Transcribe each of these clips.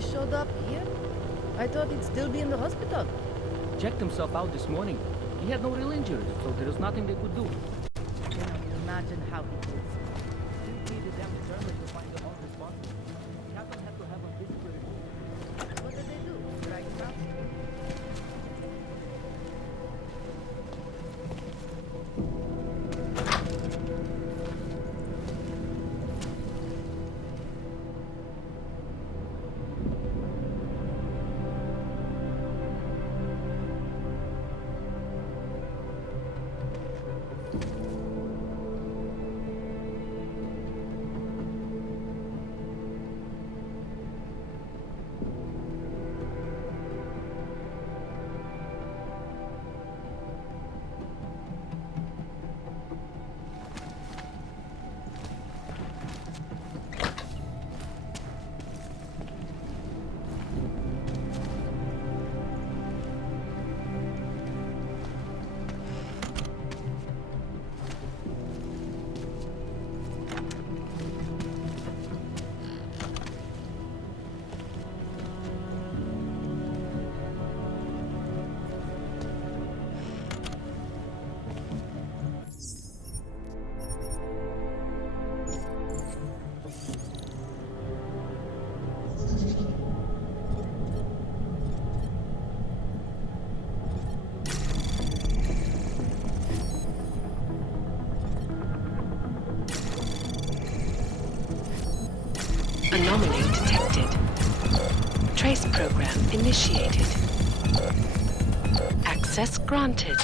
He showed up here? I thought he'd still be in the hospital. Checked himself out this morning. He had no real injuries, so there was nothing they could do. Can you imagine how he feels? Too damn determined to find the all responsible. Captain had to have a physically removed. What did they do? Drag him out? Anomaly detected. Trace program initiated. Access granted.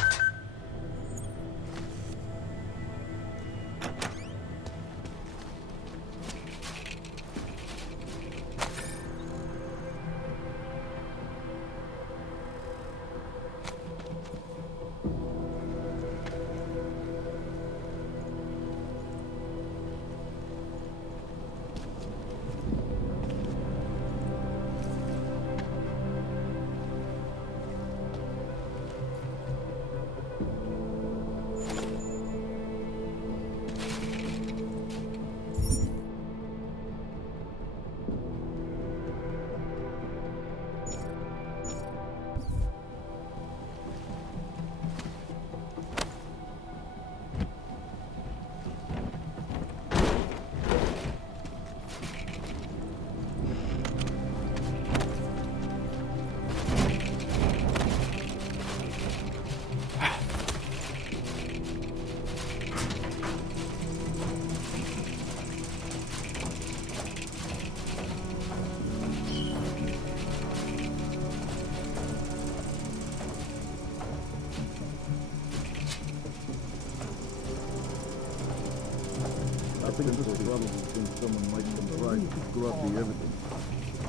I think this is probably think someone might come try to screw up the evidence.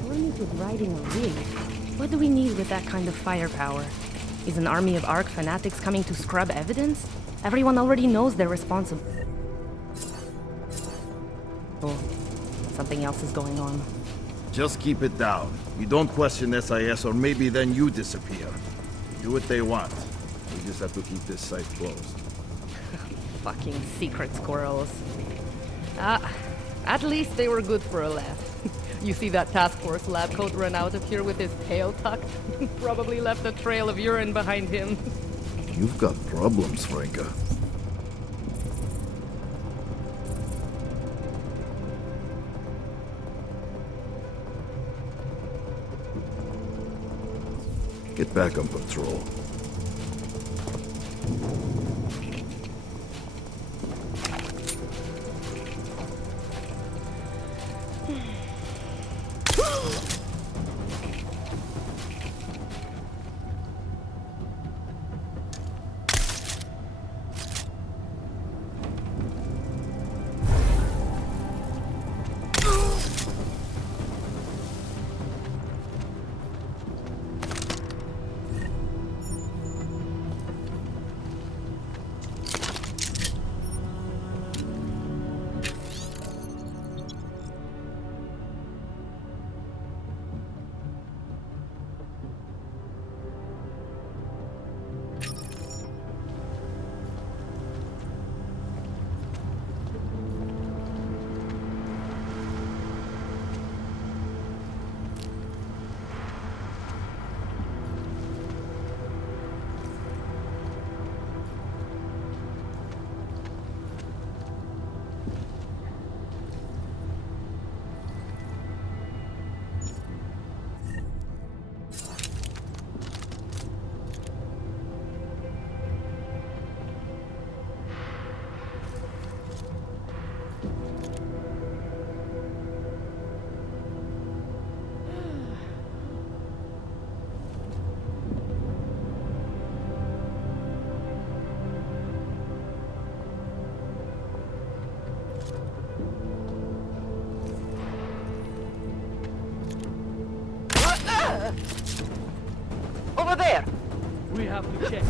Cornus was riding a rig. What do we need with that kind of firepower? Is an army of Ark fanatics coming to scrub evidence? Everyone already knows they're responsible. Oh, something else is going on. Just keep it down. You don't question SIS or maybe then you disappear. Do what they want. We just have to keep this site closed. Fucking secret squirrels. At least they were good for a laugh. You see that task force lab coat run out of here with his tail tucked? Probably left a trail of urine behind him. You've got problems, Franca. Get back on patrol. Over there! We have to check.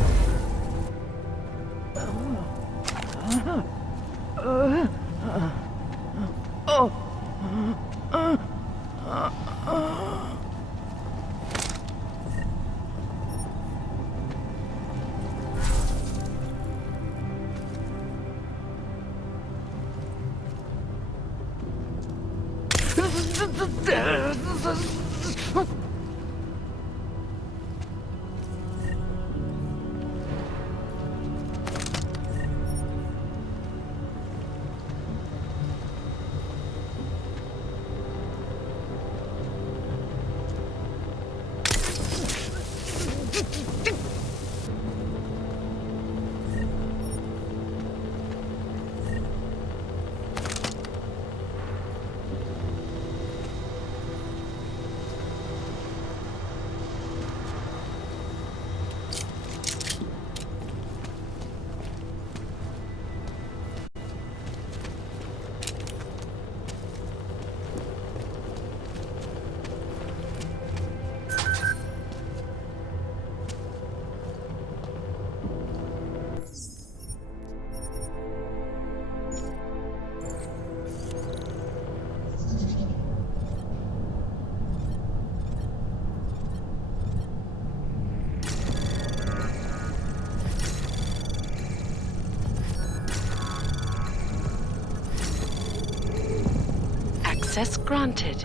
Access granted.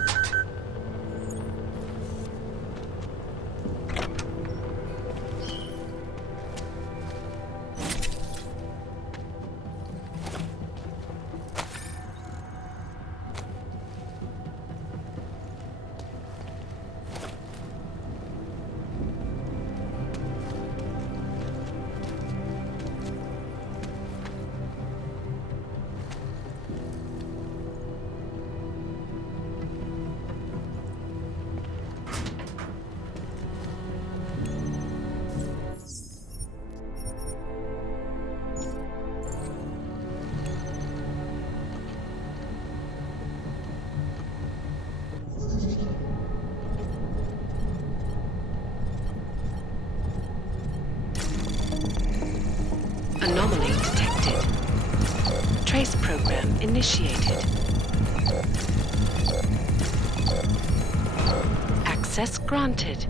Anomaly detected. Trace program initiated. Access granted.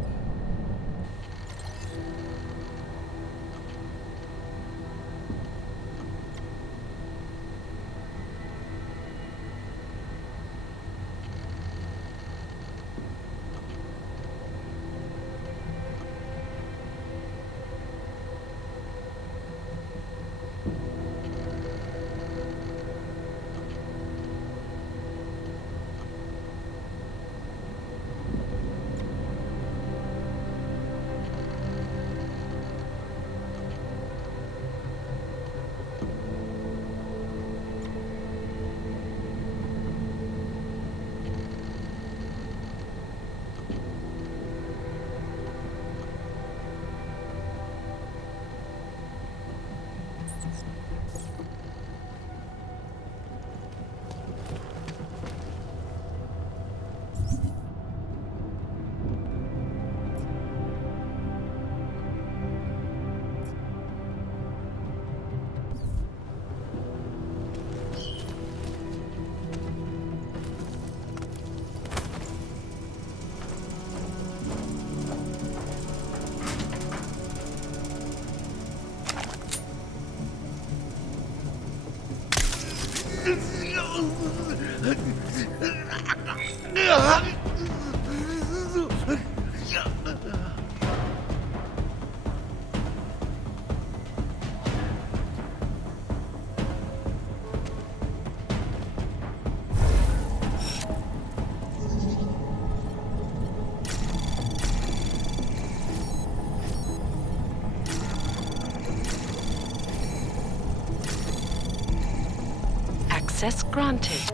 Access granted.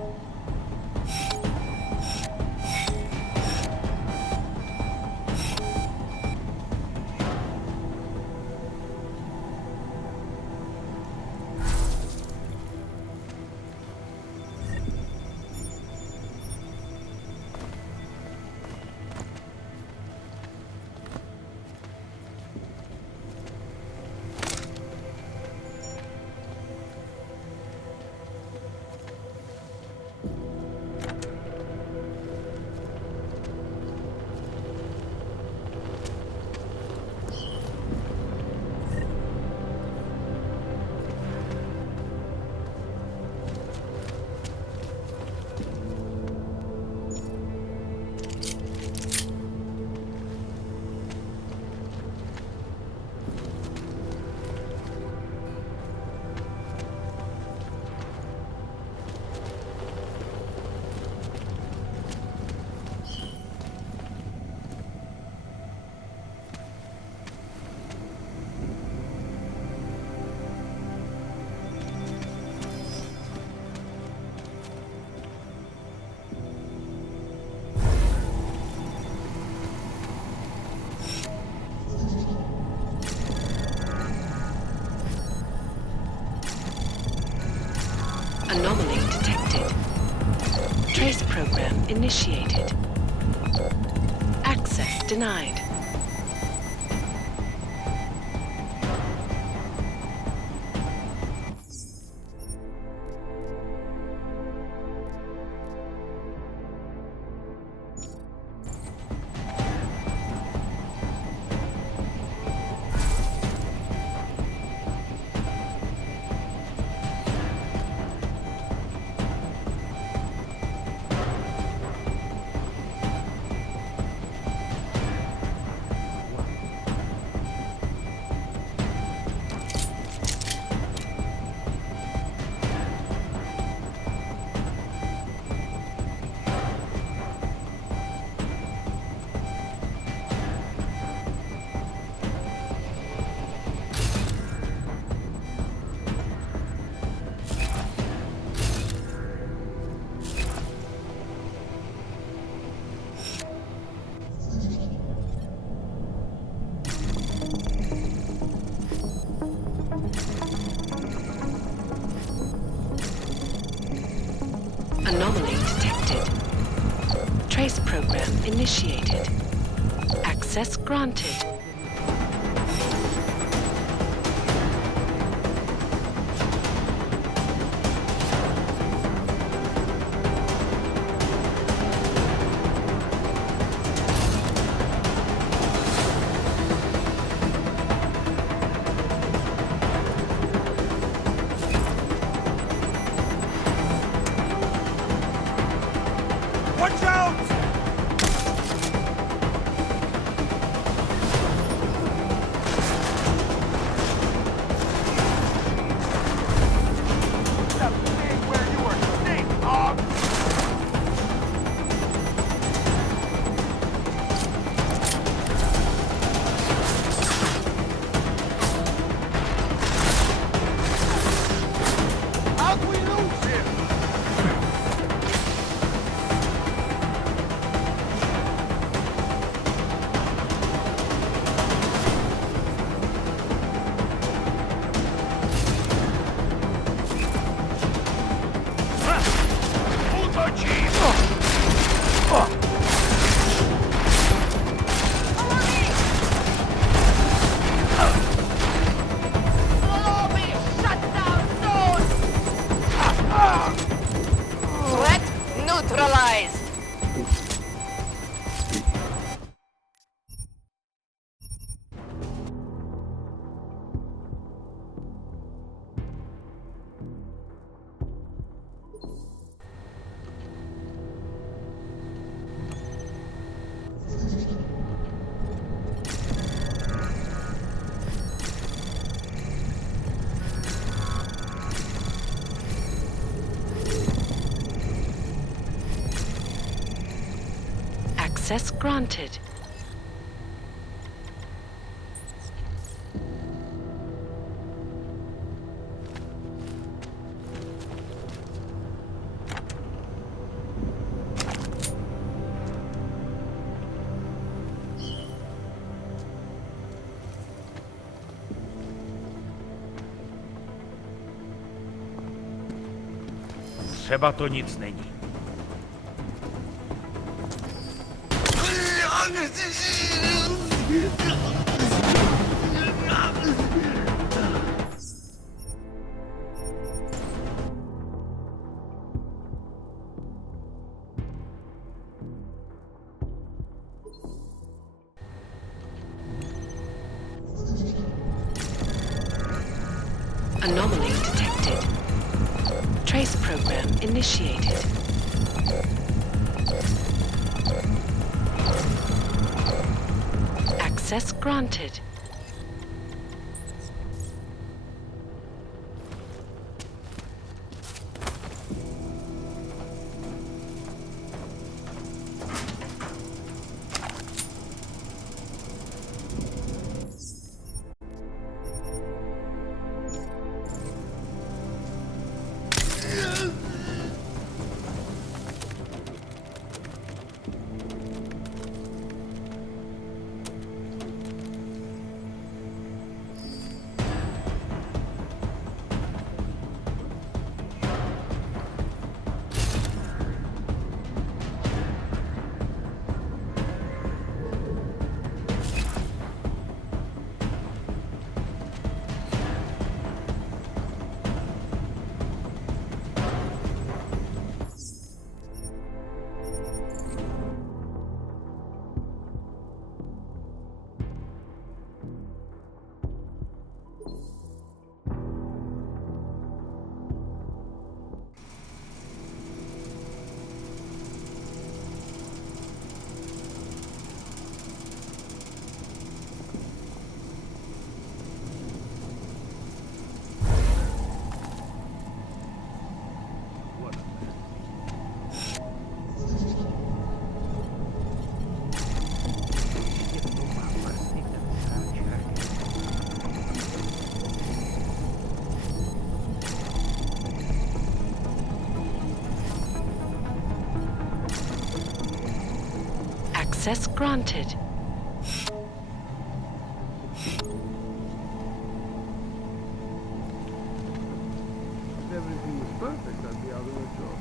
initiated. Access denied. Anomaly detected. Trace program initiated. Access granted. Watch out! Where you are safe, dog! How'd we lose him? Hold our chief! Threat neutralized. Access granted. Třeba to nic není. Anomaly detected. Trace program initiated. Access granted. Access granted. If everything was perfect, I'd be out of a job.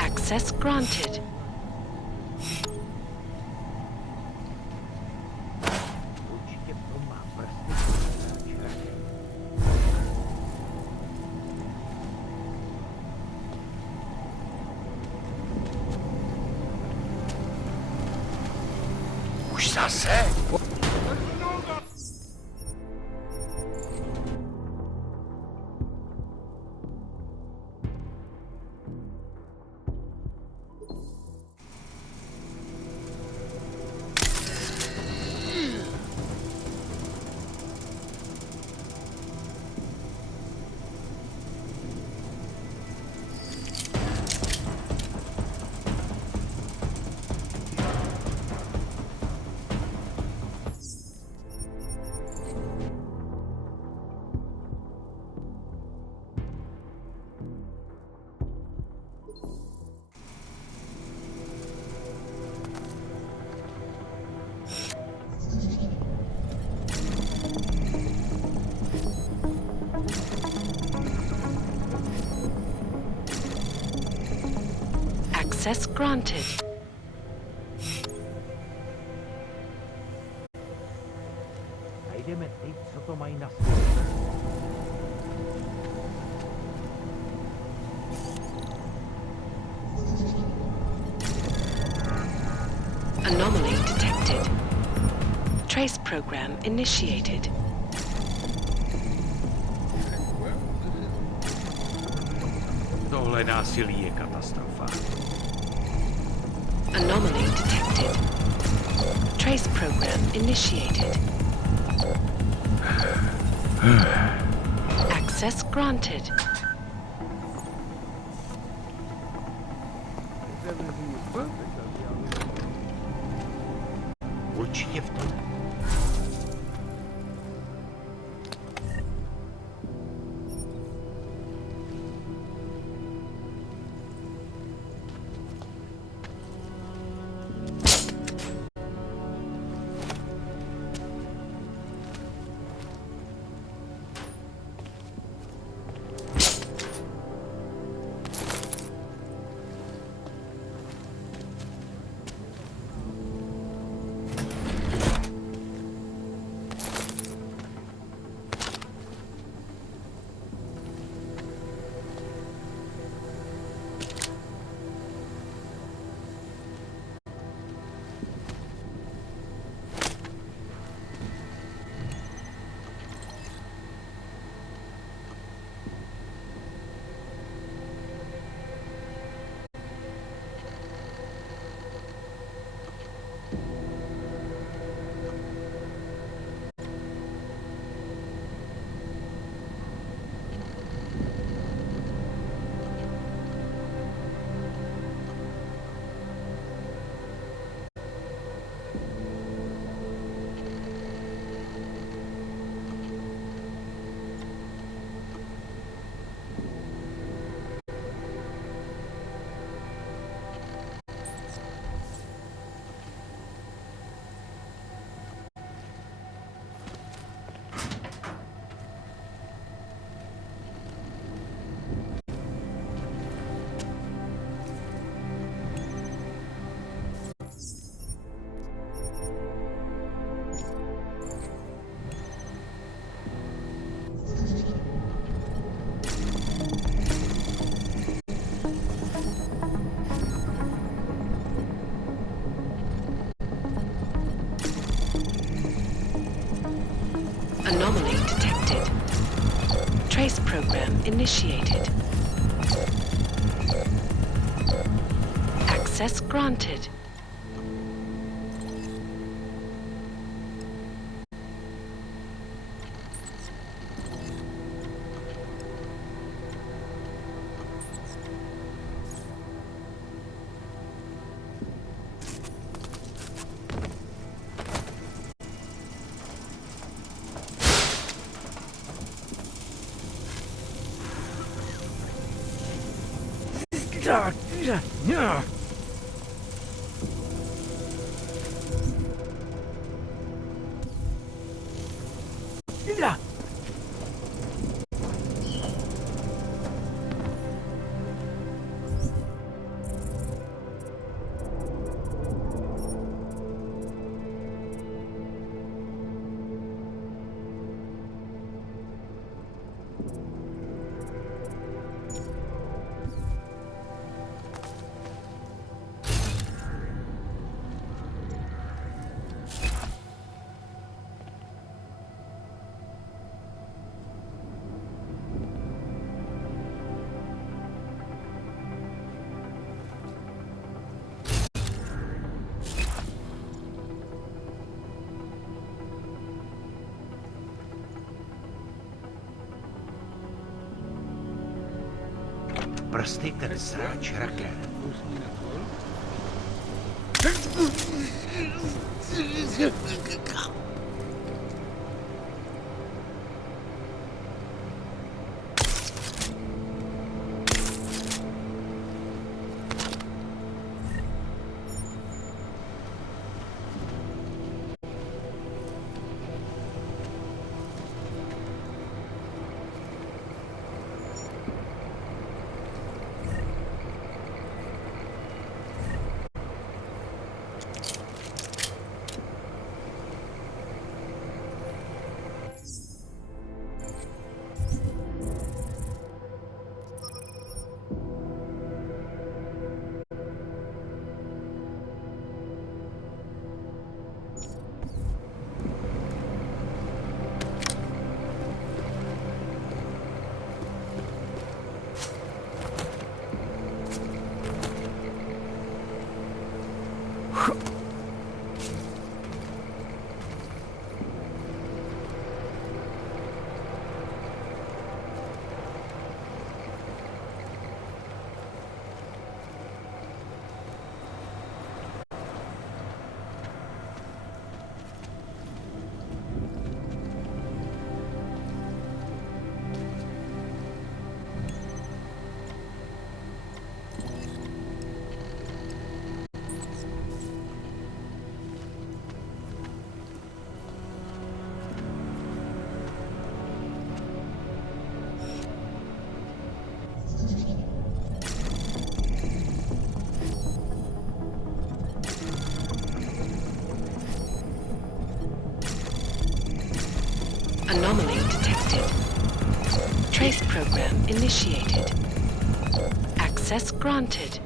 Access granted. Určitě to má prsty. Už zase? Access granted. Najdeme ty, co to mají na světě. Anomaly detected. Trace program initiated. Tohle násilí je katastrofa. Anomaly detected. Trace program initiated. Access granted. If everything was perfect, I'd be out of a job. Určitě v tom. program initiated. Access granted. Prsty ten sráč raket. Anomaly detected. Trace program initiated. Access granted.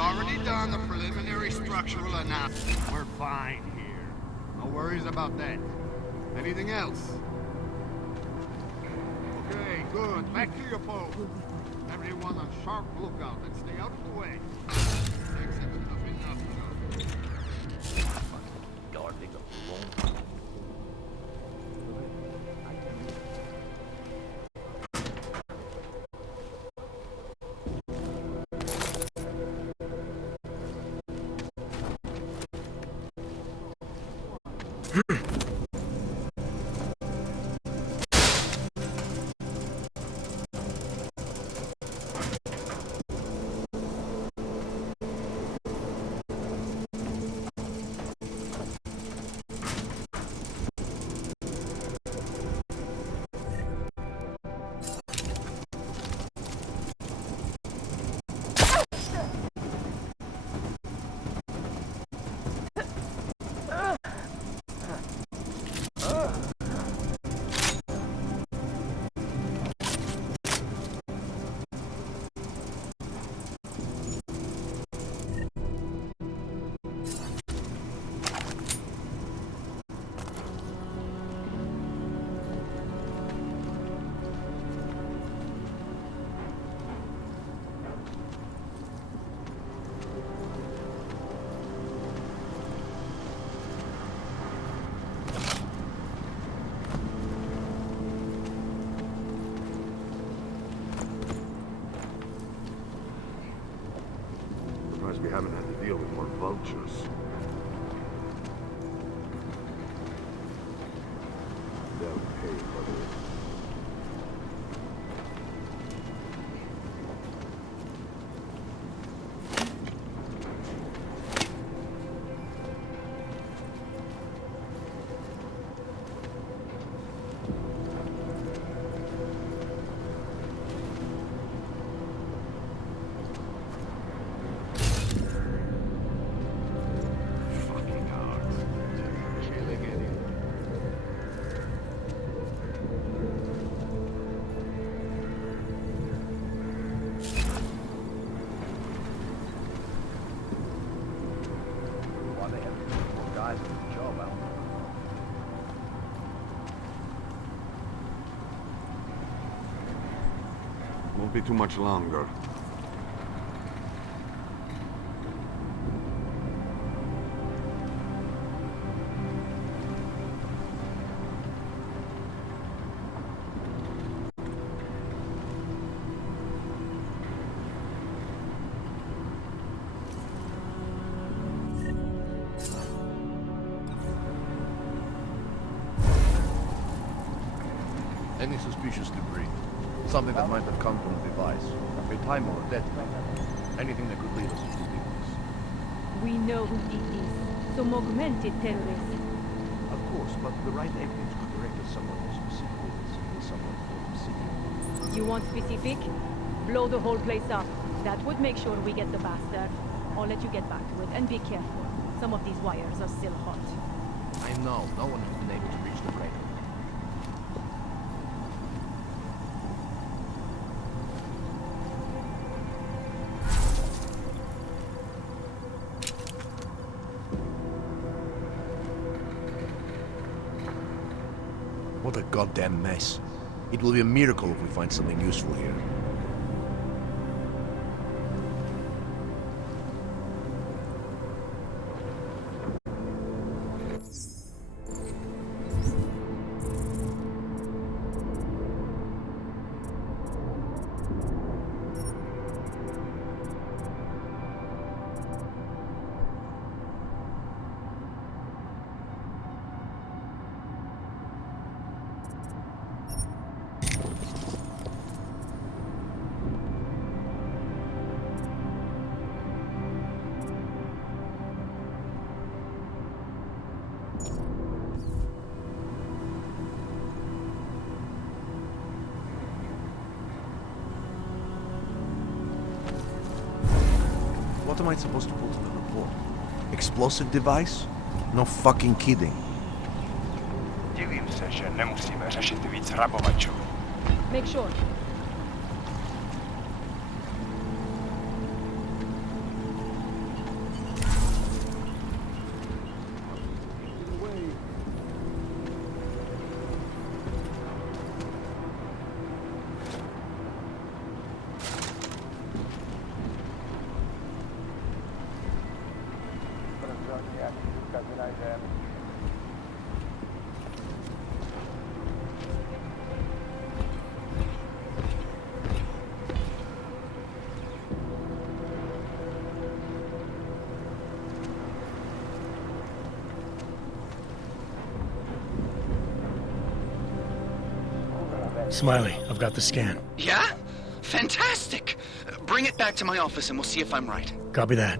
already done the preliminary structural analysis. We're fine here. No worries about that. Anything else? Okay, good. Back to your post. Everyone on sharp lookout and stay out of the way. Things have been tough enough, Guarding the throne. Surprised we haven't had to deal with more vultures. They'll pay for this. Won't be too much longer. Any suspicious debris? Something that might have come from the device. A timer or detonator. Anything that could lead us to Deus. We know who did this. Some augmented terrorists. Of course, but the right evidence could direct us somewhat more specifically than someone from the city. You want specific? Blow the whole place up. That would make sure we get the bastard. I'll let you get back to it, and be careful. Some of these wires are still hot. I know. No one has been able to reach the crater. What a goddamn mess. It will be a miracle if we find something useful here. What am I supposed to put in the report? Explosive device? No fucking kidding. Divím se, že nemusíme řešit víc hrabovačů. Make sure. Smiley, I've got the scan. Yeah? Fantastic! Bring it back to my office and we'll see if I'm right. Copy that.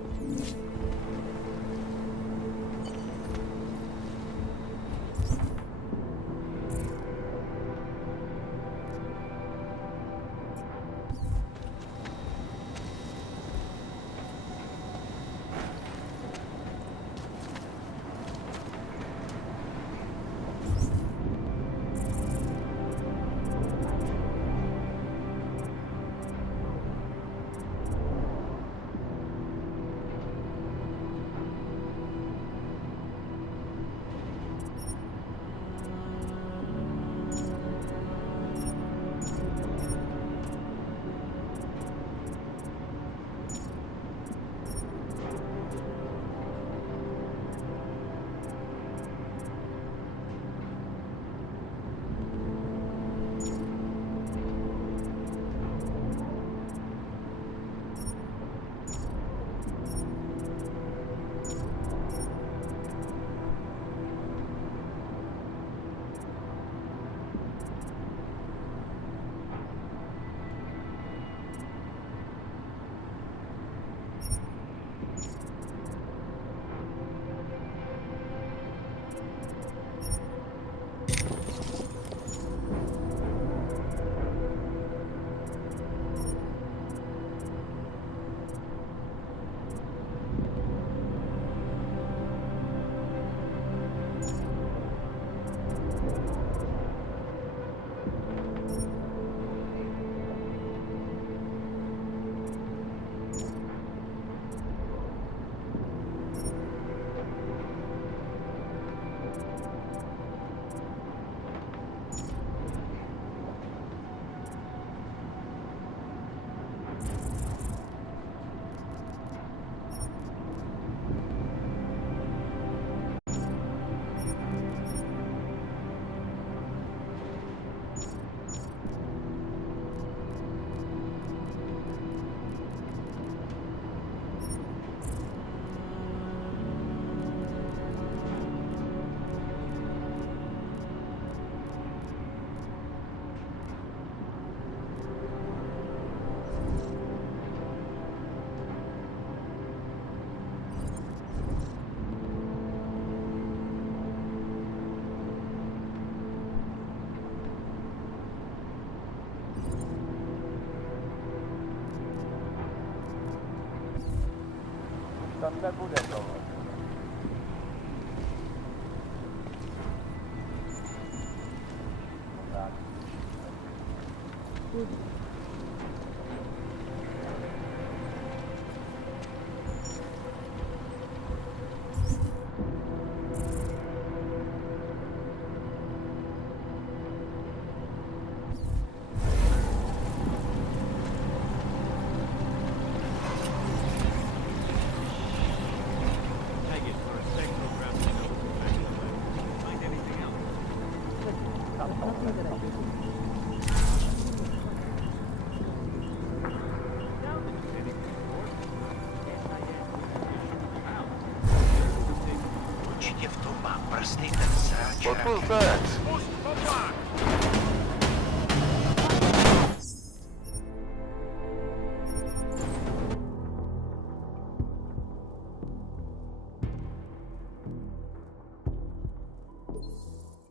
Tam nebude tohle. Tak. Určitě v tom má prsty ten sráč.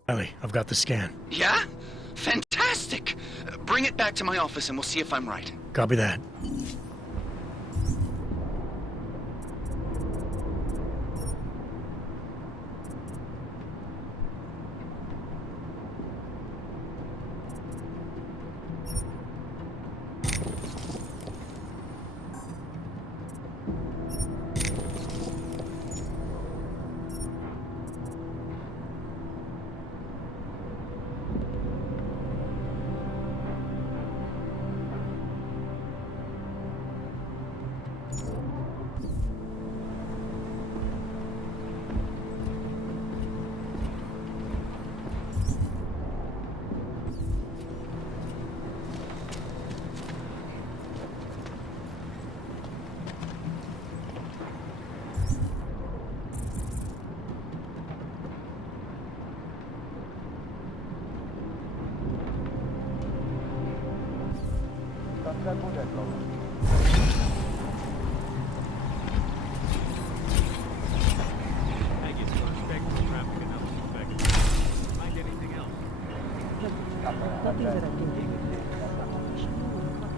Smiley, I've got the scan. Yeah? Fantastic! Bring it back to my office and we'll see if I'm right. Copy that.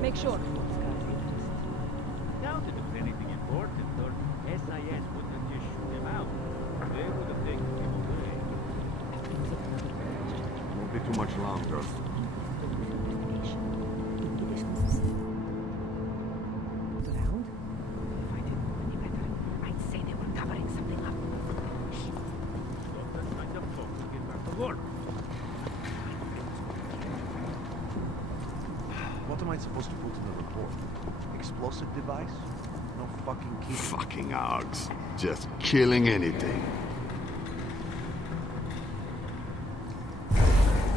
Make sure. Doubt it if anything important, or SIS wouldn't have just shoot him out. They would have taken him away. Won't be too much longer. Around? If I didn't know any better, I'd say they were covering something up. Stop that kind of talk and get back to work. What am I supposed to put in the report? Explosive device? No fucking key. Fucking args. Just killing anything.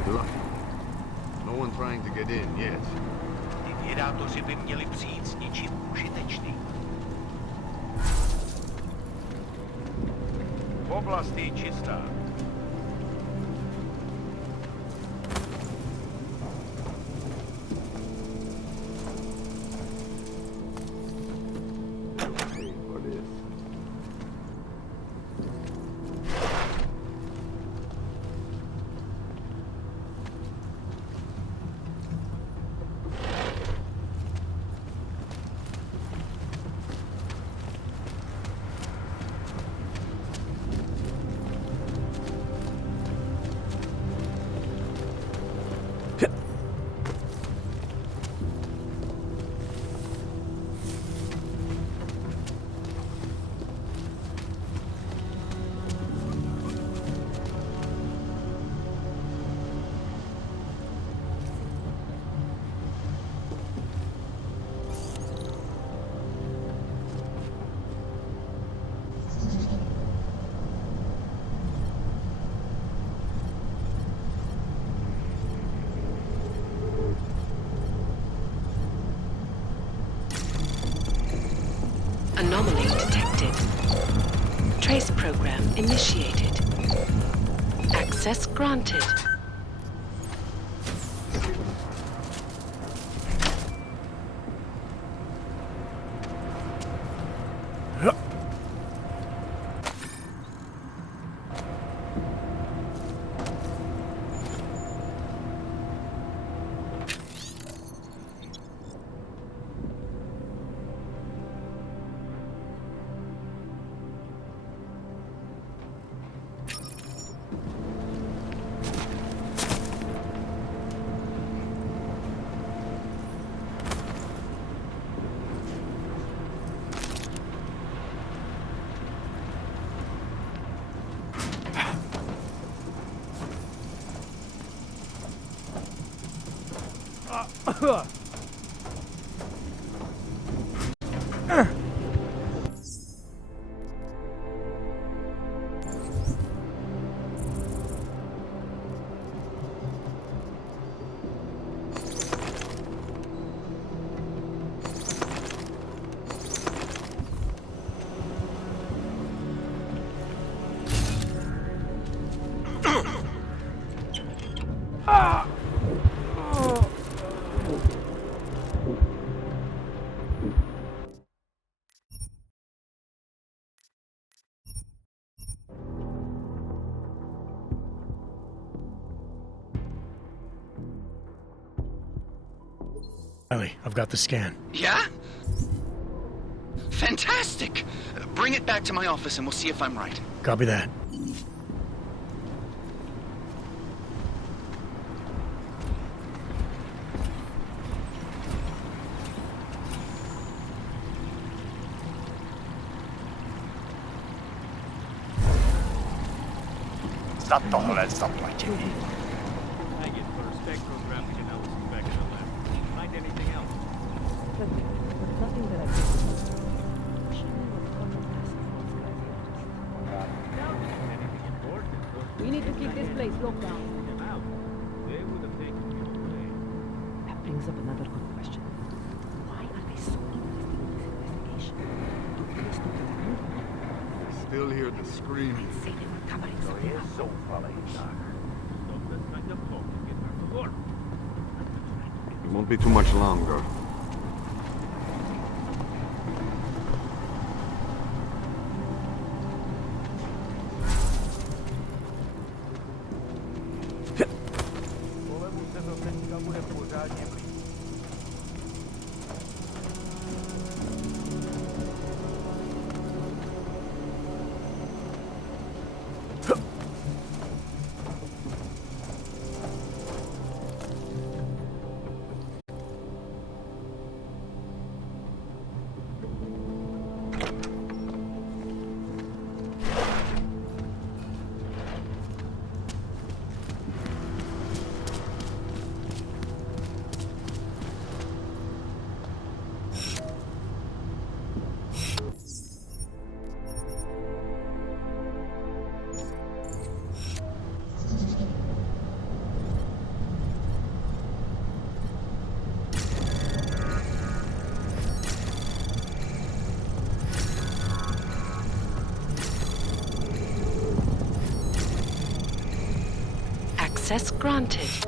Look. No one trying to get in yet. Ty vědátoři by měli přijít s něčím užitečným. Oblast je čistá. Anomaly detected. Trace program initiated. Access granted. Ellie, I've got the scan. Yeah? Fantastic! Bring it back to my office and we'll see if I'm right. Copy that. Za tohle zaplatili. I get for a spectrographic analysis back in the lab. Find anything else? Nothing that I can Doubt it if anything important, or We need to keep this place locked down. him out. They would have taken him away. That brings up another good question. Why are they so interested in this investigation? Do they stick around? I still hear the screaming. Say they were covering something up. Stop that kind of talk and get back to work. It won't be too much longer. bude pořádně blíž. Access granted.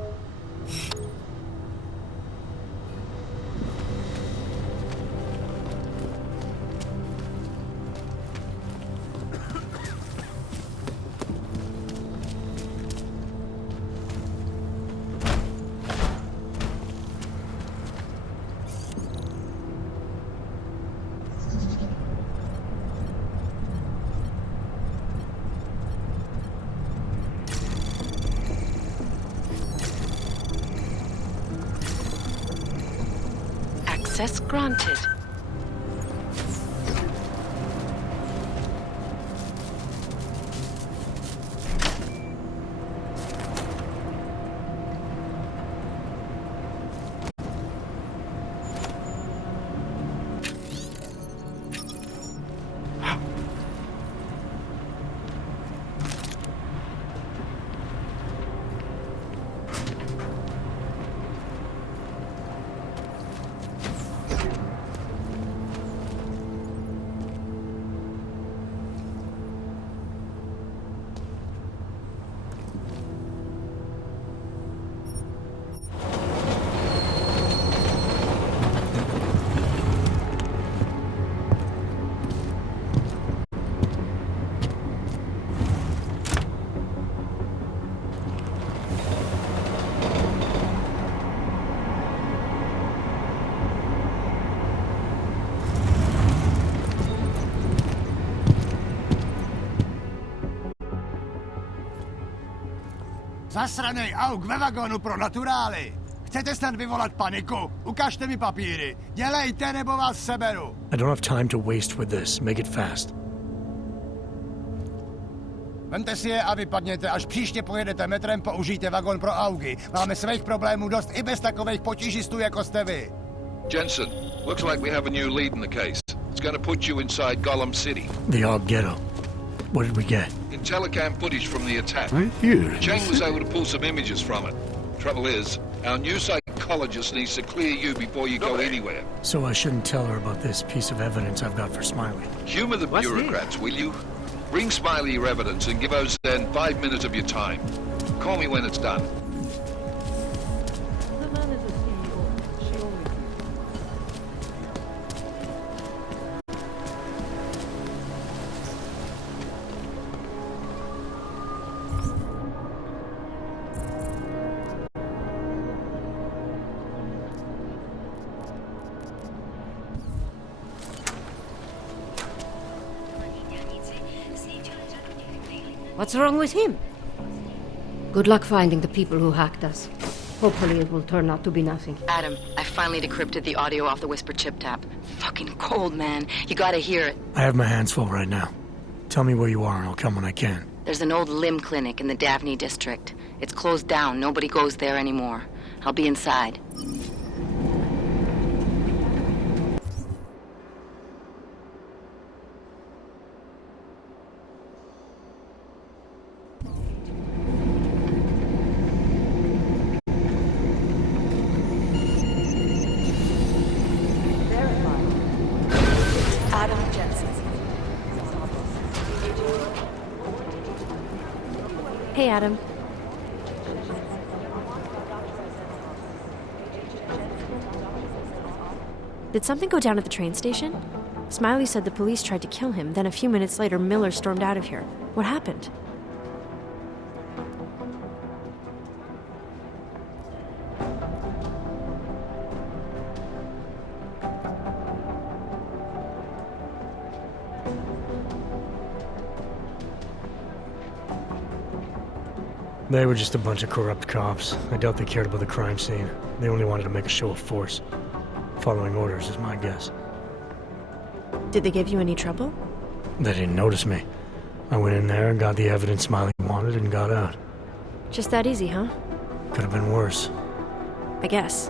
Access granted. Zasranej auk ve vagónu pro naturály! Chcete snad vyvolat paniku? Ukažte mi papíry. Dělejte, nebo vás seberu. I don't have time to waste with this. Make it fast. Vemte si je a vypadněte. Až příště pojedete metrem, použijte vagón pro augy. Máme svých problémů dost i bez takových potížistů, jako jste vy. Jensen, looks like we have a new lead in the case. It's gonna put you inside Gollum City. The Og Ghetto. What did we get? Telecam footage from the attack. Right here. Chang was able to pull some images from it. Trouble is, our new psychologist needs to clear you before you go anywhere. So I shouldn't tell her about this piece of evidence I've got for Smiley. Humor the bureaucrats, will you? Bring Smiley your evidence and give Ozan 5 minutes of your time. Call me when it's done. The man is a CEO. She always is. What's wrong with him? Good luck finding the people who hacked us. Hopefully it will turn out to be nothing. Adam, I finally decrypted the audio off the Whisper chip tap. Fucking cold, man. You gotta hear it. I have my hands full right now. Tell me where you are and I'll come when I can. There's an old limb clinic in the Daphne district. It's closed down. Nobody goes there anymore. I'll be inside. Adam Jensen. Hey, Adam. Did something go down at the train station? Smiley said the police tried to kill him, then a few minutes later Miller stormed out of here. What happened? They were just a bunch of corrupt cops. I doubt they cared about the crime scene. They only wanted to make a show of force. Following orders is my guess. Did they give you any trouble? They didn't notice me. I went in there, got the evidence Smiley wanted, and got out. Just that easy, huh? Could have been worse. I guess.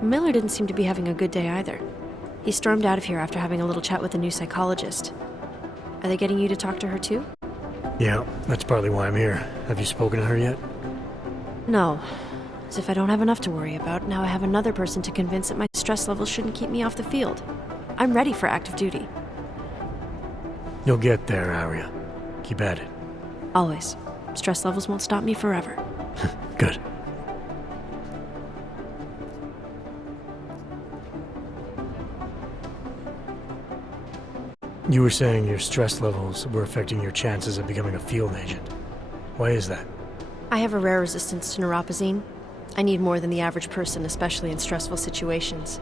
Miller didn't seem to be having a good day either. He stormed out of here after having a little chat with the new psychologist. Are they getting you to talk to her too? Yeah, that's partly why I'm here. Have you spoken to her yet? No. As if I don't have enough to worry about, now I have another person to convince that my stress levels shouldn't keep me off the field. I'm ready for active duty. You'll get there, Arya. Keep at it. Always. Stress levels won't stop me forever. Good. You were saying your stress levels were affecting your chances of becoming a field agent. Why is that? I have a rare resistance to neuropozyne. I need more than the average person, especially in stressful situations.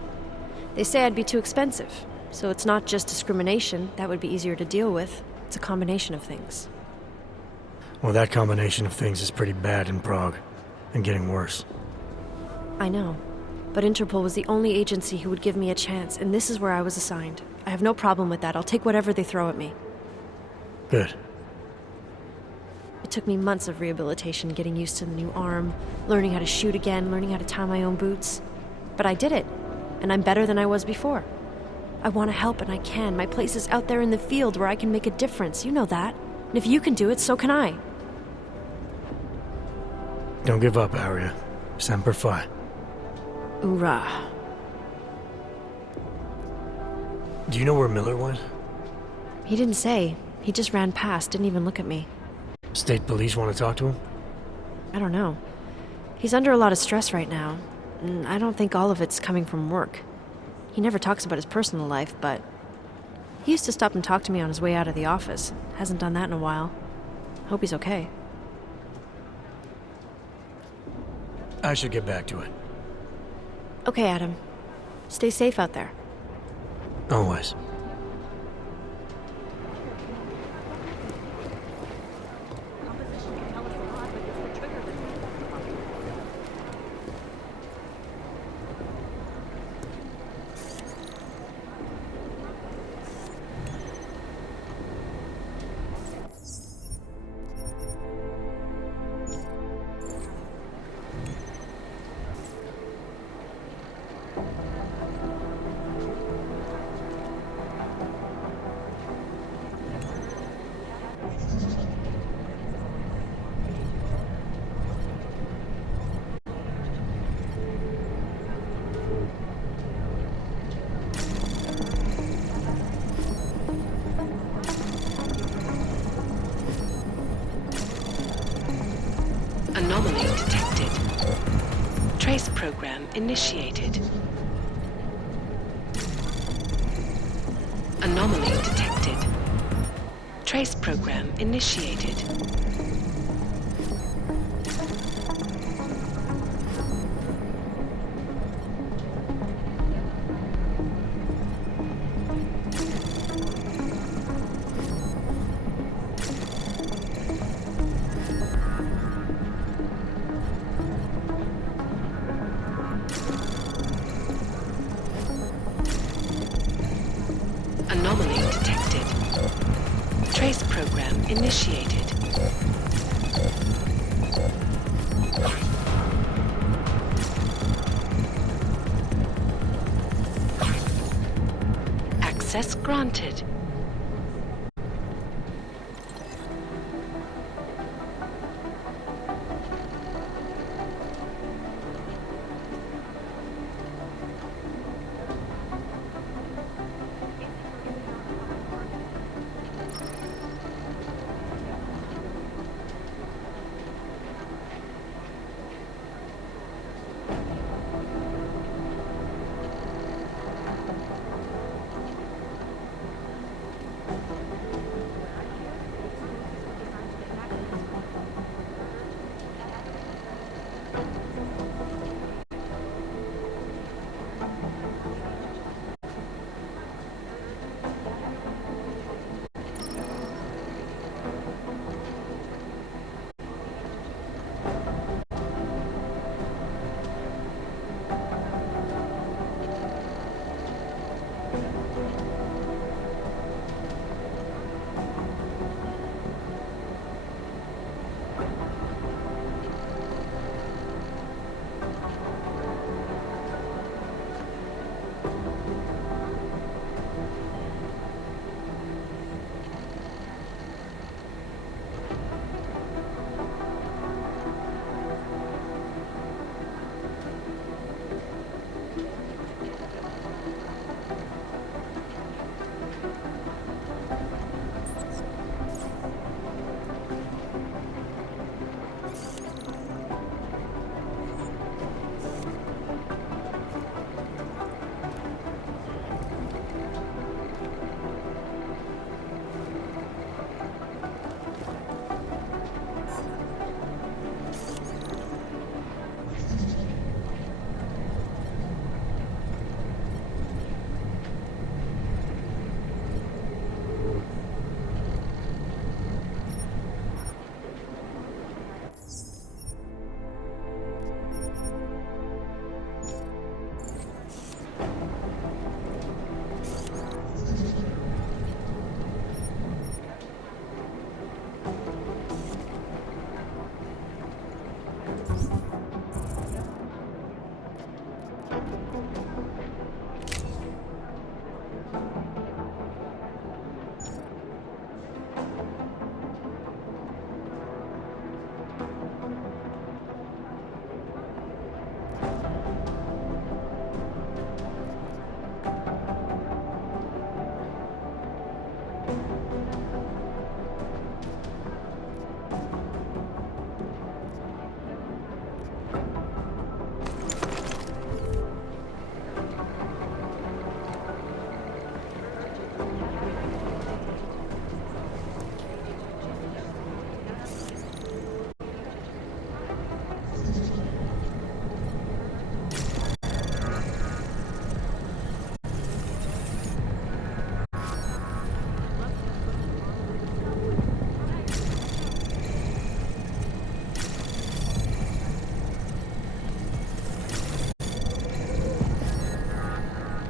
They say I'd be too expensive, so it's not just discrimination. That would be easier to deal with. It's a combination of things. Well, that combination of things is pretty bad in Prague, and getting worse. I know, but Interpol was the only agency who would give me a chance, and this is where I was assigned. I have no problem with that. I'll take whatever they throw at me. Good. It took me months of rehabilitation, getting used to the new arm, learning how to shoot again, learning how to tie my own boots. But I did it, and I'm better than I was before. I want to help, and I can. My place is out there in the field where I can make a difference. You know that. And if you can do it, so can I. Don't give up, Arya. Semper Fi. Hoorah. Do you know where Miller went? He didn't say. He just ran past, didn't even look at me. State police want to talk to him? I don't know. He's under a lot of stress right now, and I don't think all of it's coming from work. He never talks about his personal life, but he used to stop and talk to me on his way out of the office. Hasn't done that in a while. Hope he's okay. I should get back to it. Okay, Adam. Stay safe out there. Always. Anomaly detected. Trace program initiated. Anomaly detected. Trace program initiated. Anomaly detected. Trace program initiated. Access granted.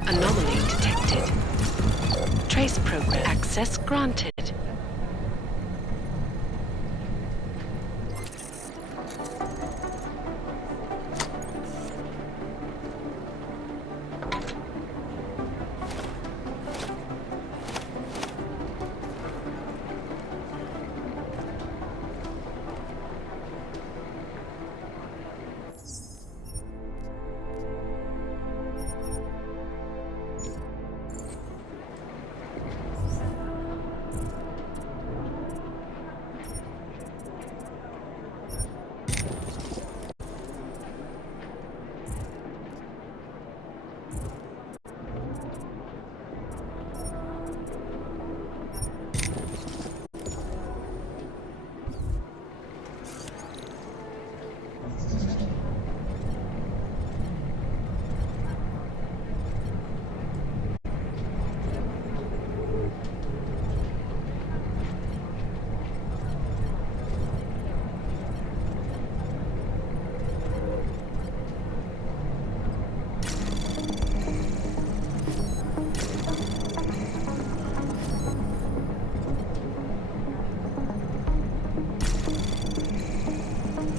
Anomaly detected. Trace program access granted.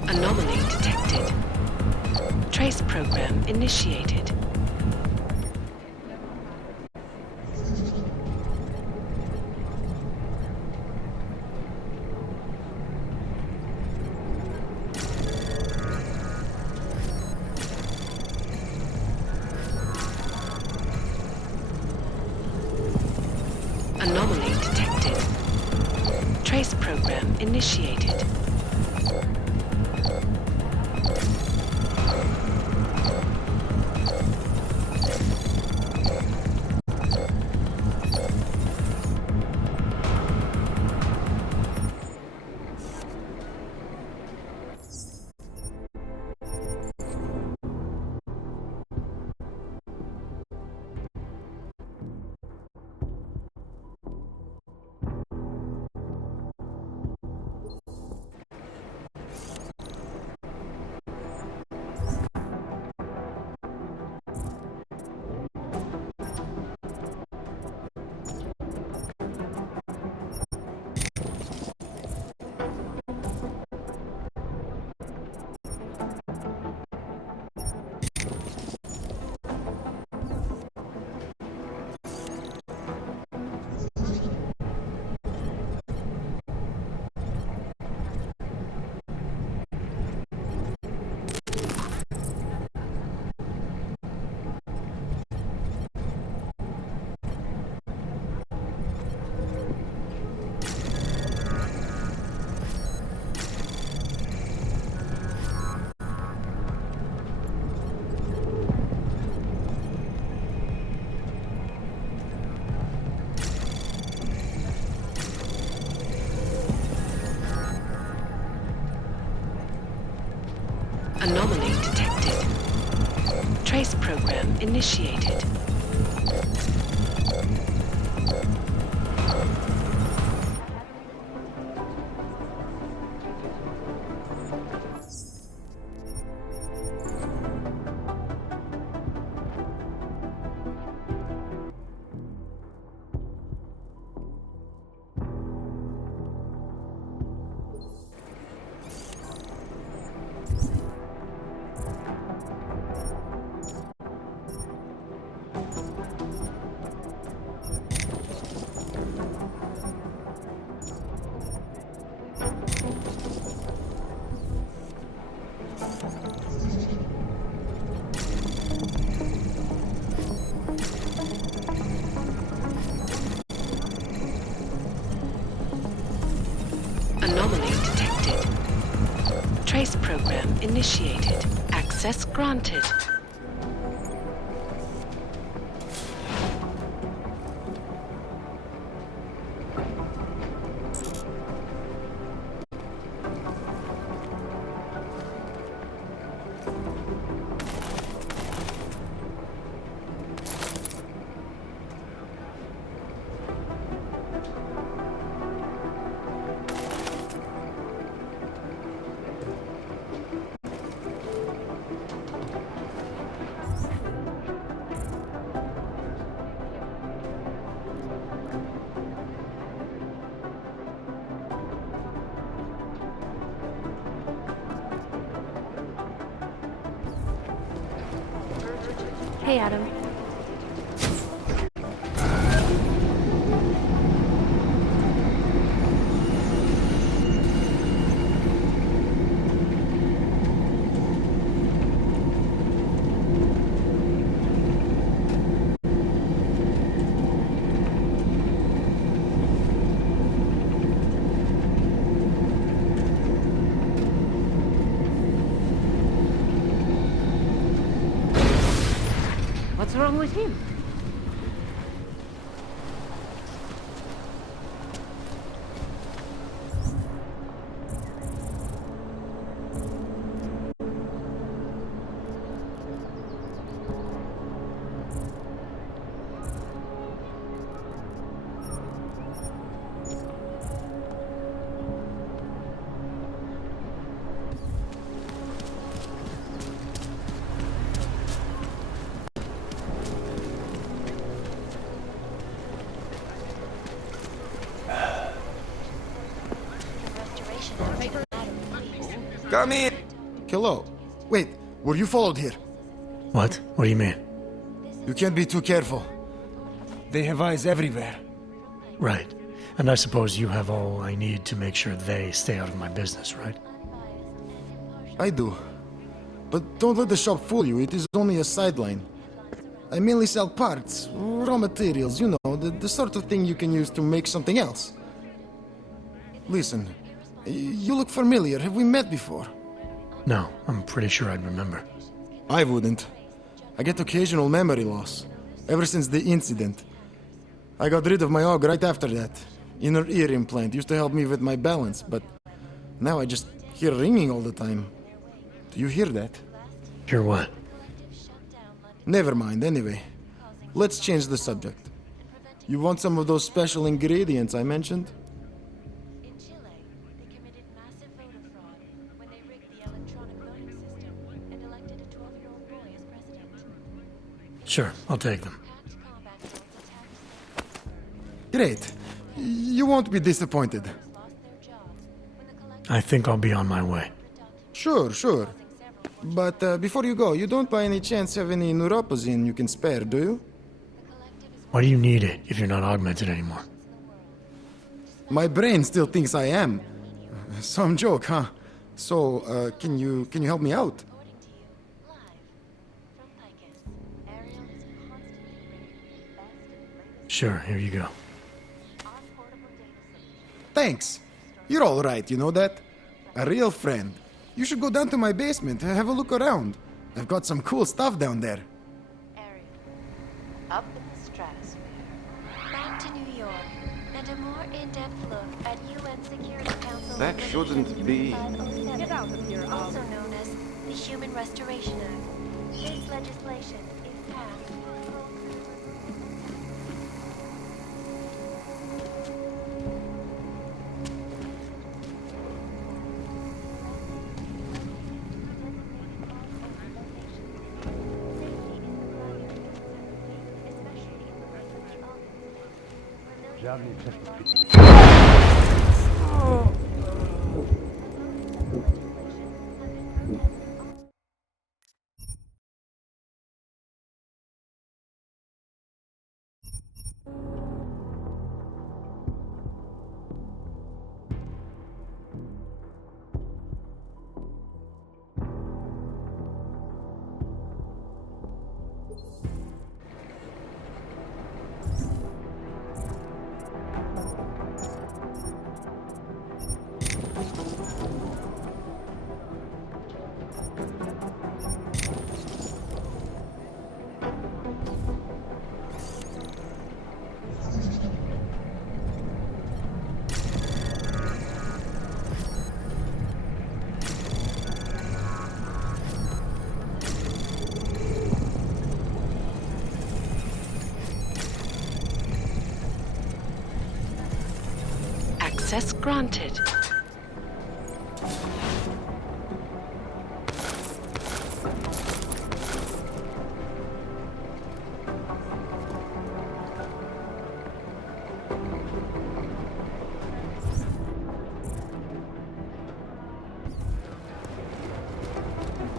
Anomaly detected. Trace program initiated. Anomaly detected. Trace program initiated. Anomaly detected. Trace program initiated. Trace program initiated. Access granted. Hey, Adam. What's wrong with him? Come in! Hello. Wait, were you followed here? What? What do you mean? You can't be too careful. They have eyes everywhere. Right. And I suppose you have all I need to make sure they stay out of my business, right? I do. But don't let the shop fool you, it is only a sideline. I mainly sell parts, raw materials, you know, the sort of thing you can use to make something else. Listen, you look familiar. Have we met before? No, I'm pretty sure I'd remember. I wouldn't. I get occasional memory loss. Ever since the incident. I got rid of my AUG right after that. Inner ear implant used to help me with my balance, but now I just hear ringing all the time. Do you hear that? Hear what? Never mind, anyway. Let's change the subject. You want some of those special ingredients I mentioned? Sure, I'll take them. Great. You won't be disappointed. I think I'll be on my way. Sure. But before you go, you don't by any chance have any neuropozine you can spare, do you? Why do you need it if you're not augmented anymore? My brain still thinks I am. Some joke, huh? So, can you help me out? Sure, here you go. Thanks. You're all right, you know that? A real friend. You should go down to my basement, have a look around. I've got some cool stuff down there. Up in the stratosphere. Back to New York, and a more in-depth look at UN Security Council. That shouldn't be. Get out of here, also known as the Human Restoration Act. This legislation is passed. Žádný Access granted.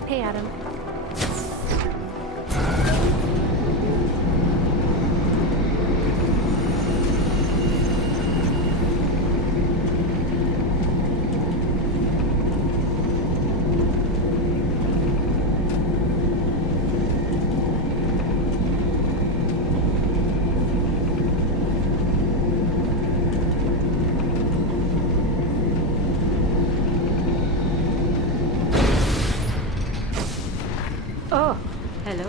Hey, Adam. Oh, hello.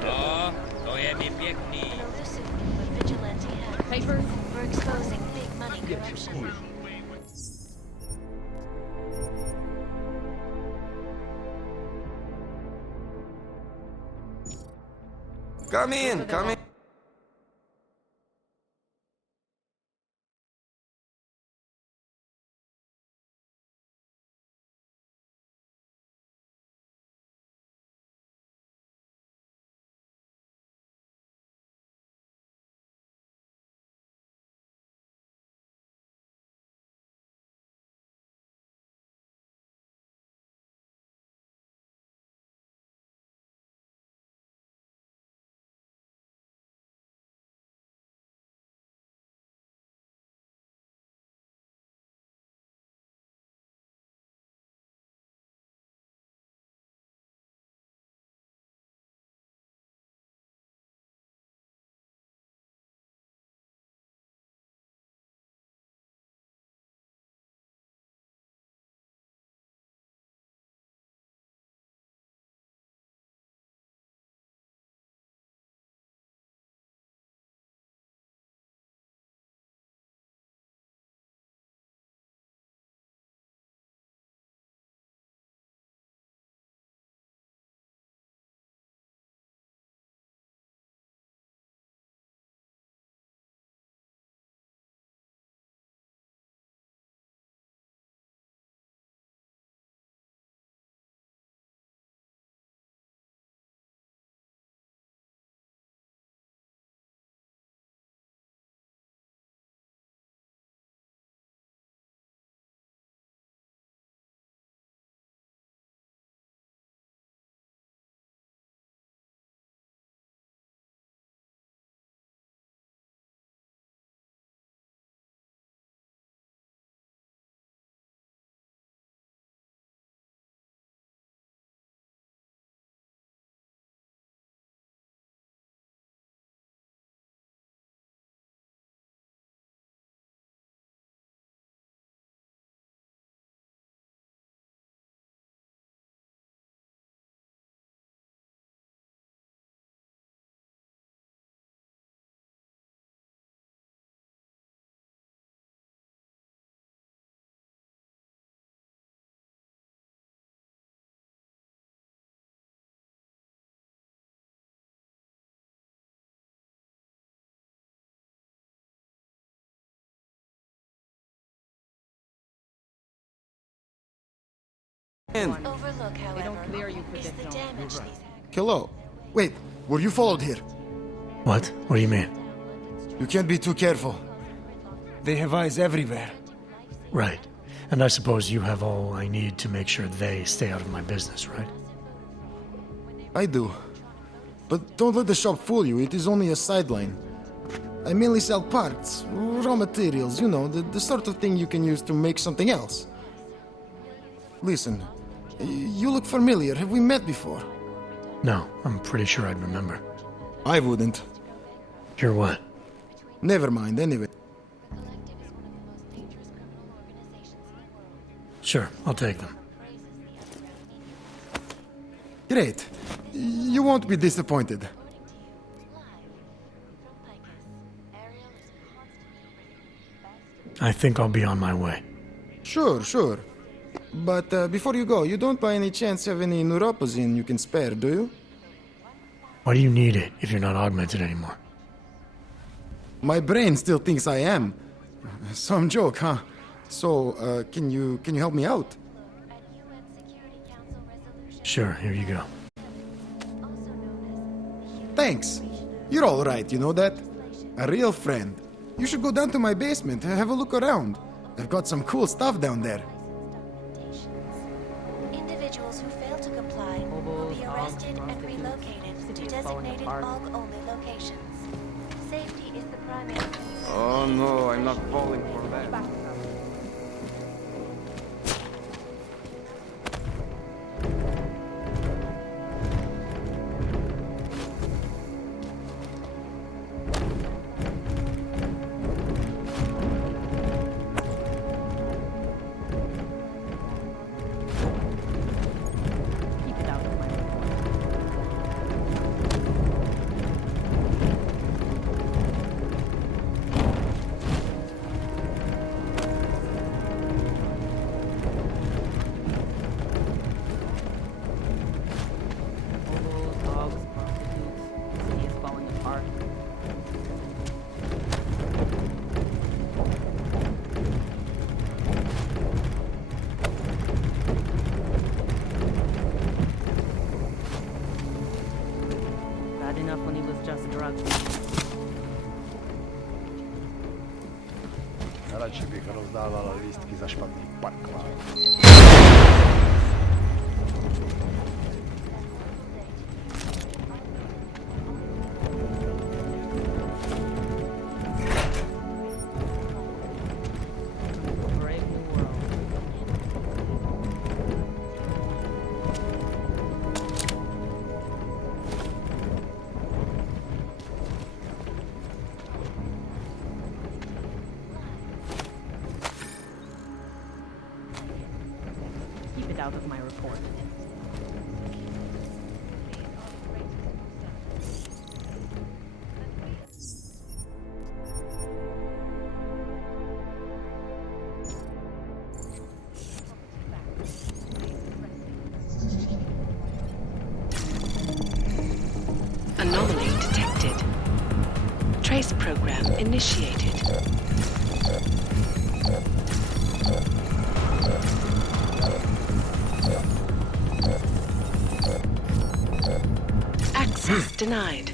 No, to je mi pěkný. An elusive group of vigilante hackers for exposing big money corruption. Come in, come in. Overlook, however, is the damage these hackers. Hello. Wait, were you followed here? What? What do you mean? You can't be too careful. They have eyes everywhere. Right. And I suppose you have all I need to make sure they stay out of my business, right? I do. But don't let the shop fool you, it is only a sideline. I mainly sell parts, raw materials, you know, the sort of thing you can use to make something else. Listen, you look familiar. Have we met before? No, I'm pretty sure I'd remember. I wouldn't. You're what? Never mind, anyway. Sure, I'll take them. Great. You won't be disappointed. I think I'll be on my way. Sure, sure. But before you go, you don't by any chance have any neuropozine you can spare, do you? Why do you need it if you're not augmented anymore? My brain still thinks I am. Some joke, huh? So, can you help me out? Sure, here you go. Thanks. You're all right, you know that? A real friend. You should go down to my basement and have a look around. I've got some cool stuff down there. Individuals who fail to comply will be arrested and relocated to designated AUG-only locations. Safety is the primary. Oh no, I'm not falling for that. Enough when he was just drugs. Radši bych rozdával lístky za špatný parkování. Out of my report. Anomaly detected. Trace program initiated. Access denied.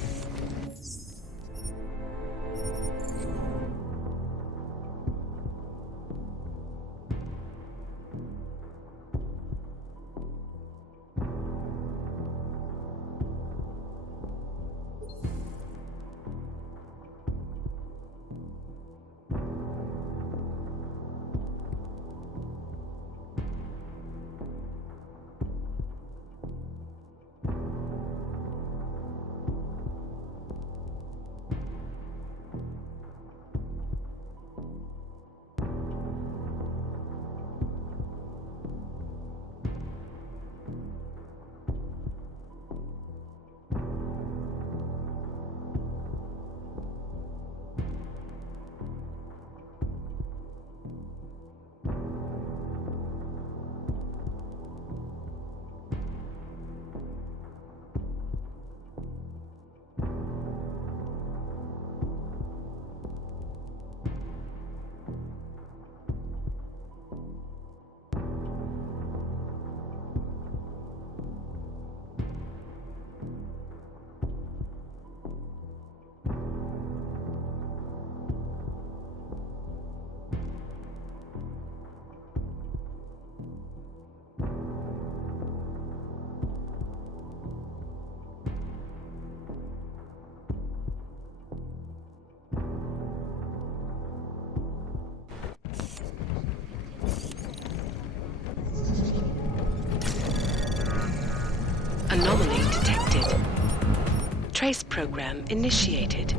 Trace program initiated.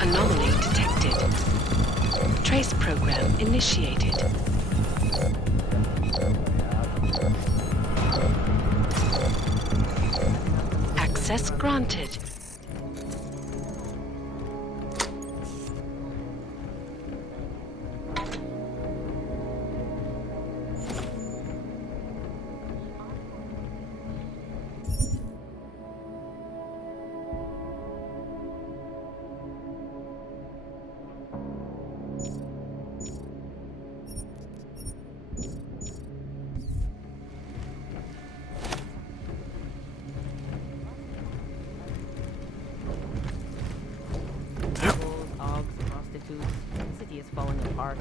Anomaly detected. Trace program initiated. Access granted. Prostitutes. The city is falling apart.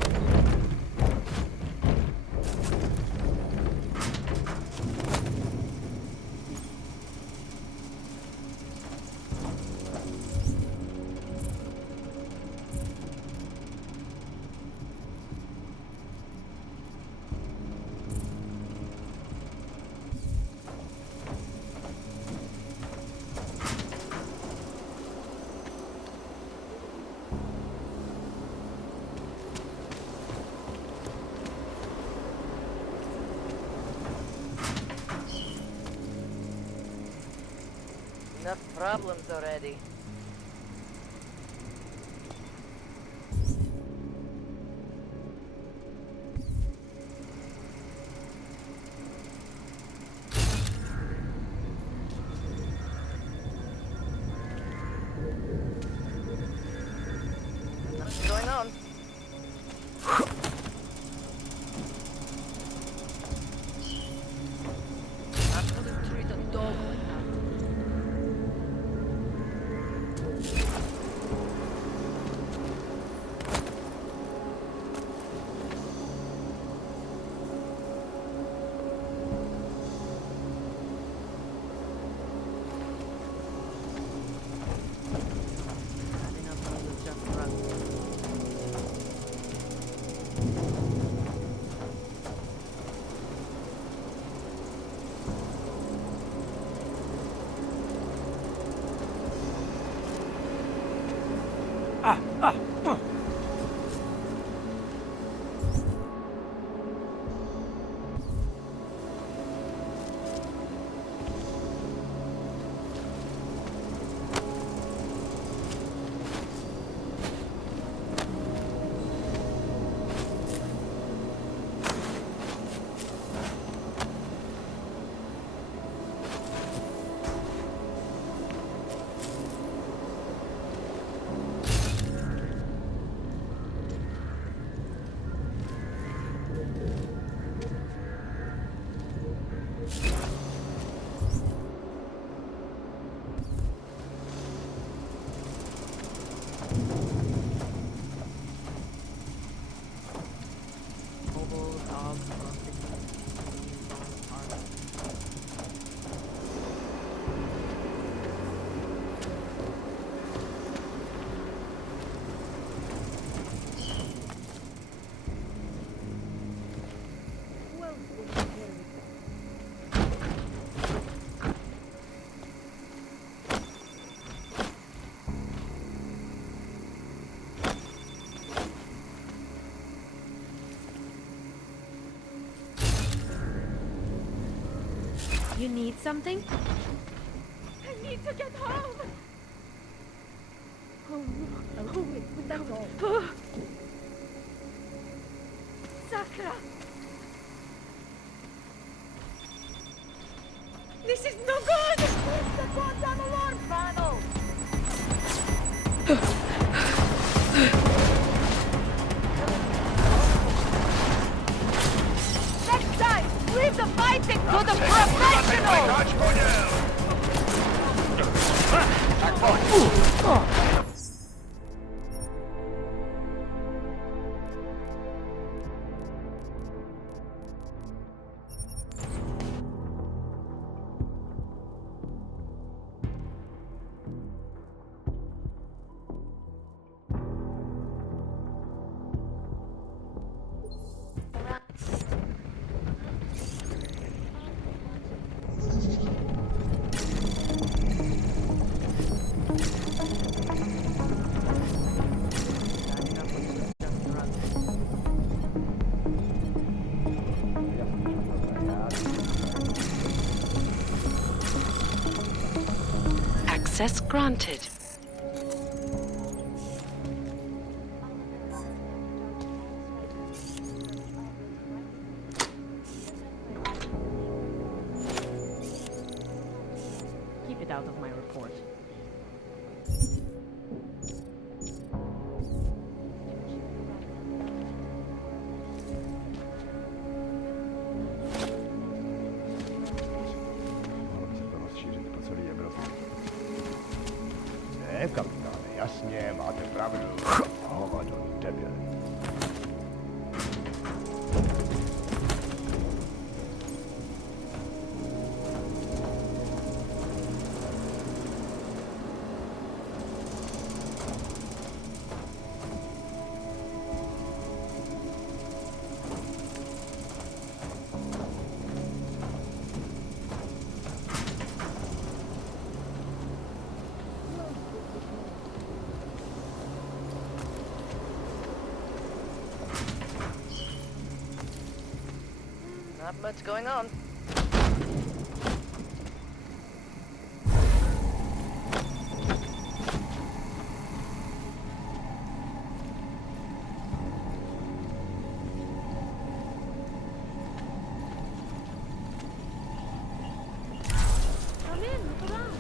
Enough problems already. Nothing going on. I couldn't treat a dog like that. You need something? I need to get home! Sakra! This is no good! It's the goddamn alarm panel! Next time, leave the fighting to the professionals! Access granted. Keep it out of my report. Ne, kapitáne, jasně, máte pravdu. Hovado, debil. Not much going on. Come in, look around.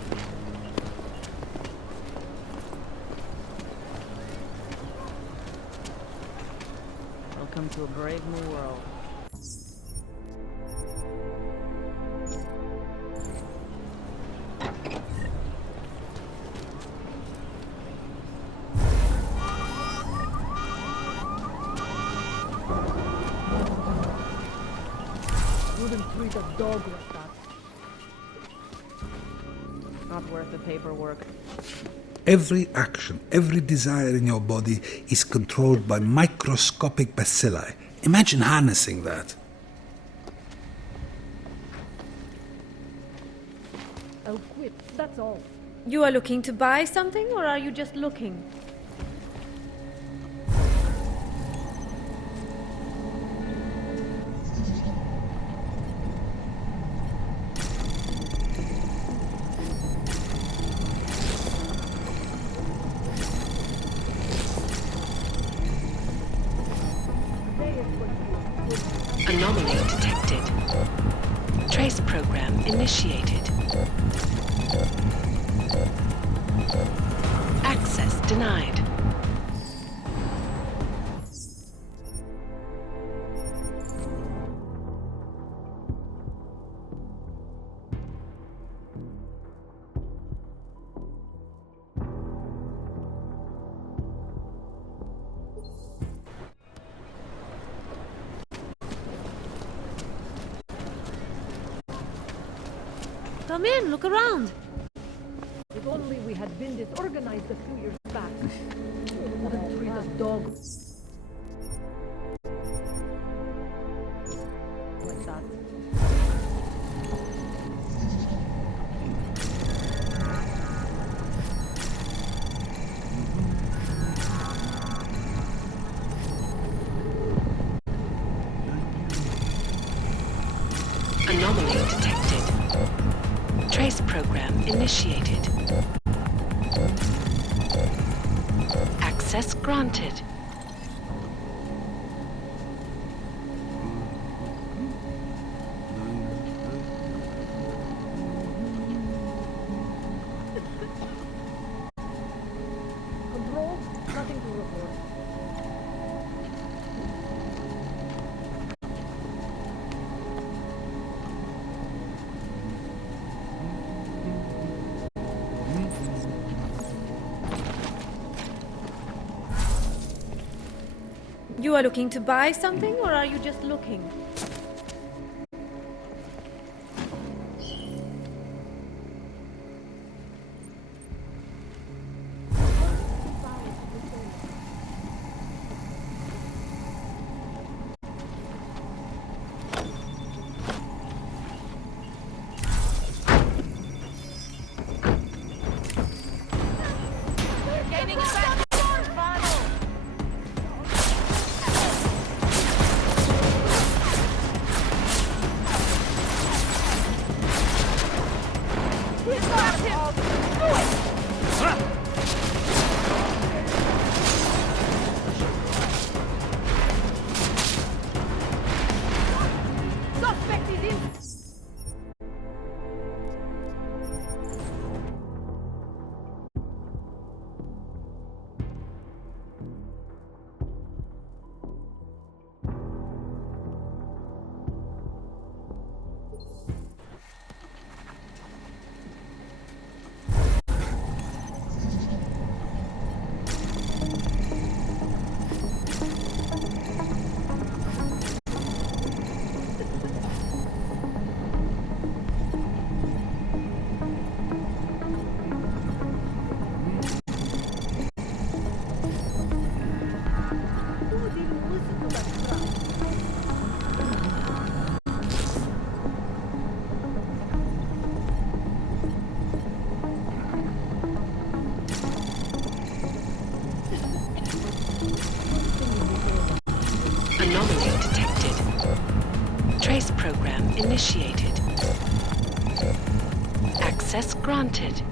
Welcome to a brave new world. Wouldn't treat a dog like that. Not worth the paperwork. Every action, every desire in your body is controlled by microscopic bacilli. Imagine harnessing that. I'll quit, that's all. You are looking to buy something, or are you just looking? Anomaly detected. Trace program initiated. Access denied. Come in, look around. If only we had been disorganized a few years back. Wouldn't treat a dog like that. Anomaly detected. Trace program initiated. Access granted. Control, nothing to report. You are looking to buy something, or are you just looking? Gaining advantage. Follow. He's got him! Do it! Suspect is in! Anomaly detected. Trace program initiated. Access granted.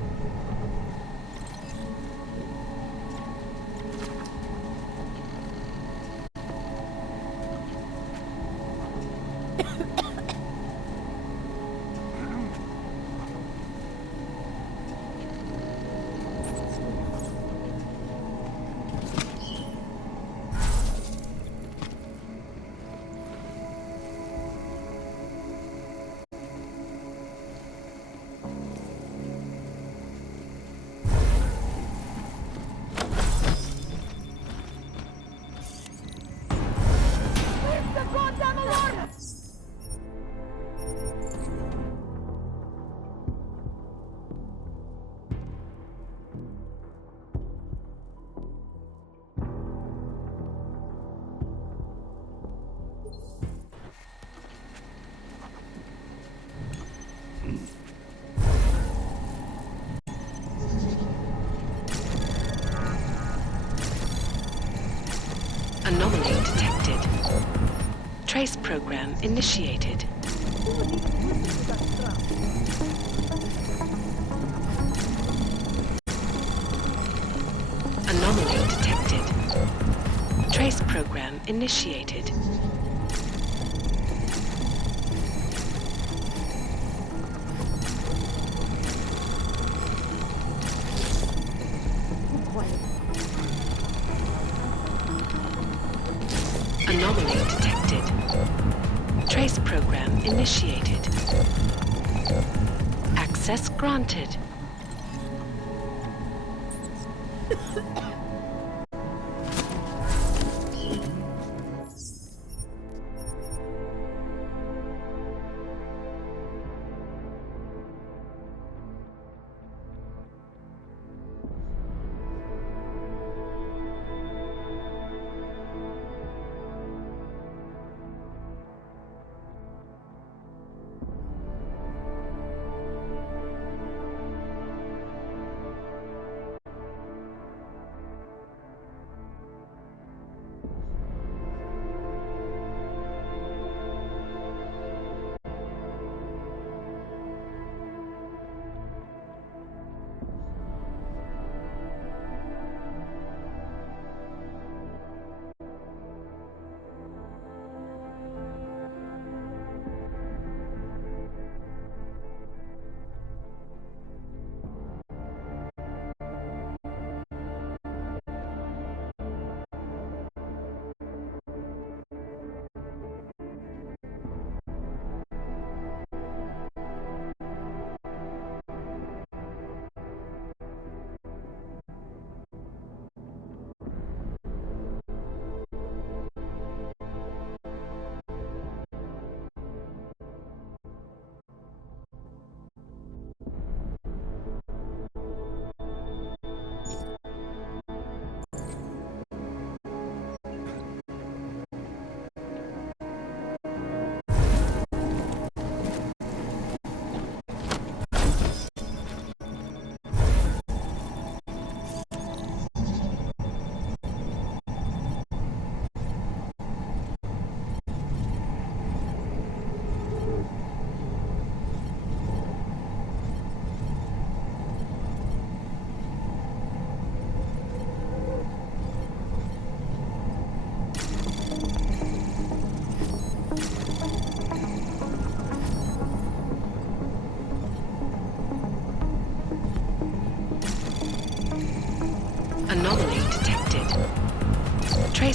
Anomaly detected. Trace program initiated. Anomaly detected. Trace program initiated. Anomaly detected. Trace program initiated. Access granted.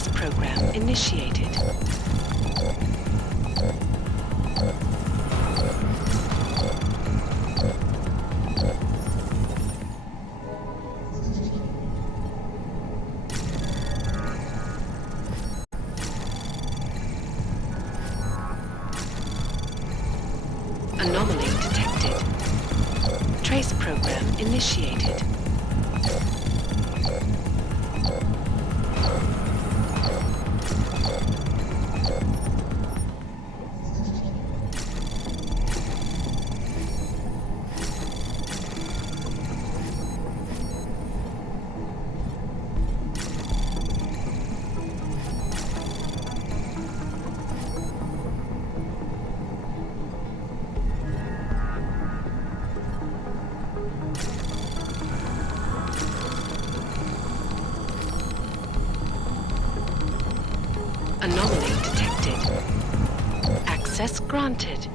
Trace program initiated. Anomaly detected. Trace program initiated. Anomaly detected. Access granted.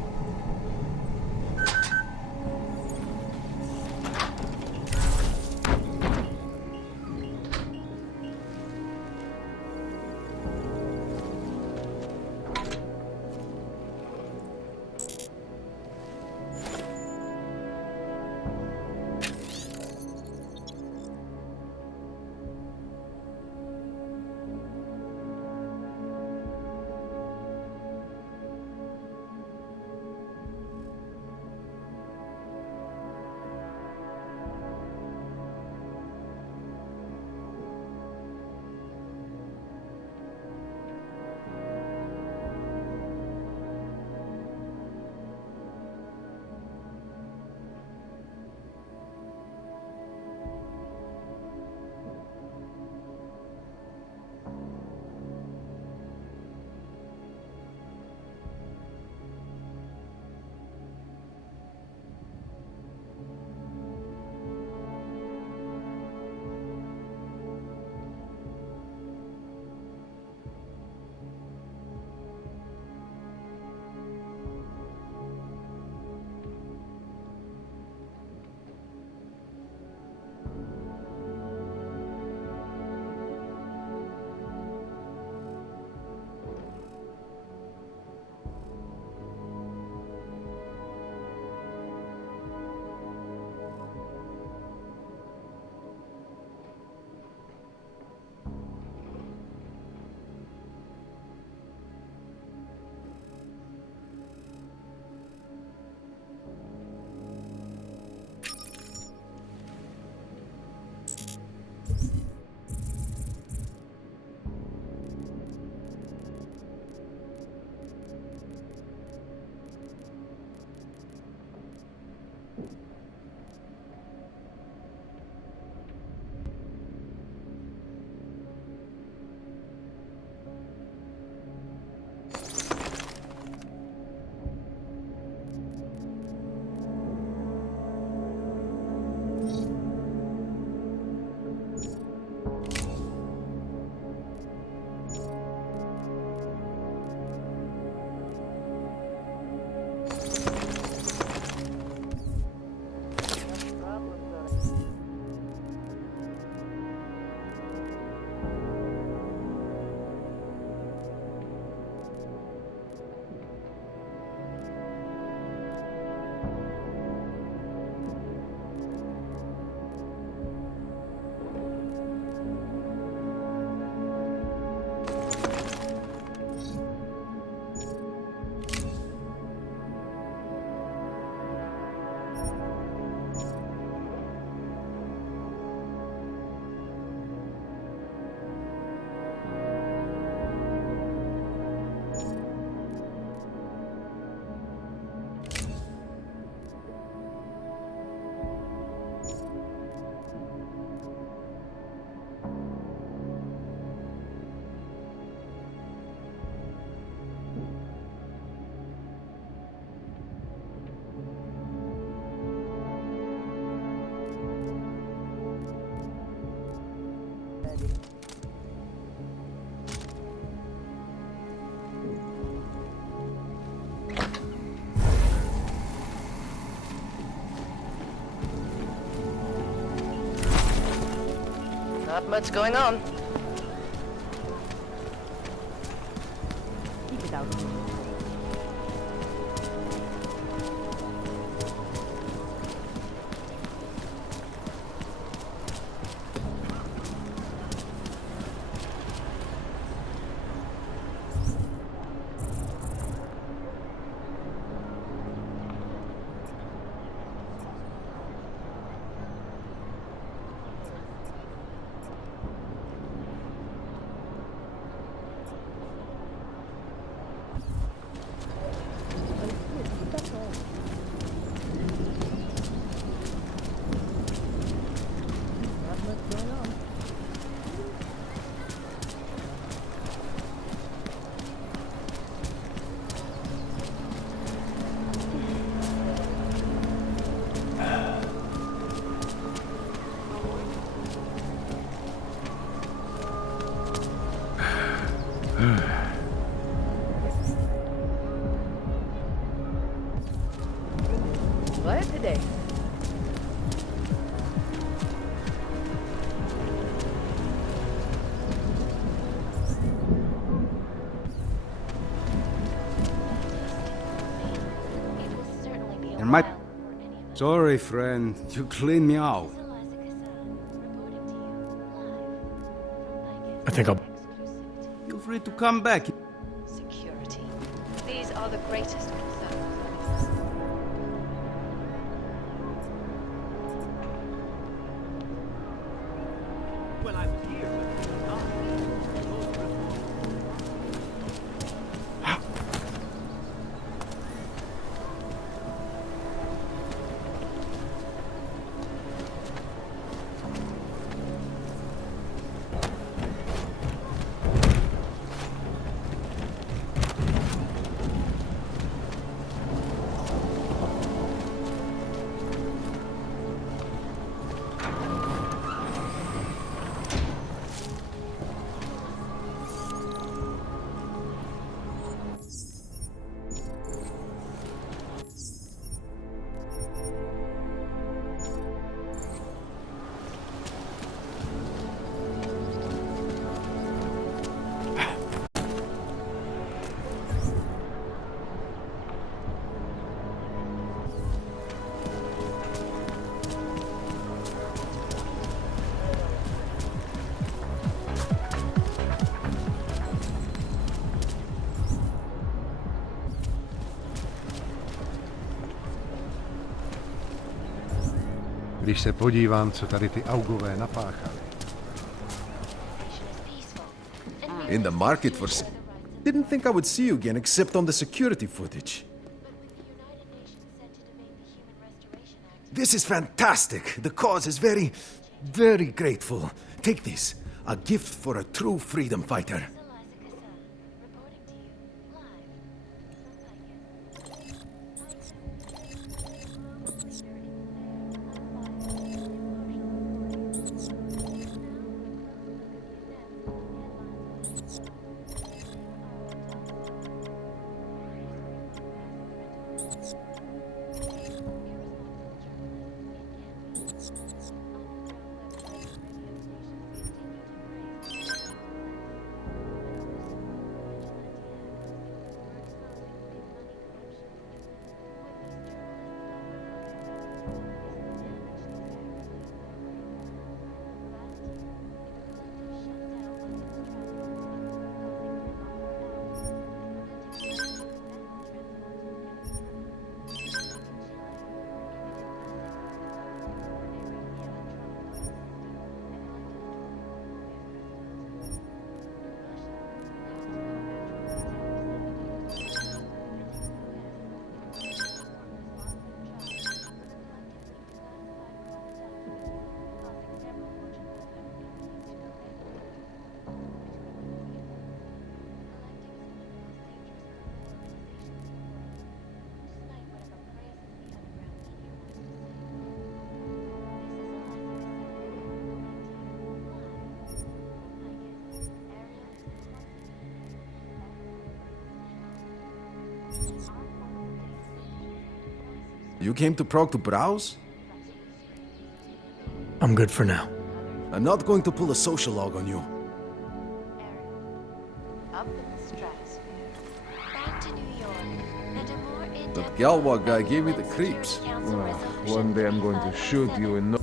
Not much going on. out. What today? And my... Sorry, friend. You cleaned me out. I think I'll... Feel free to come back. Security. These are the greatest concerns. Well, I was here, but it was gone. Když se podívám, co tady ty augové napáchali. In the market for... Didn't think I would see you again except on the security footage. This is fantastic. The cause is very, very grateful. Take this. A gift for a true freedom fighter. You came to Prague to browse? I'm good for now. I'm not going to pull a social log on you. Up in the stratosphere. That Galwa guy gave me the creeps. One day I'm going to shoot you in no...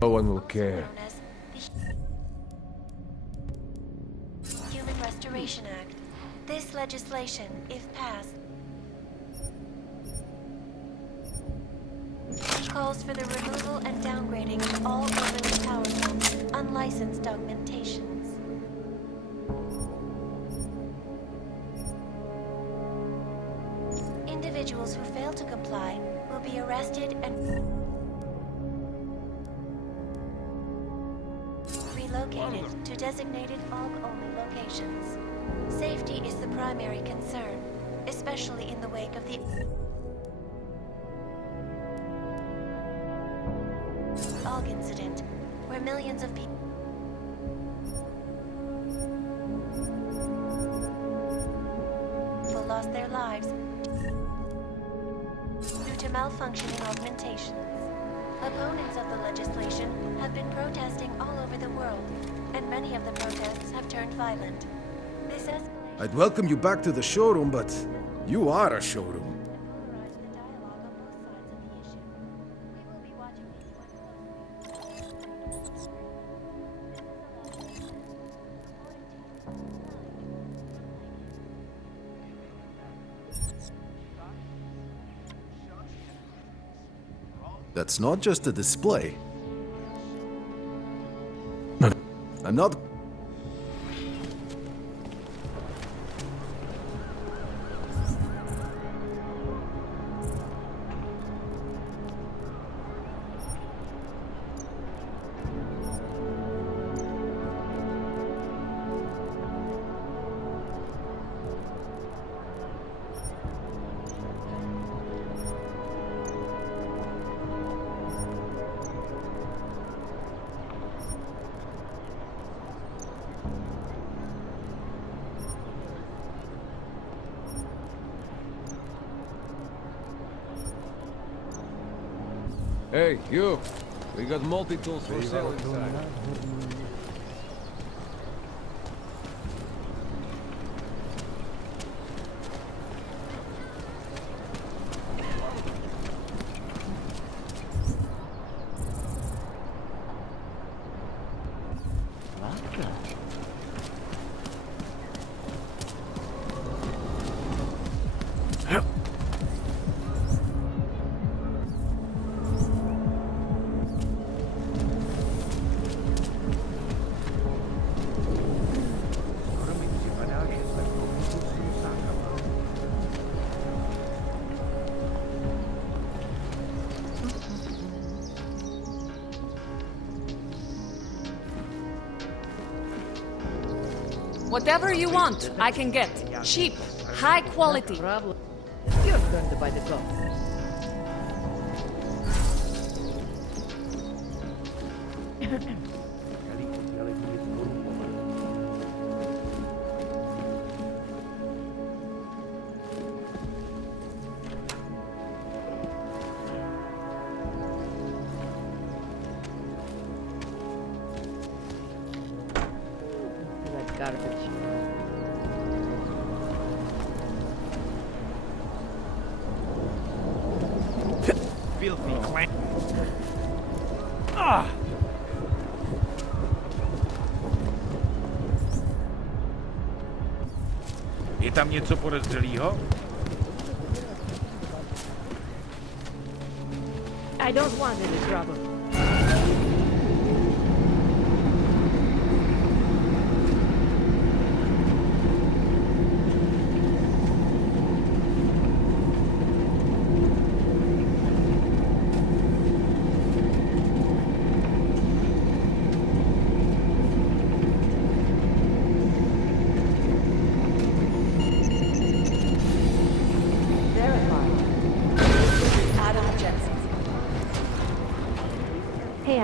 No one will care. Human Restoration Act. This legislation, if passed, calls for the removal and downgrading of all overly powerful, unlicensed augmentations. Individuals who fail to comply will be arrested and relocated to designated AUG-only locations. Safety is the primary concern, especially in the wake of the AUG incident, where millions of people lost their lives due to malfunctioning augmentations. Opponents of the legislation have been protesting all over the world, and many of the protests have turned violent. This escalation I'd welcome you back to the showroom, but you are a showroom. That's not just a display. I'm not... Hey, you! We got multi-tools for sale inside. Whatever you want, I can get. Cheap, high quality. You're going to buy the clothes. That garbage. Filthy clank. Ah! Je tam něco podezřelýho? I don't want any trouble.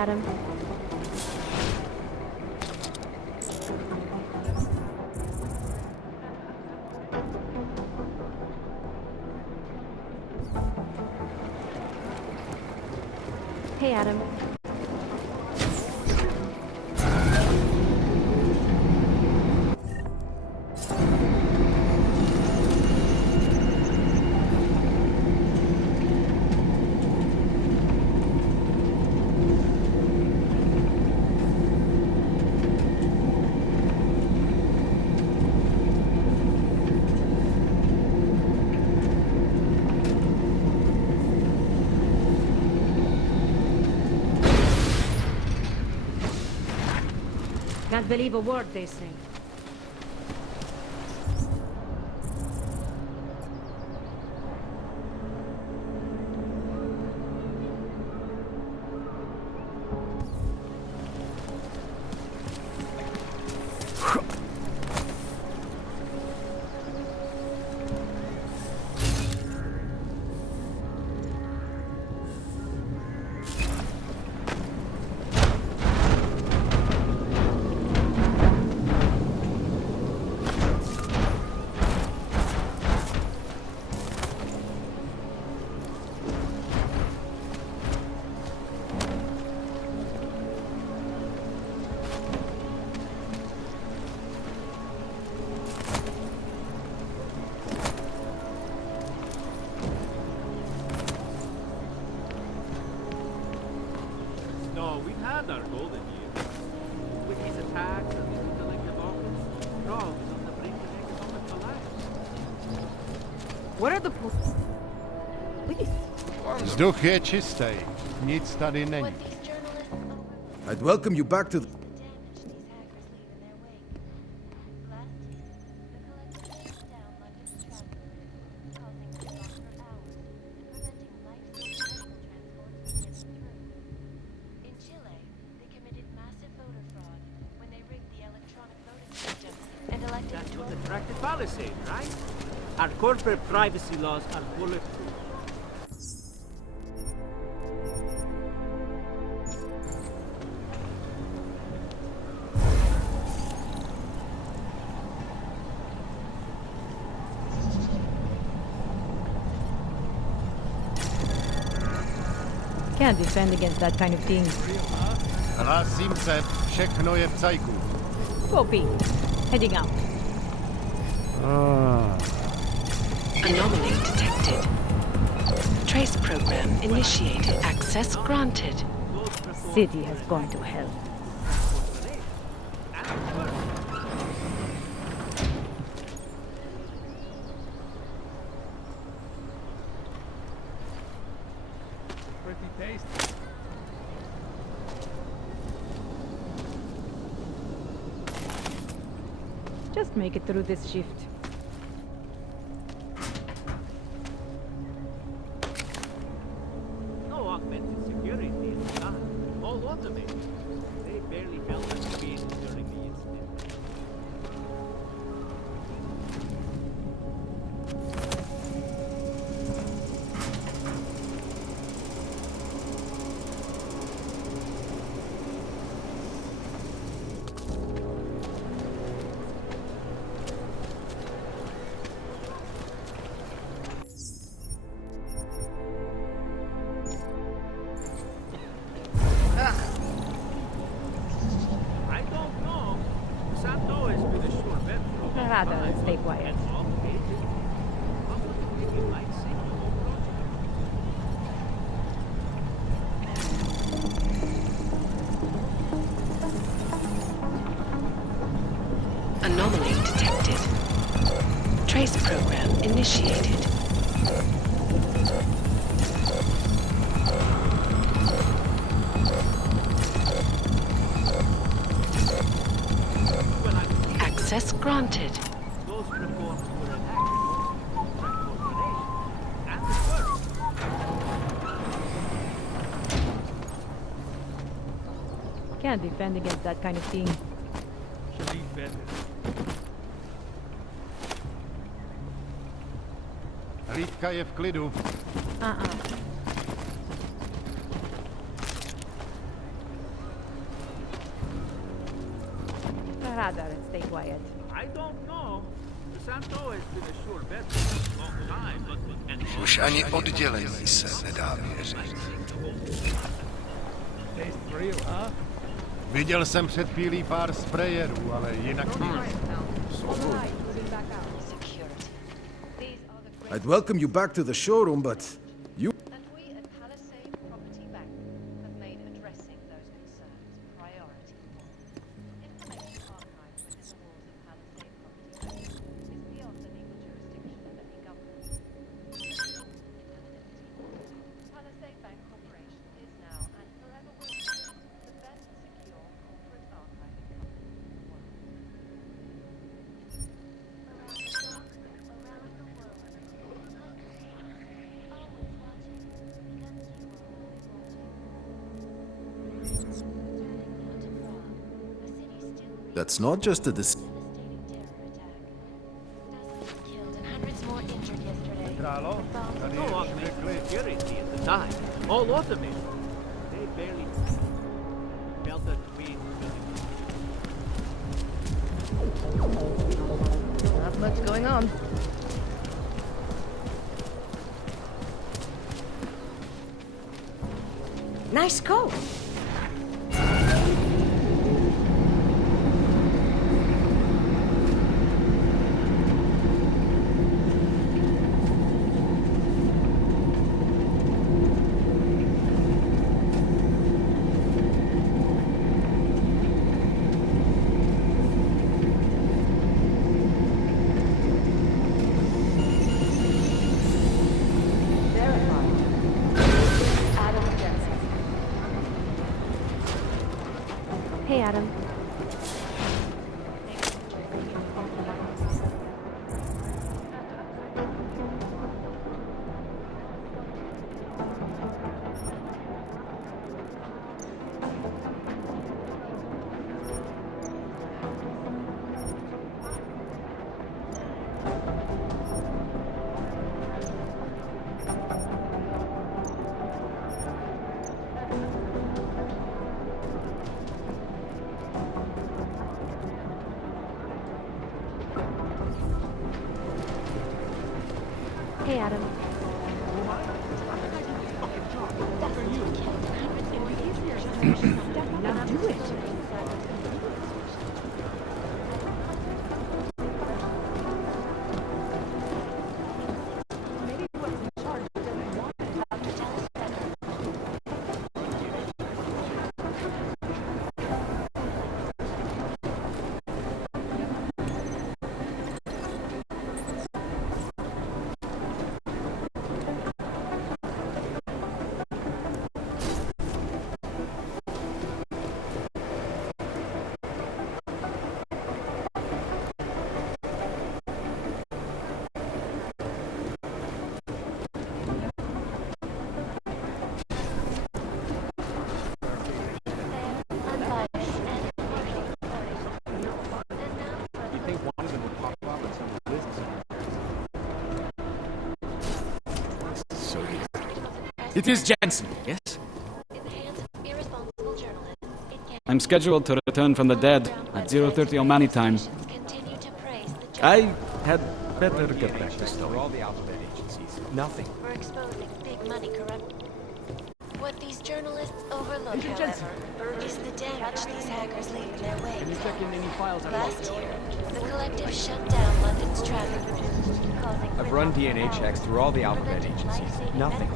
Adam. Hey, Adam. Can't believe a word they say. No, we've had our golden years. With these attacks and these collective offers, Prague is on the brink of economic collapse. What are the police? Vzduch je čistý. Nic tady není. I'd welcome you back to the... That's what attracted Palisade, right? Our corporate privacy laws are bulletproof. Can't defend against that kind of thing. Hlásím se, všechno je v cajku. Copy. Heading out. Anomaly detected. Trace program initiated. Access granted. City has gone to hell. Pretty tasty. Just make it through this shift. No augmented security in the sun. All automated. They barely felt the speed during the incident. I don't know. Santo has been a sure bet for a long Rather, time. let's stay quiet. And obligated. How would you think you might sing the whole project? Anomaly detected. Trace program initiated. Access granted. Those reports were enacted contract corporation. And it worked. Can't defend against that kind of thing. Should be better. Hlídka je v klidu. gather and stay quiet. I don't know. Santo has been a sure bet for a long time, but... Už ani oddělení se nedá věřit. Viděl jsem před chvílí pár sprayerů, ale jinak nic. I'd welcome you back to the showroom, but you... That's not just a No security at the time. All automated. They barely melted between. Not much going on. Nice coat. Hey, Adam. Hey, Adam. Now do it. It is Jensen, yes? I'm scheduled to return from the dead at 0:30 Omani time. I had better get back to study. All the alphabet agencies. Nothing. For exposing big money corruption. What these journalists overlook, however, is the damage these hackers leave in their wake. Can you check in any files? Last year, the collective shut down London's traffic routes, causing I've run DNA checks through all the alphabet agencies. Nothing.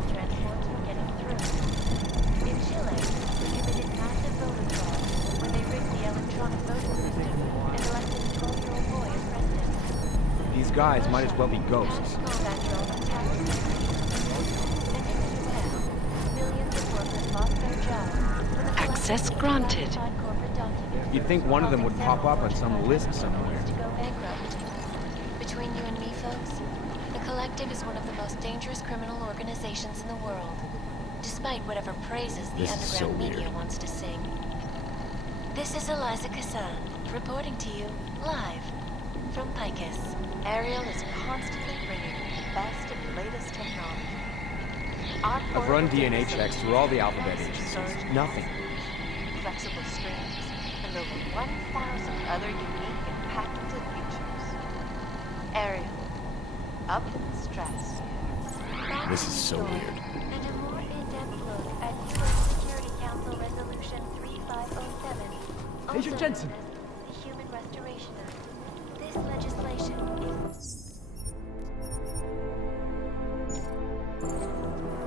In Chile, they committed massive voter fraud when they rigged the electronic voting system and elected a 12-year-old boy as president. These guys might as well be ghosts. Combat drone attacks. And in the US, millions of workers lost their jobs when the Access granted. corporate documents You'd think one of them would pop up on some list somewhere. to go bankrupt. Between you and me, folks, the Collective is one of the most dangerous criminal organizations in the world, despite whatever praises the This is so underground media weird. wants to sing. This is Eliza Cassan, reporting to you live from Picus. Ariel is constantly bringing you the best and latest technology. Our I've run portable DNA data checks centers through all the have alphabet massive agencies. storage Nothing. capacity, flexible screens, a and over 1,000 other unique and patented features. Ariel, up in the stratosphere. This is so weird. And a more in-depth look at UN Security Council Resolution 3507, Agent also Jensen. known as the Human Restoration Act. This legislation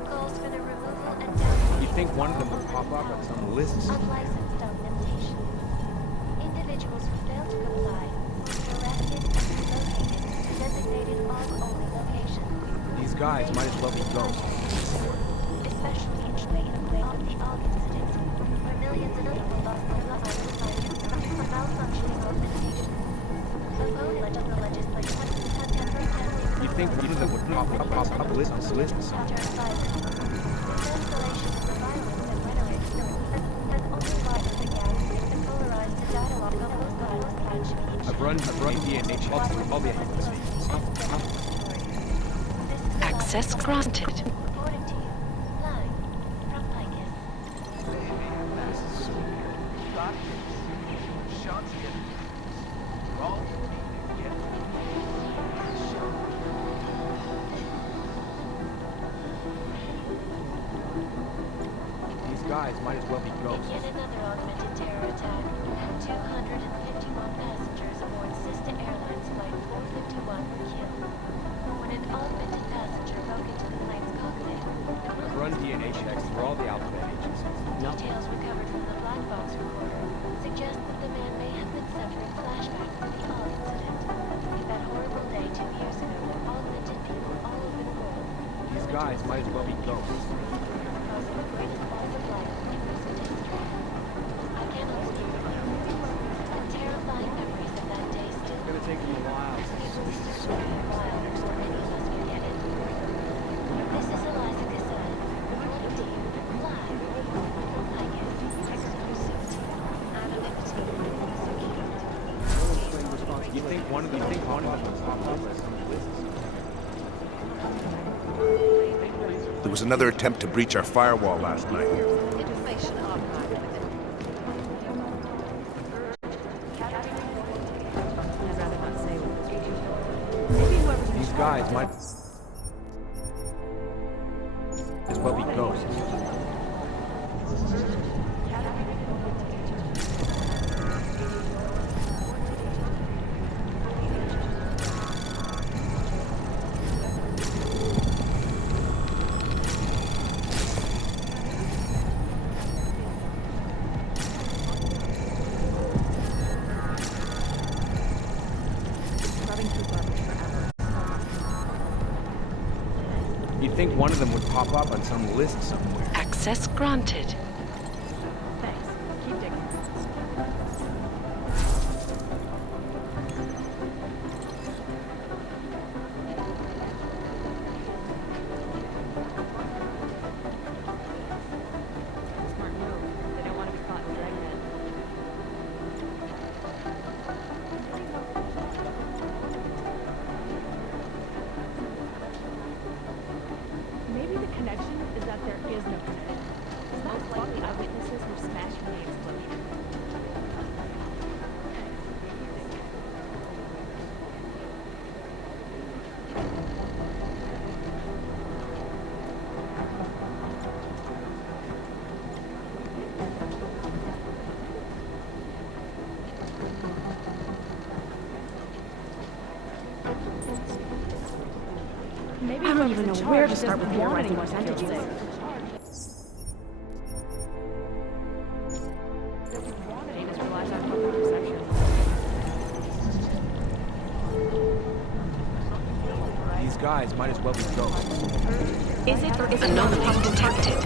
calls for the removal and termination You think one of them would pop up on some list? unlicensed augmentation. Individuals who fail to comply will be arrested and relocated to designated AUG-only locations. These guys might as well be ghosts. Especially in the wake of the AUG incident, where millions of people lost their lives from malfunctioning augmentation. Opponents of the legislation have confirmed You think one of them would pop up lists? counter violence. This escalation of the violence and rhetoric has only widened the gap and polarized the dialogue of both sides. I've run DNH all the Access granted. Reporting to you, live from Picus. This is so weird. Got this. Shots here. All you need to get. These guys might as well be ghosts. Yet another augmented terror attack. 251 passengers aboard Sister Airlines Flight 451 were killed when an augmented passenger broke into the plane's cockpit. I've run DNA checks through all the alphabet agencies. Details recovered from the black box recorder suggest that the man may have been suffering flashbacks to the AUG incident. That horrible day 2 years ago when augmented people all over the world These guys might as well be ghosts. causing the greatest loss of life in recent history. I cannot speak for you. The terrifying memories of that day still It's gonna take me a while. It will certainly be a while before any of us forget it. This is Eliza Cassan, reporting to you live from Picus. Exclusivity. Anonymity. Security. You think one of them would pop up on some lists? There was another attempt to breach our firewall last night. Information archive. I'd rather not say what maybe whoever's in These charge guys might as well be ghosts. scrubbing through garbage for hours. You'd think one of them would pop up on some list somewhere. Access granted. Thanks. Keep digging. Smart move. They don't want to be caught in dragnet. Maybe the connection is that there is no connection. It's not like the eyewitnesses were smashed from the explosion. Maybe I don't whoever's even in know charge where to start doesn't with want theorizing anyone to feel percentages. safe. They just relies on public perception. These guys might as well be ghosts. Is it or is it Anomaly not? detected.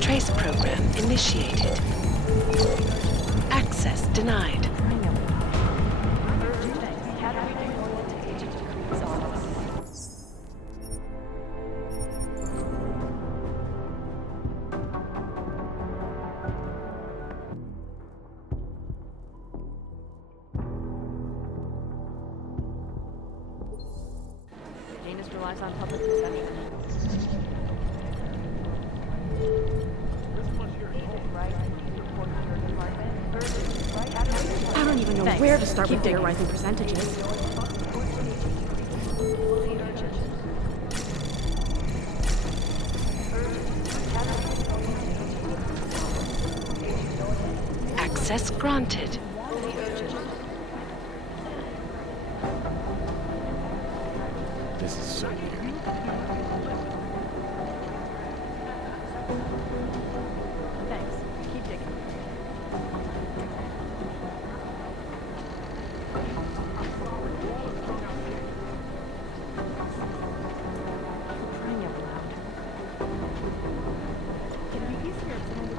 Trace program initiated. Access denied. Janus relies on public perception. Agent Wright, report to your department. I don't even know where to start with theorizing percentages. Access granted. This is so weird. Thanks. Keep digging.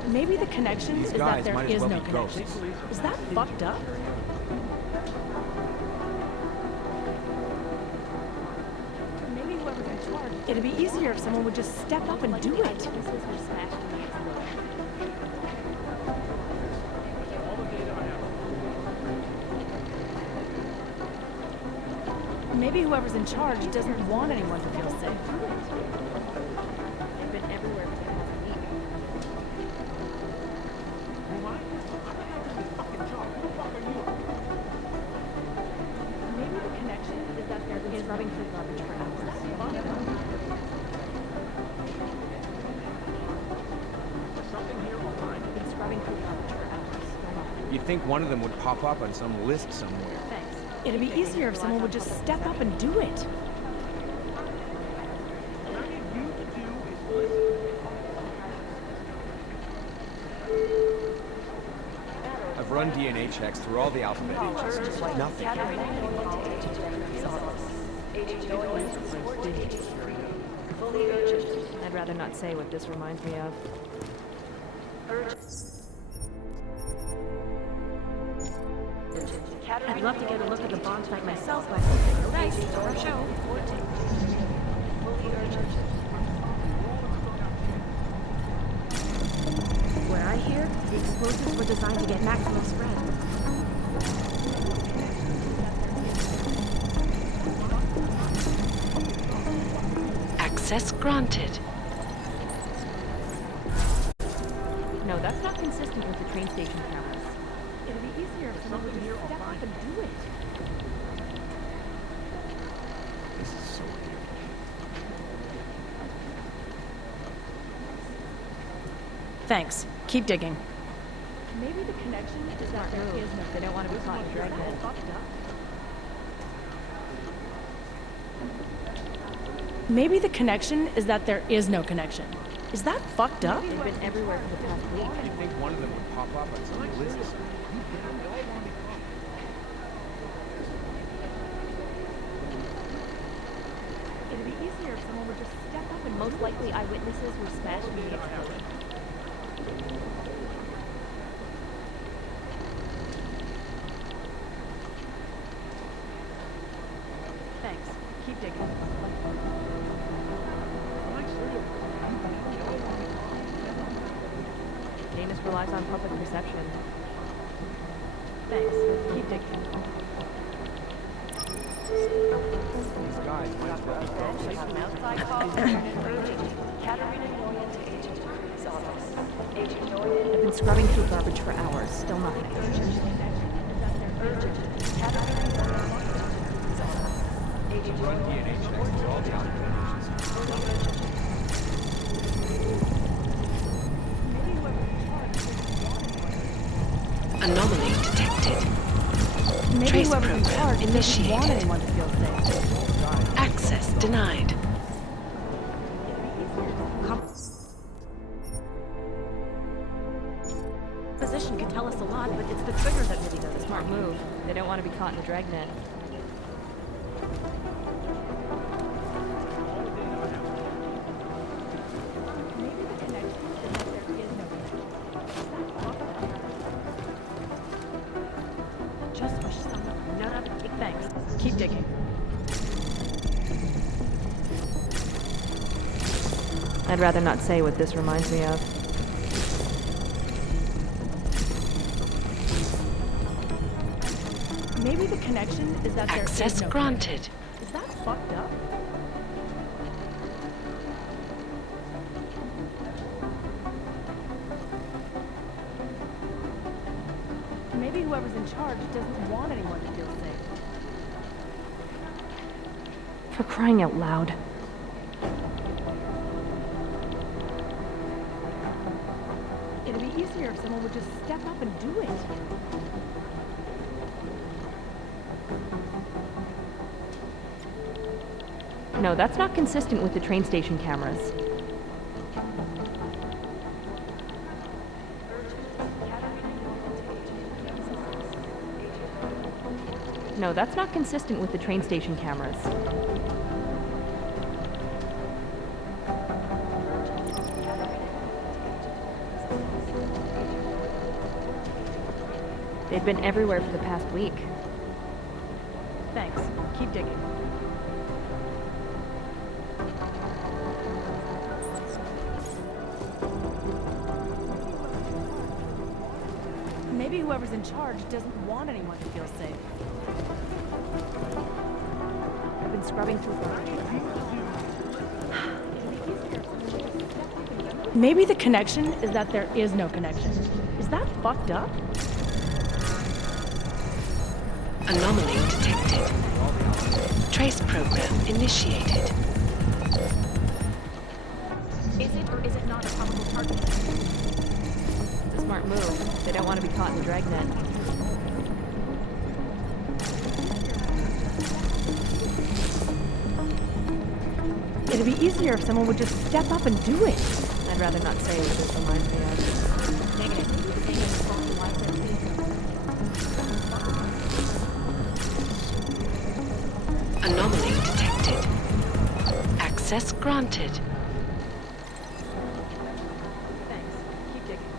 Maybe the connection is that there is no connection. Is that fucked up? Maybe whoever's in charge. It'd be easier if someone would just step up and do it. Maybe whoever's in charge doesn't want anyone to feel safe. They've been everywhere but they haven't eaten. Maybe the connection is that there is rubbing through garbage for hours. It's rubbing through garbage for hours. You'd think one of them would pop up on some list somewhere. Thanks. It'd be easier if someone would just step up and do it. I've run DNA checks through all the alphabet ages. Nothing. I'd rather not say what this reminds me of. I'd love to get a look at the bomb site myself, but thanks for our show. Where I hear, the explosives were designed to get maximum spread. Access granted. No, that's not consistent with the train station cameras. It'd be easier if someone would just step up and do it. This is so weird. Thanks. Keep digging. Maybe the connection is that there is no. They don't want to be caught in dragnet. Maybe the connection is that there is no connection. Is that fucked up? They've been everywhere for the past week. You'd think one of them would pop up on some list somewhere. It'd be easier if someone would just step up and most likely eyewitnesses were smashed when the exploded. Thanks. Keep digging. Janus relies on public perception. Thanks. Keep digging. These guys might as well I've been scrubbing through garbage for hours, still nothing. run DNA checks through all the alphabet ages. Anomaly detected. Maybe Trace whoever's in program charge doesn't want initiated. anyone to feel safe. Access denied. Position could tell us a lot, but it's the trigger that really does a smart move. They don't want to be caught in a dragnet. Just wish someone would nut up and take thanks. Keep digging. I'd rather not say what this reminds me of. Maybe the connection is that there Access is no granted. connection. Is that fucked up? Maybe whoever's in charge doesn't want anyone to feel safe. For crying out loud. It'd be easier if someone would just step up and do it. No, that's not consistent with the train station cameras. No, that's not consistent with the train station cameras. They've been everywhere for the past week. Thanks. Keep digging. Maybe whoever's in charge doesn't want anyone to feel safe. I've been scrubbing through Maybe the connection is that there is no connection. Is that fucked up? Anomaly detected. Trace program initiated. Is it or is it not a probable target? It's a smart move. They don't want to be caught in the dragnet. It'd be easier if someone would just step up and do it. I'd rather not say what this reminds me of. Negative. Anomaly detected. Access granted. Thanks. Keep digging.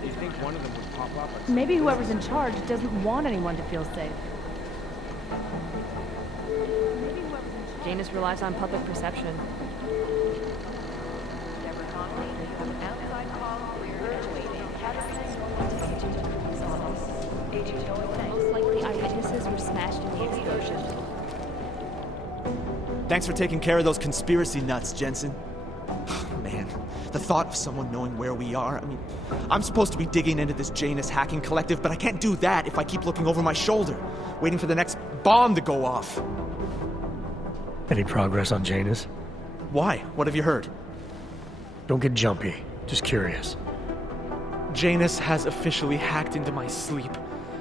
Do you think one of them would pop up? Maybe whoever's in charge doesn't want anyone to feel safe. Janus relies on public perception. Most likely eyewitnesses were smashed in the explosion. Thanks for taking care of those conspiracy nuts, Jensen. Man, the thought of someone knowing where we are, I mean, I'm supposed to be digging into this Janus hacking collective, but I can't do that if I keep looking over my shoulder, waiting for the next bomb to go off. Any progress on Janus? Why? What have you heard? Don't get jumpy. Just curious. Janus has officially hacked into my sleep.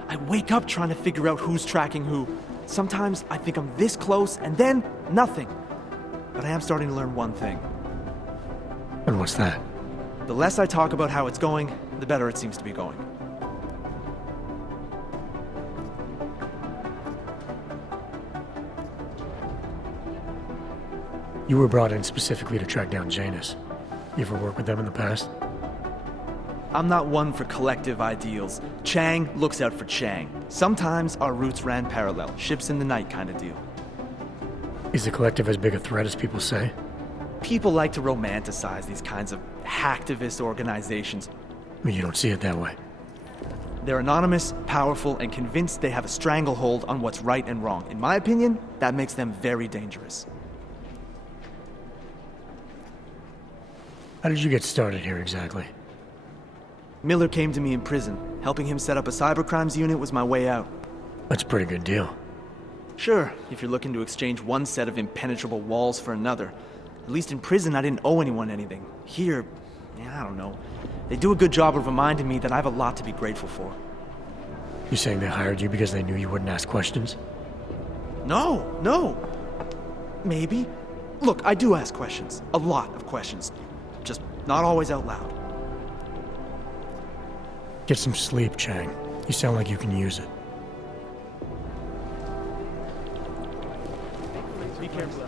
I wake up trying to figure out who's tracking who. Sometimes I think I'm this close, and then nothing. But I am starting to learn one thing. And what's that? The less I talk about how it's going, the better it seems to be going. You were brought in specifically to track down Janus. You ever worked with them in the past? I'm not one for collective ideals. Chang looks out for Chang. Sometimes our routes ran parallel, ships in the night kind of deal. Is the collective as big a threat as people say? People like to romanticize these kinds of hacktivist organizations. I mean, you don't see it that way. They're anonymous, powerful, and convinced they have a stranglehold on what's right and wrong. In my opinion, that makes them very dangerous. How did you get started here exactly? Miller came to me in prison. Helping him set up a cybercrimes unit was my way out. That's a pretty good deal. Sure, if you're looking to exchange one set of impenetrable walls for another. At least in prison, I didn't owe anyone anything. Here, I don't know. They do a good job of reminding me that I have a lot to be grateful for. You saying they hired you because they knew you wouldn't ask questions? No. Maybe. Look, I do ask questions. A lot of questions. Just not always out loud. Get some sleep, Chang. You sound like you can use it. Be careful.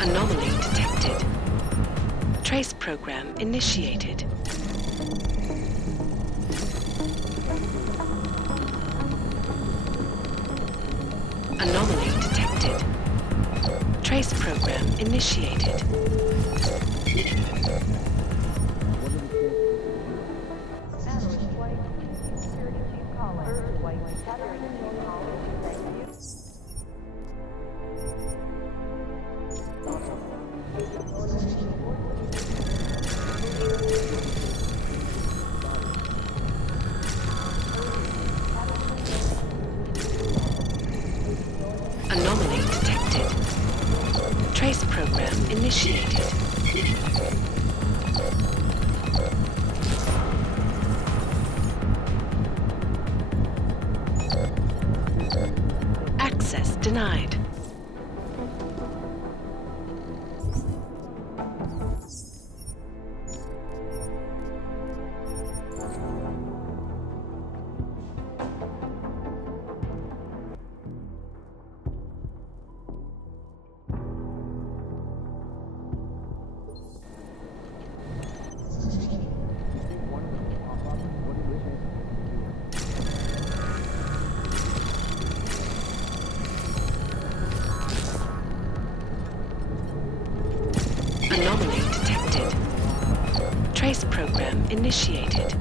Anomaly detected. Trace program initiated. Anomaly detected. Trace program initiated. Anomaly detected. Trace program initiated. Access denied. Anomaly detected. Trace program initiated.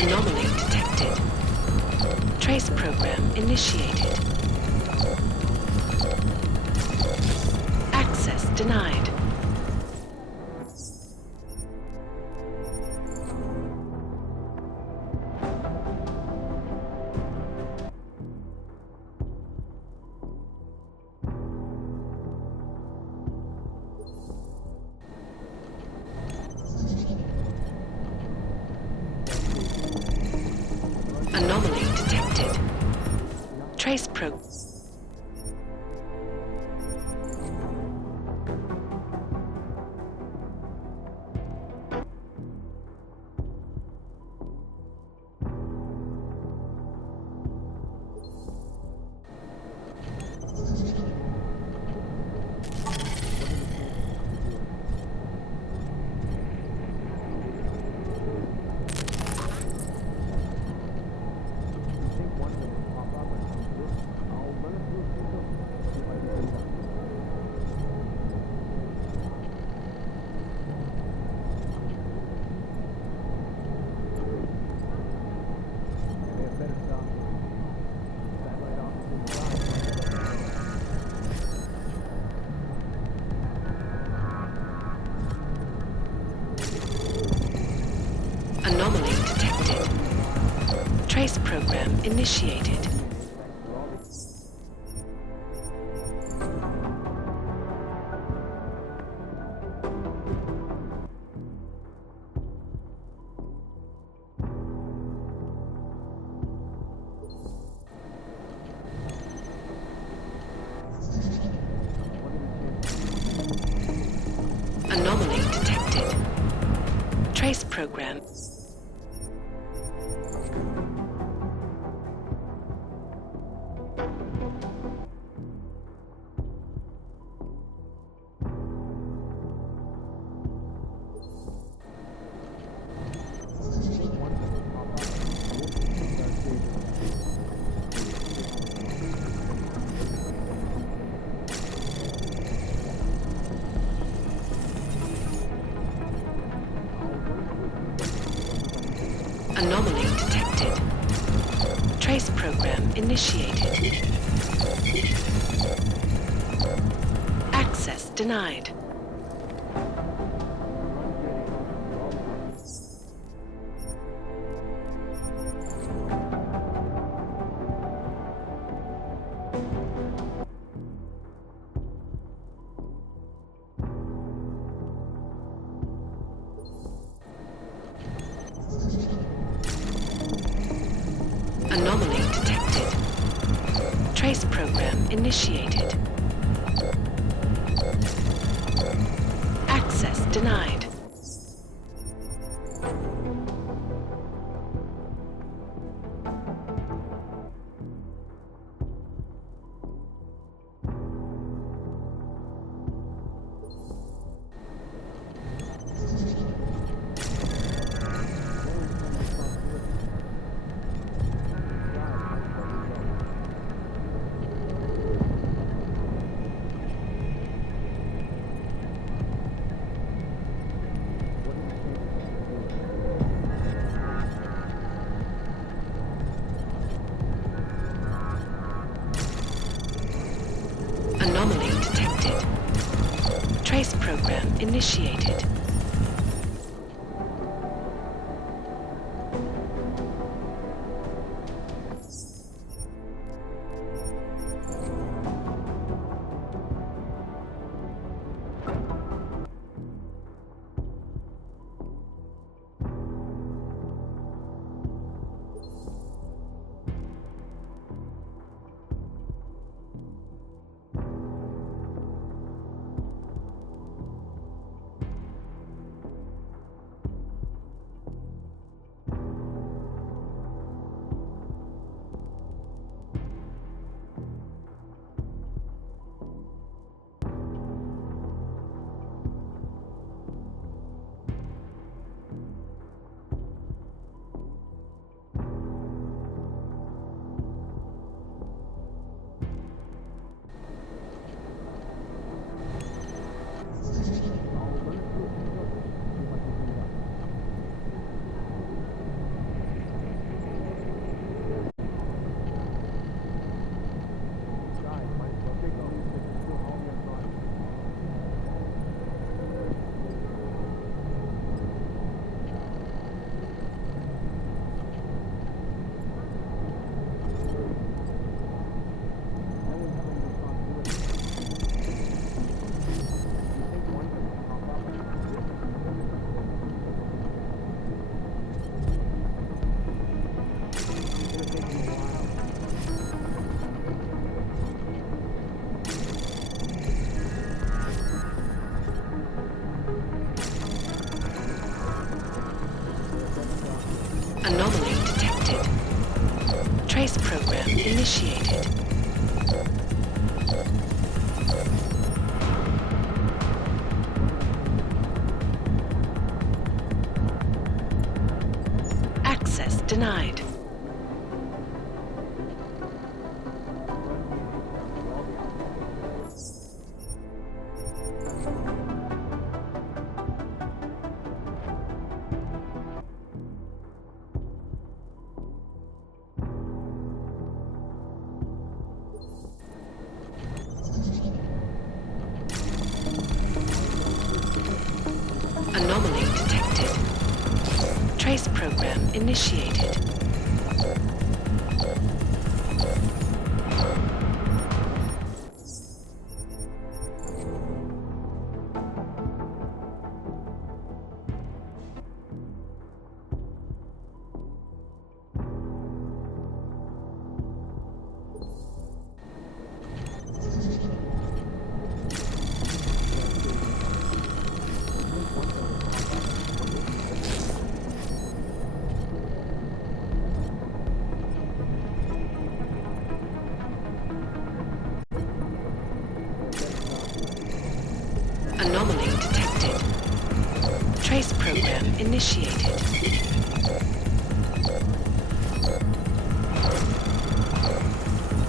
Anomaly detected. Trace program initiated. Access denied. Anomaly detected. Trace program. Anomaly detected. Trace program initiated. Anomaly detected. Trace program. Anomaly detected. Trace program initiated. Access denied. Trace program initiated. Access denied. Anomaly detected. Trace program initiated. Anomaly detected. Trace program initiated. Access denied. Anomaly detected. Trace program initiated. Anomaly detected. Trace program initiated.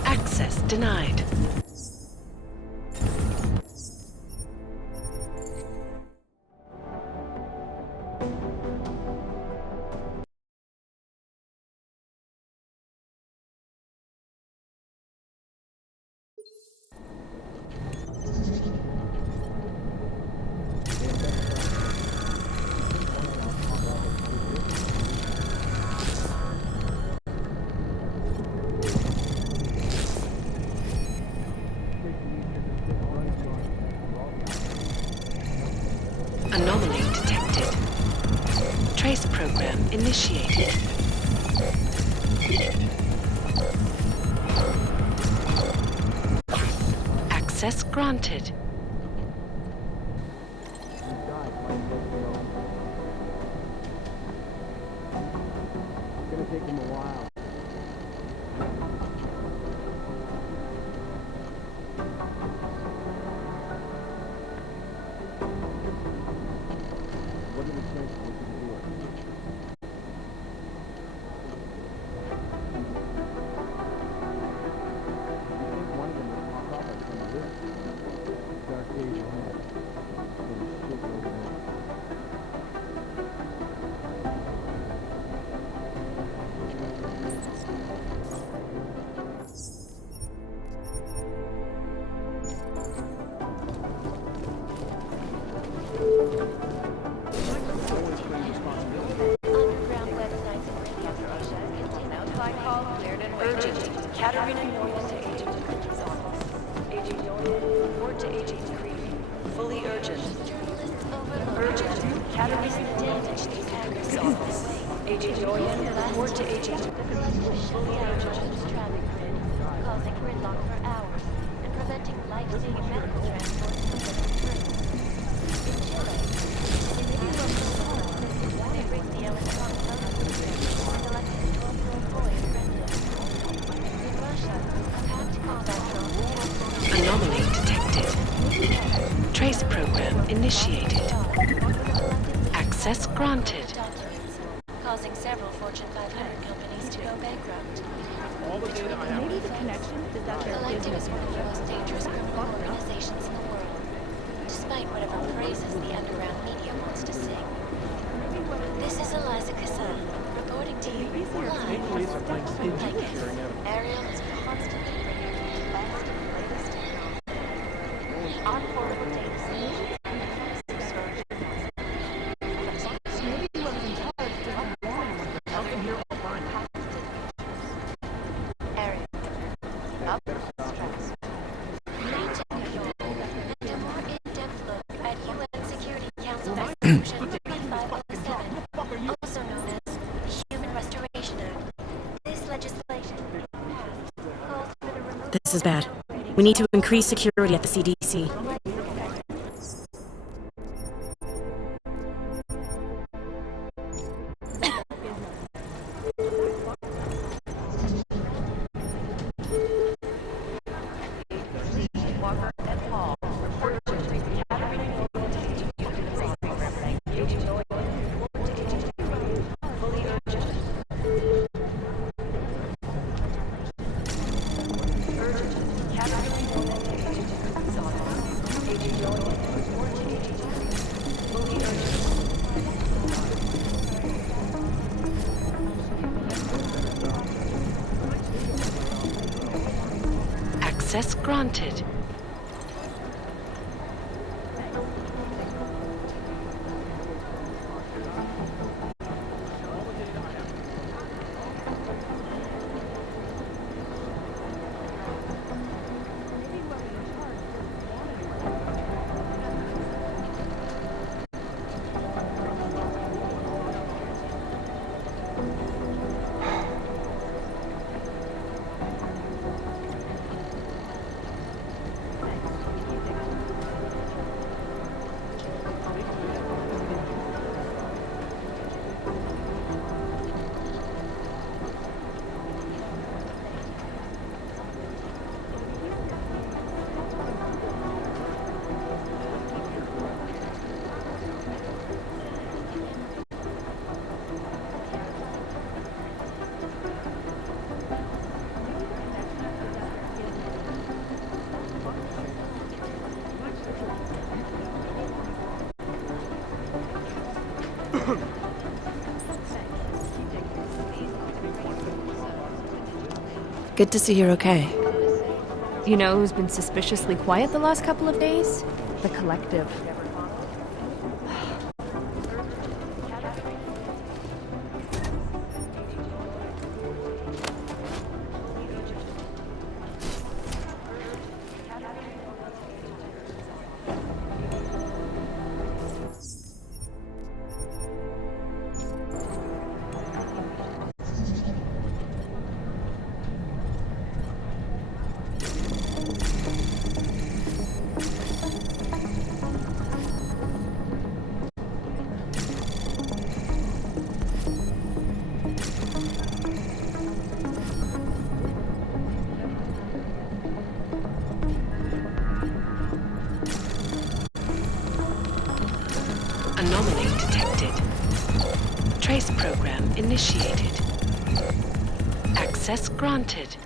Access denied. Anomaly detected. Trace program initiated. Access granted. It's gonna take him a while. What are the chances we can do it? You think one of them will pop up like some of this? Dark days ahead. Little shit over there. Underground websites and radio stations continue to by call cleared and waiting. Urgent. Katerina Noyes to Agent Creed's office. Agent Noyes, report to Agent Creed. Fully urgent. Journalists overload. Urgent. Katerina damage to Agnes office. Agent Noyes, report to Agent fully urgent. Traffic grid, causing gridlock for hours and preventing life-saving medical transport from getting through. In Chile, they rigged the electronic voting system and elected 12 employees president. In Russia, a packed combat drone Anomaly detected. Trace program initiated. Access granted. causing several Fortune 500 companies to go bankrupt. Maybe the connection is that they're Collective is one of the most dangerous criminal organizations in the world, despite whatever praises the underground media wants to sing. This is Eliza Cassan, reporting to you live from Vegas. Ariel is constantly bringing you the best and latest technology. On portable data solutions and defensive storage. maybe whoever's in charge doesn't want Up in here all fine. Ariel, up stress. Need to know and a more in-depth look at UN Security Council Resolution 3507, also known as the Human Restoration Act. This legislation calls for the removal. This is bad. We need to increase security at the CDC. Walker and Paul report to the Academy fully urgent. Access granted. Good to see you're okay. You know who's been suspiciously quiet the last couple of days? The Collective. Trace program initiated. Access granted.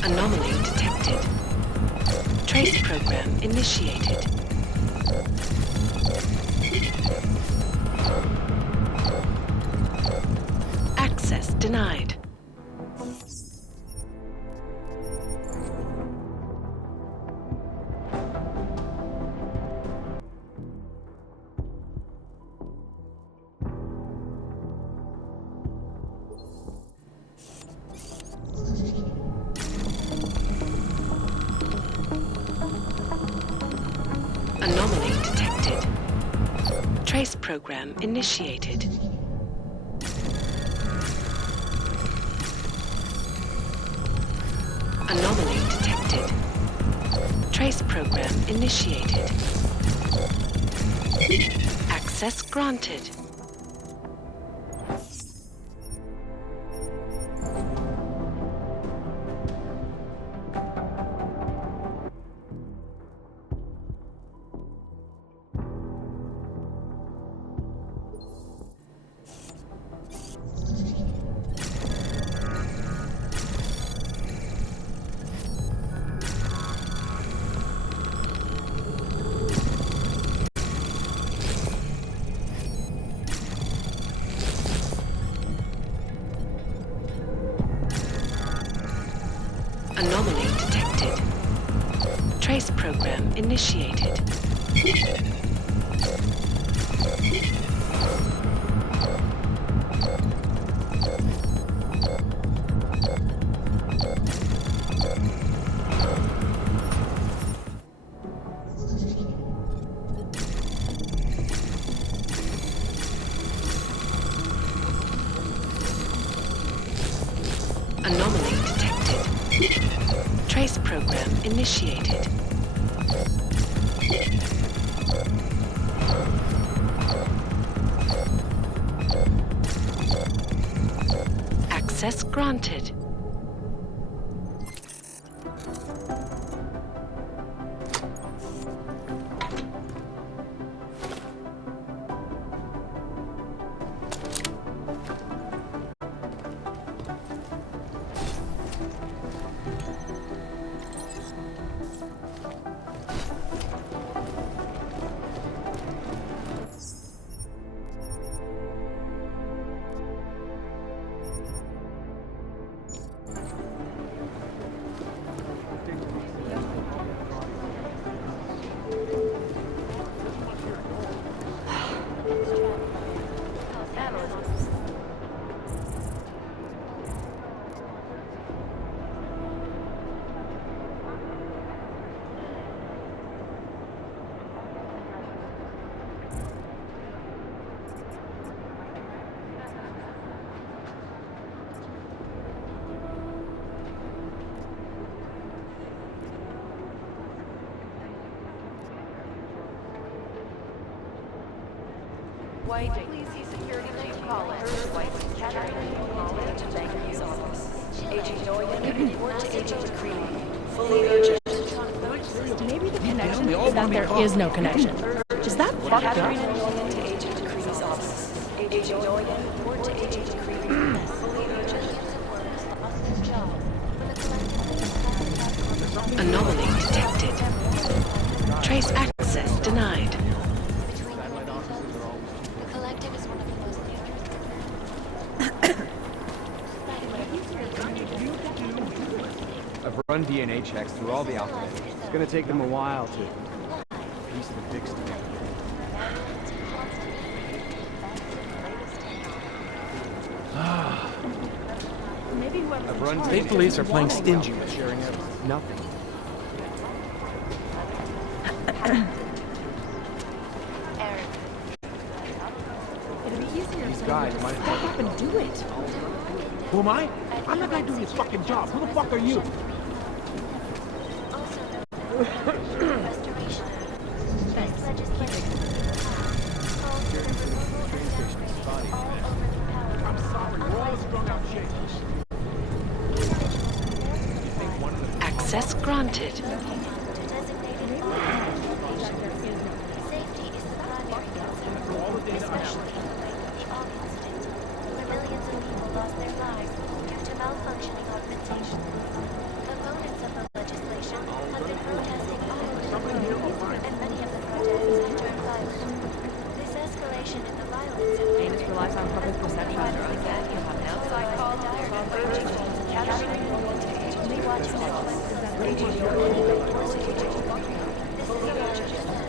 Anomaly detected. Trace program initiated. Access denied. Anomaly detected. Trace program initiated. Anomaly detected. Trace program initiated. Access granted. Anomaly detected. Trace program initiated. Anomaly detected. Trace program initiated. Access granted. White, please see security chief Collins. White, security chief Collins to Banker's office. Agent Doyen, report to Agent Creed. Fully urgent. Maybe the connection is that there is no connection. Is that fucked up? Gathering enrollment to Agent Cree's office. Agent Doyen, report to Agent Cree. Millions of workers lost their jobs when the collective Anomaly detected. Trace access denied. between you and me, folks, the collective is one of the most I've run DNA checks through all the alphabet. It's gonna take them a while to piece the fix together. I've run State police are playing stingy with sharing evidence. Nothing. It'd be easier These if guys someone might would step up and do it. Who am I? I'm the guy doing his fucking job. Who the fuck are you? Access granted. Safety is the primary concern, especially in the wake of the AUG incident, where millions of people lost their lives due to malfunctioning augmentation. Opponents of the legislation have been protesting all over the world, and many of the protests have turned violent. This escalation in the violence and Janus relies on public perception. so I called the dire urging gathering enrollment to Agent Lee watching sequence. Agent Doyen, report to Agent Cree. This is a larger concern.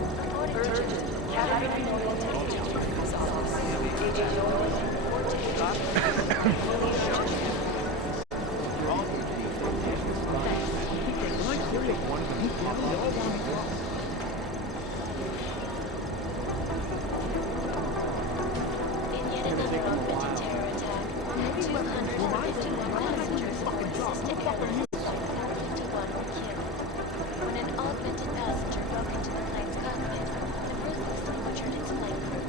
According to gathering enrollment to Agent Cree's office. Agent Doyen, report to Agent In yet another augmented terror attack, 251 passengers who were assisted airlines Flight 451 were killed. When an augmented passenger broke into the plane's cockpit and ruthlessly butchered its flight crew.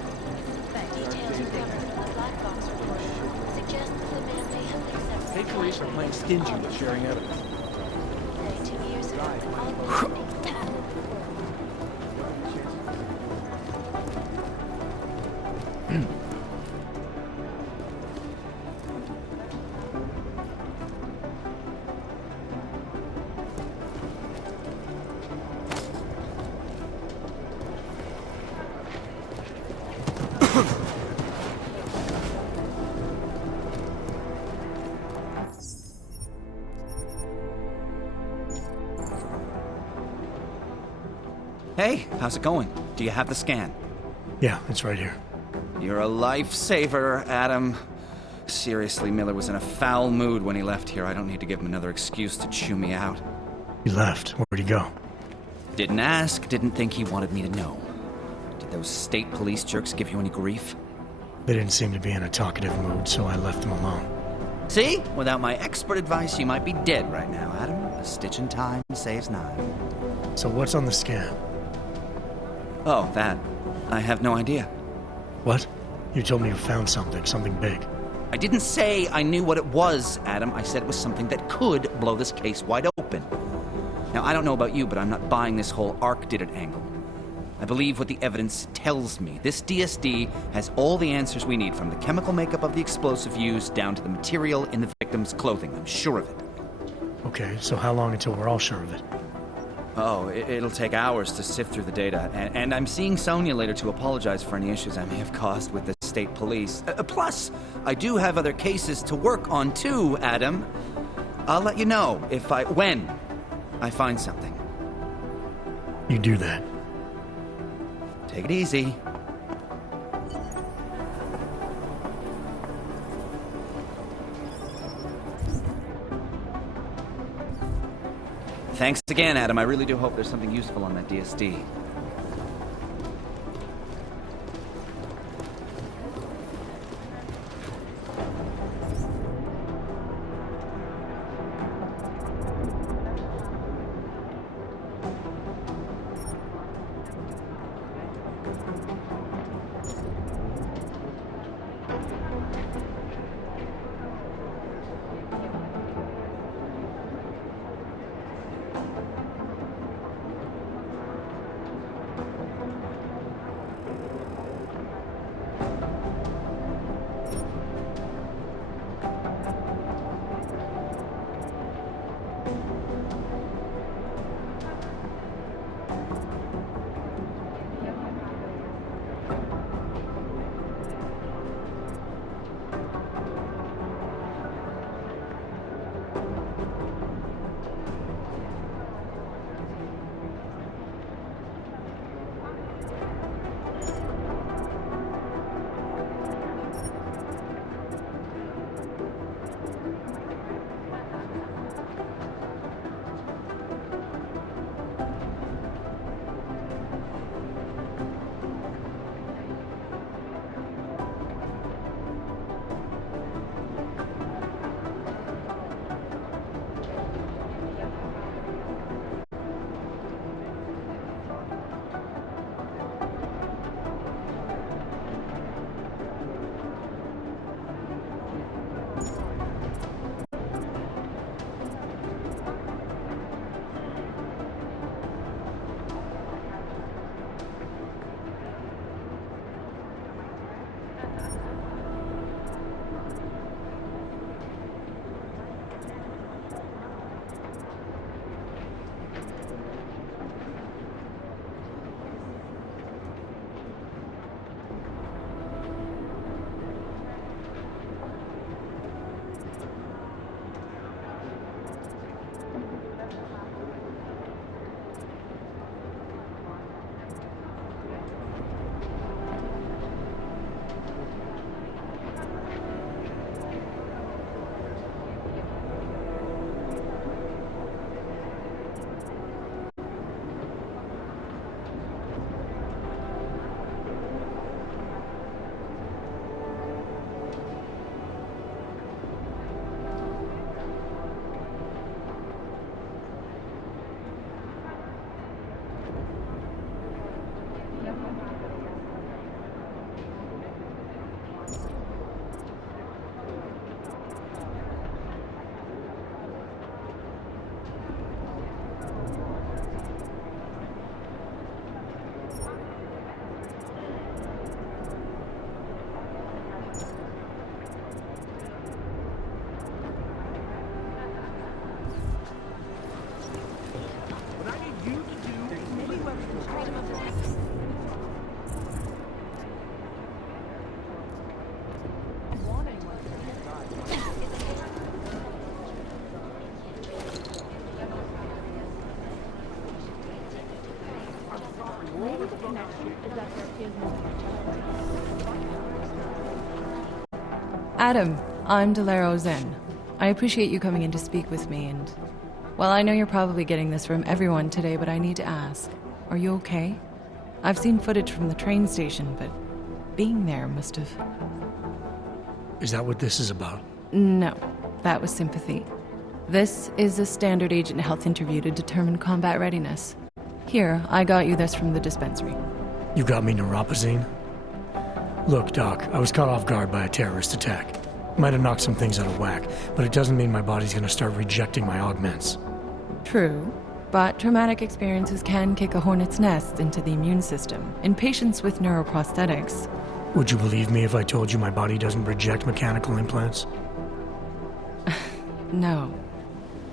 Details recovered from the black box report suggest that the man may have been several State police are playing stingy with sharing evidence. 2 years ago, augmented Hey, how's it going? Do you have the scan? Yeah, it's right here. You're a lifesaver, Adam. Seriously, Miller was in a foul mood when he left here. I don't need to give him another excuse to chew me out. He left. Where'd he go? Didn't ask, didn't think he wanted me to know. Did those state police jerks give you any grief? They didn't seem to be in a talkative mood, so I left them alone. See? Without my expert advice, you might be dead right now, Adam. A stitch in time saves 9. So what's on the scan? Oh, that. I have no idea. What? You told me you found something big. I didn't say I knew what it was, Adam. I said it was something that could blow this case wide open. Now, I don't know about you, but I'm not buying this whole ARC did it angle. I believe what the evidence tells me. This DSD has all the answers we need, from the chemical makeup of the explosive used down to the material in the victim's clothing. I'm sure of it. Okay, so how long until we're all sure of it? Oh, it'll take hours to sift through the data, and I'm seeing Sonia later to apologize for any issues I may have caused with the state police. Plus, I do have other cases to work on too, Adam. I'll let you know when I find something. You do that. Take it easy. Thanks again, Adam. I really do hope there's something useful on that DSD. Adam, I'm Delaro Zen. I appreciate you coming in to speak with me, and... Well, I know you're probably getting this from everyone today, but I need to ask. Are you okay? I've seen footage from the train station, but being there must have... Is that what this is about? No, that was sympathy. This is a standard agent health interview to determine combat readiness. Here, I got you this from the dispensary. You got me neuropazine? Look, Doc, I was caught off guard by a terrorist attack. Might have knocked some things out of whack, but it doesn't mean my body's gonna start rejecting my augments. True, but traumatic experiences can kick a hornet's nest into the immune system in patients with neuroprosthetics. Would you believe me if I told you my body doesn't reject mechanical implants? No.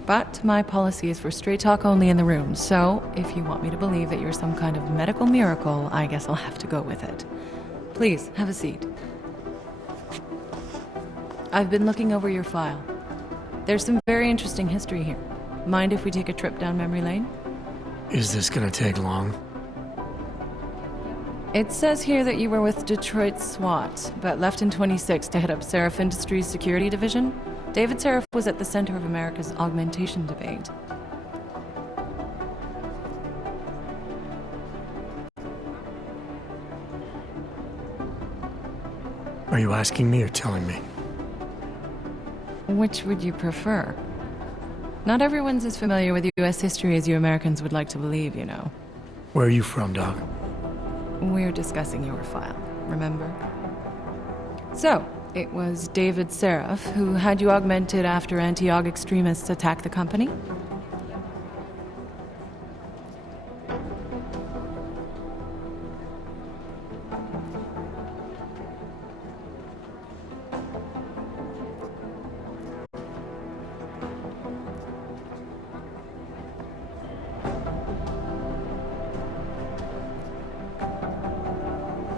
But my policy is for straight talk only in the room, so if you want me to believe that you're some kind of medical miracle, I guess I'll have to go with it. Please, have a seat. I've been looking over your file. There's some very interesting history here. Mind if we take a trip down memory lane? Is this gonna take long? It says here that you were with Detroit SWAT, but left in 26 to head up Seraph Industries' security division. David Seraph was at the center of America's augmentation debate. Are you asking me or telling me? Which would you prefer? Not everyone's as familiar with U.S. history as you Americans would like to believe, you know. Where are you from, Doc? We're discussing your file, remember? So, it was David Seraph who had you augmented after anti-aug extremists attacked the company?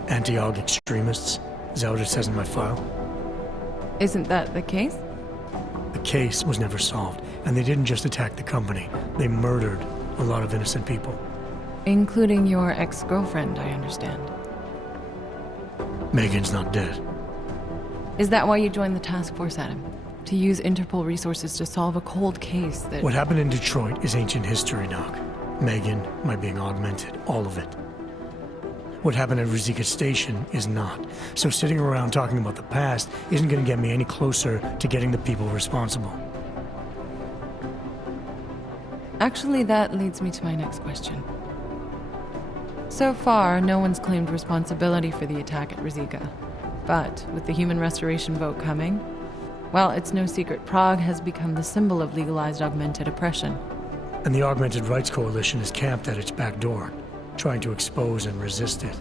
Anti-aug extremists? Is that what it says in my file? Isn't that the case? The case was never solved, and they didn't just attack the company. They murdered a lot of innocent people. Including your ex-girlfriend, I understand. Megan's not dead. Is that why you joined the task force, Adam? To use Interpol resources to solve a cold case that... What happened in Detroit is ancient history, Doc. Megan, my being augmented, all of it. What happened at Rizika Station is not. So sitting around talking about the past isn't going to get me any closer to getting the people responsible. Actually, that leads me to my next question. So far, no one's claimed responsibility for the attack at Rizika. But with the human restoration vote coming, well, it's no secret Prague has become the symbol of legalized augmented oppression. And the Augmented Rights Coalition is camped at its back door, trying to expose and resist it.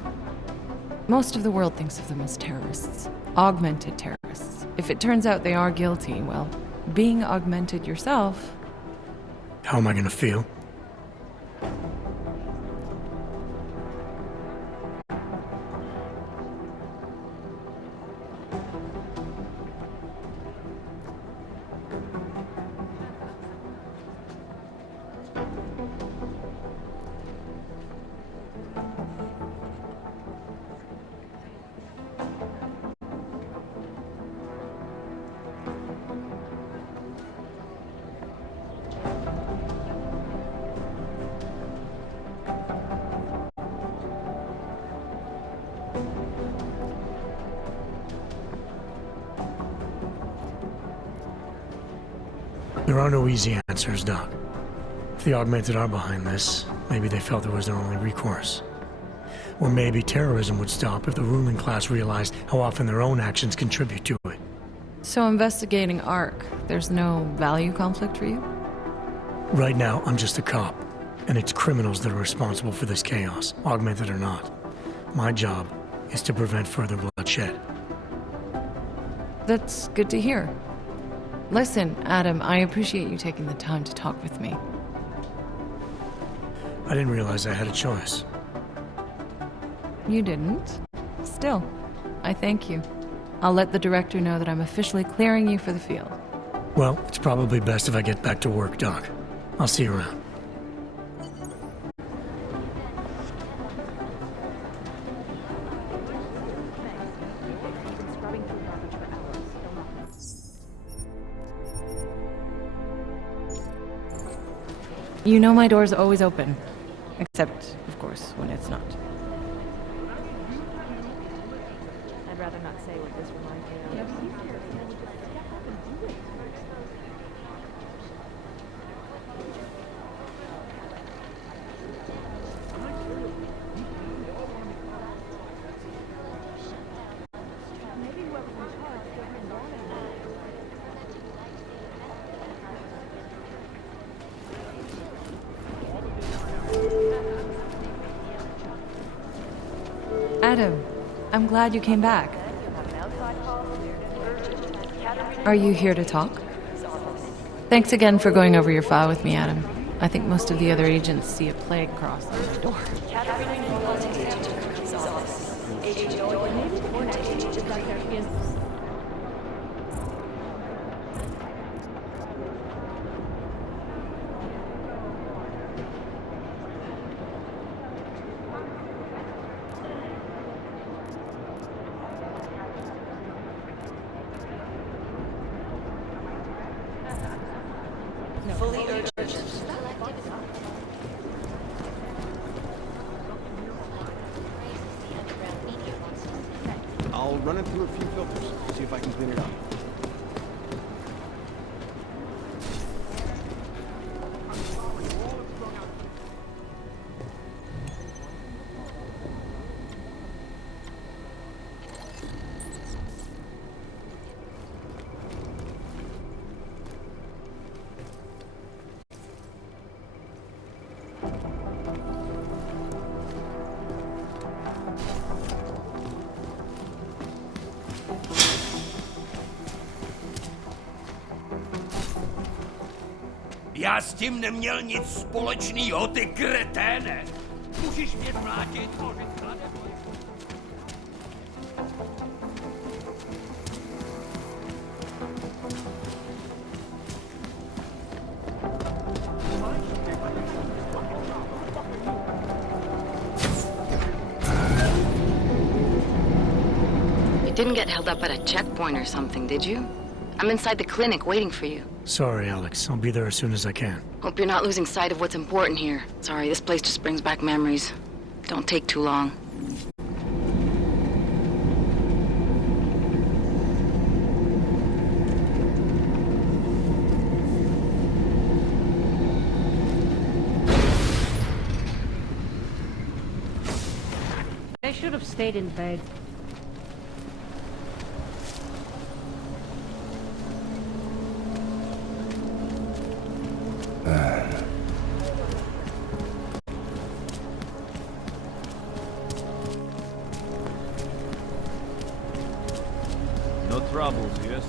Most of the world thinks of them as terrorists. Augmented terrorists. If it turns out they are guilty, well, being augmented yourself... How am I gonna feel? There are no easy answers, Doc. If the Augmented are behind this, maybe they felt it was their only recourse. Or maybe terrorism would stop if the ruling class realized how often their own actions contribute to it. So investigating ARC, there's no value conflict for you? Right now, I'm just a cop, and it's criminals that are responsible for this chaos, augmented or not. My job is to prevent further bloodshed. That's good to hear. Listen, Adam, I appreciate you taking the time to talk with me. I didn't realize I had a choice. You didn't? Still, I thank you. I'll let the director know that I'm officially clearing you for the field. Well, it's probably best if I get back to work, Doc. I'll see you around. You know my door's always open. Except, of course, when it's not. I'd rather not say what this reminds me of. Adam, I'm glad you came back. Are you here to talk? Thanks again for going over your file with me, Adam. I think most of the other agents see a plague cross on the door. Fully urgent. I'll run it through a few filters, see if I can clean it up. Já s tím neměl nic společného, ty kreténe! Můžeš mě mlátit, tvořit kladem. You didn't get held up at a checkpoint or something, did you? I'm inside the clinic waiting for you. Sorry, Alex. I'll be there as soon as I can. Hope you're not losing sight of what's important here. Sorry, this place just brings back memories. Don't take too long. I should have stayed in bed. No troubles, yes?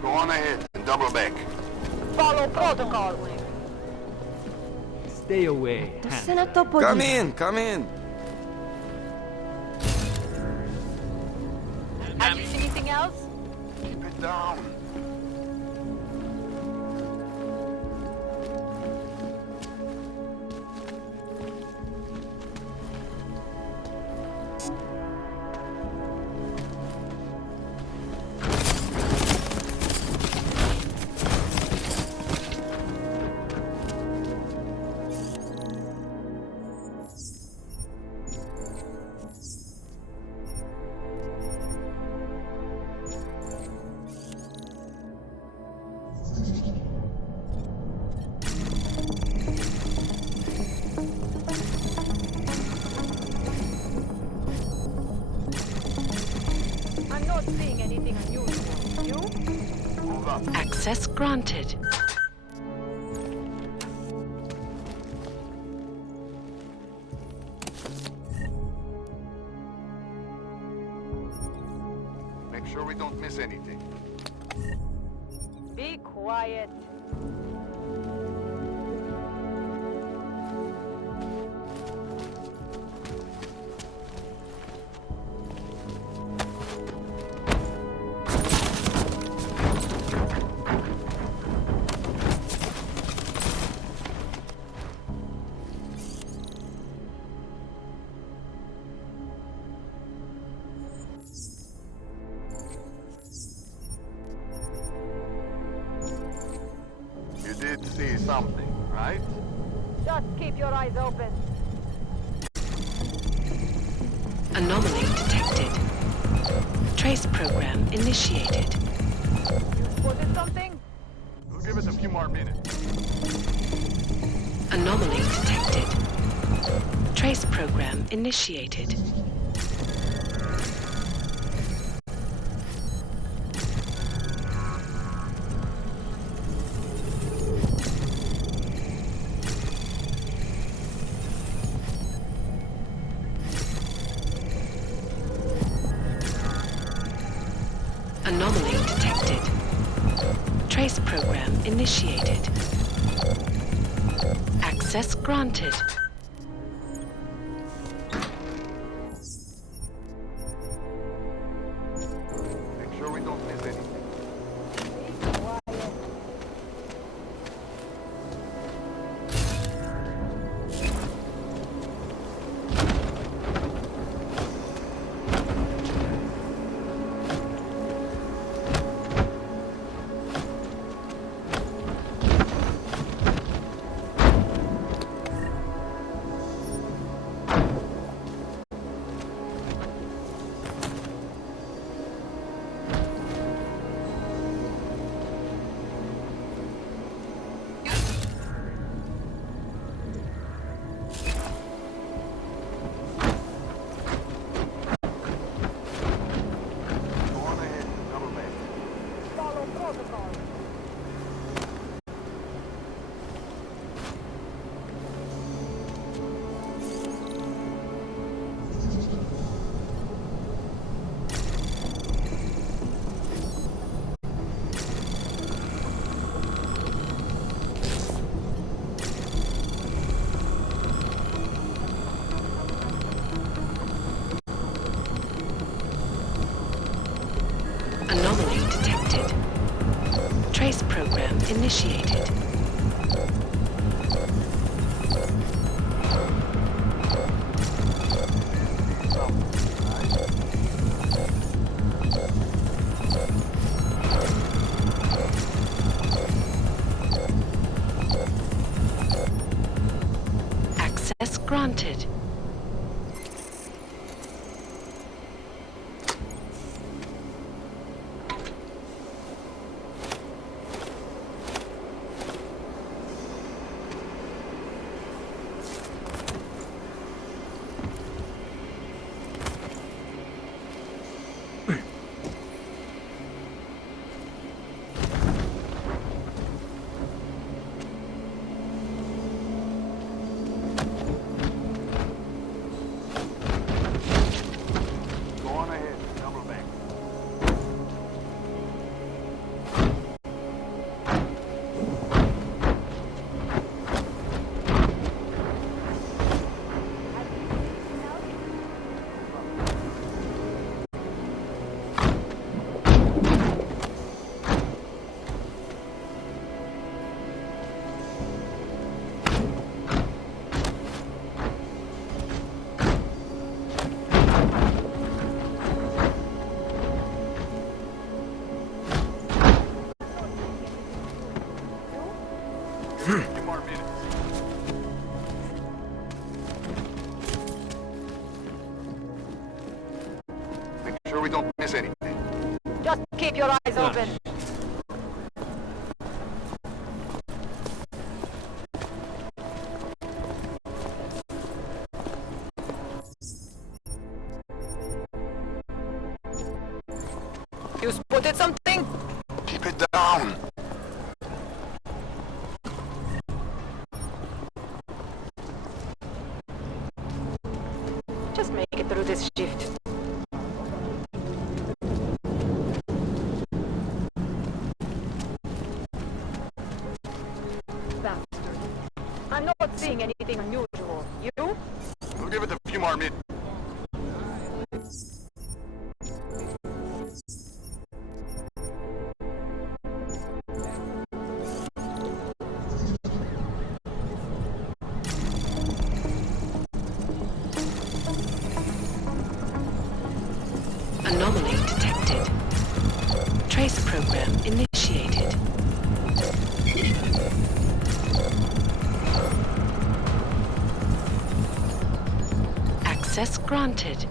Go on ahead and double back. Follow protocol. Stay away. Come in, come in. Have you seen anything else? Keep it down. I'm not seeing anything unusual. You? Move up. Access granted. Make sure we don't miss anything. Be quiet. see something, right? Just keep your eyes open. Anomaly detected. Trace program initiated. You spotted something? We'll give it a few more minutes. Anomaly detected. Trace program initiated. Anomaly detected. Trace program initiated. Access granted. Make sure we don't miss anything. Anomaly detected. Trace program initiated. Access granted. Go on ahead, double back. A few more minutes. Make sure we don't miss anything. Just keep your eyes open. You spotted something? Keep it down. Just make it through this shift. Bastard. I'm not seeing anything unusual. You? We'll give it a few more minutes. Anomaly detected. Trace program initiated. Access granted.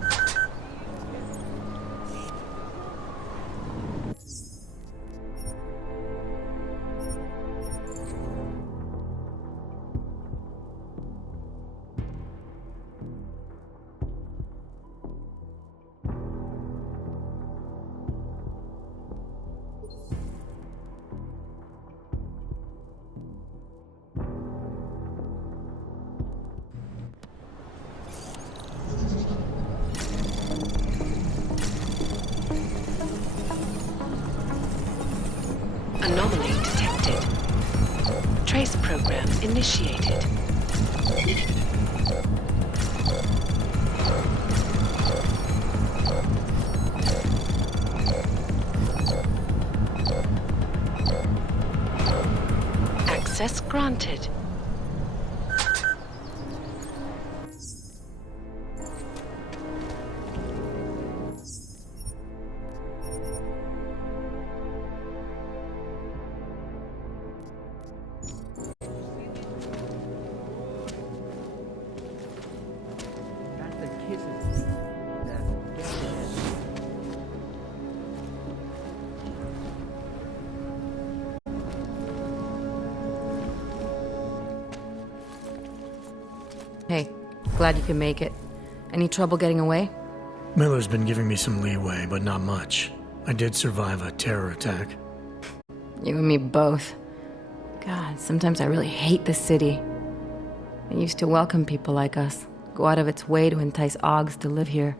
Anomaly detected. Trace program initiated. Access granted. Hey, glad you can make it. Any trouble getting away? Miller's been giving me some leeway, but not much. I did survive a terror attack. You and me both. God, sometimes I really hate this city. It used to welcome people like us, go out of its way to entice Augs to live here.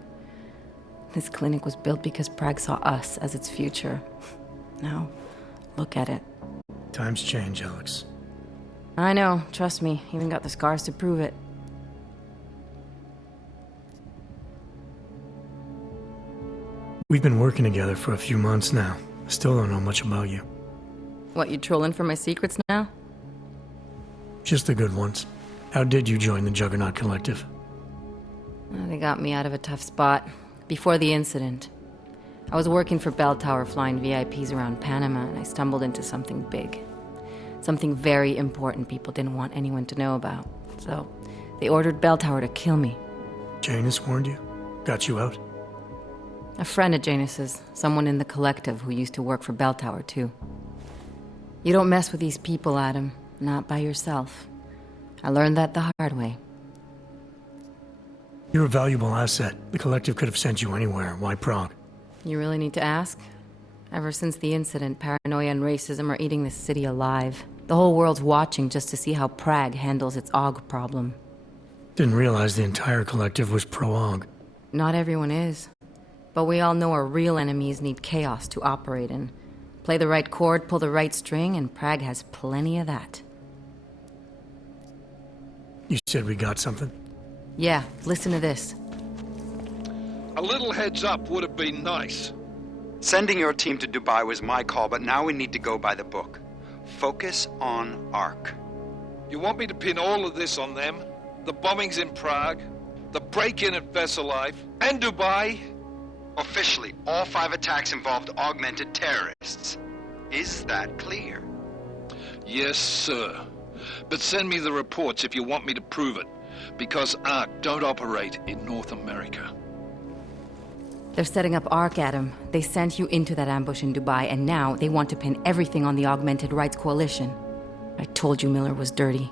This clinic was built because Prague saw us as its future. Now, look at it. Times change, Alex. I know, trust me, even got the scars to prove it. We've been working together for a few months now. Still don't know much about you. What, you trolling for my secrets now? Just the good ones. How did you join the Juggernaut Collective? Well, they got me out of a tough spot. Before the incident, I was working for Bell Tower flying VIPs around Panama, and I stumbled into something big. Something very important people didn't want anyone to know about. So, they ordered Bell Tower to kill me. Janus warned you? Got you out? A friend of Janus's, someone in the collective who used to work for Bell Tower, too. You don't mess with these people, Adam. Not by yourself. I learned that the hard way. You're a valuable asset. The collective could have sent you anywhere. Why Prague? You really need to ask? Ever since the incident, paranoia and racism are eating this city alive. The whole world's watching just to see how Prague handles its AUG problem. Didn't realize the entire collective was pro-AUG. Not everyone is. But we all know our real enemies need chaos to operate in. Play the right chord, pull the right string, and Prague has plenty of that. You said we got something? Yeah, listen to this. A little heads up would have been nice. Sending your team to Dubai was my call, but now we need to go by the book. Focus on ARC. You want me to pin all of this on them? The bombings in Prague, the break-in at Vessel Life, and Dubai? Officially, all 5 attacks involved augmented terrorists. Is that clear? Yes, sir. But send me the reports if you want me to prove it, because ARC don't operate in North America. They're setting up ARC, Adam. They sent you into that ambush in Dubai, and now they want to pin everything on the Augmented Rights Coalition. I told you Miller was dirty.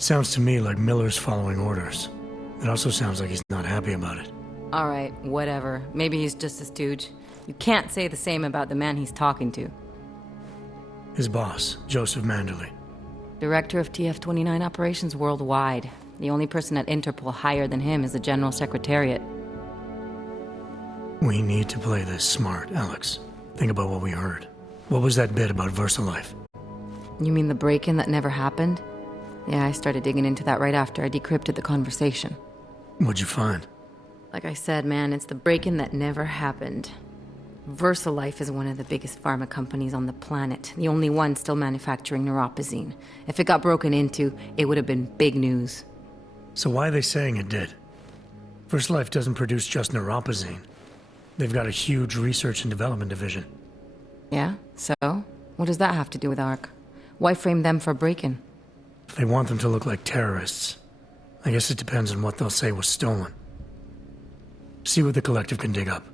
Sounds to me like Miller's following orders. It also sounds like he's not happy about it. All right, whatever. Maybe he's just a stooge. You can't say the same about the man he's talking to. His boss, Joseph Manderley. Director of TF-29 operations worldwide. The only person at Interpol higher than him is the General Secretariat. We need to play this smart, Alex. Think about what we heard. What was that bit about VersaLife? You mean the break-in that never happened? Yeah, I started digging into that right after I decrypted the conversation. What'd you find? Like I said, man, it's the break-in that never happened. VersaLife is one of the biggest pharma companies on the planet, the only one still manufacturing neuropozyne. If it got broken into, it would have been big news. So why are they saying it did? VersaLife doesn't produce just neuropozyne. They've got a huge research and development division. Yeah? So? What does that have to do with ARC? Why frame them for break-in? They want them to look like terrorists. I guess it depends on what they'll say was stolen. See what the Collective can dig up.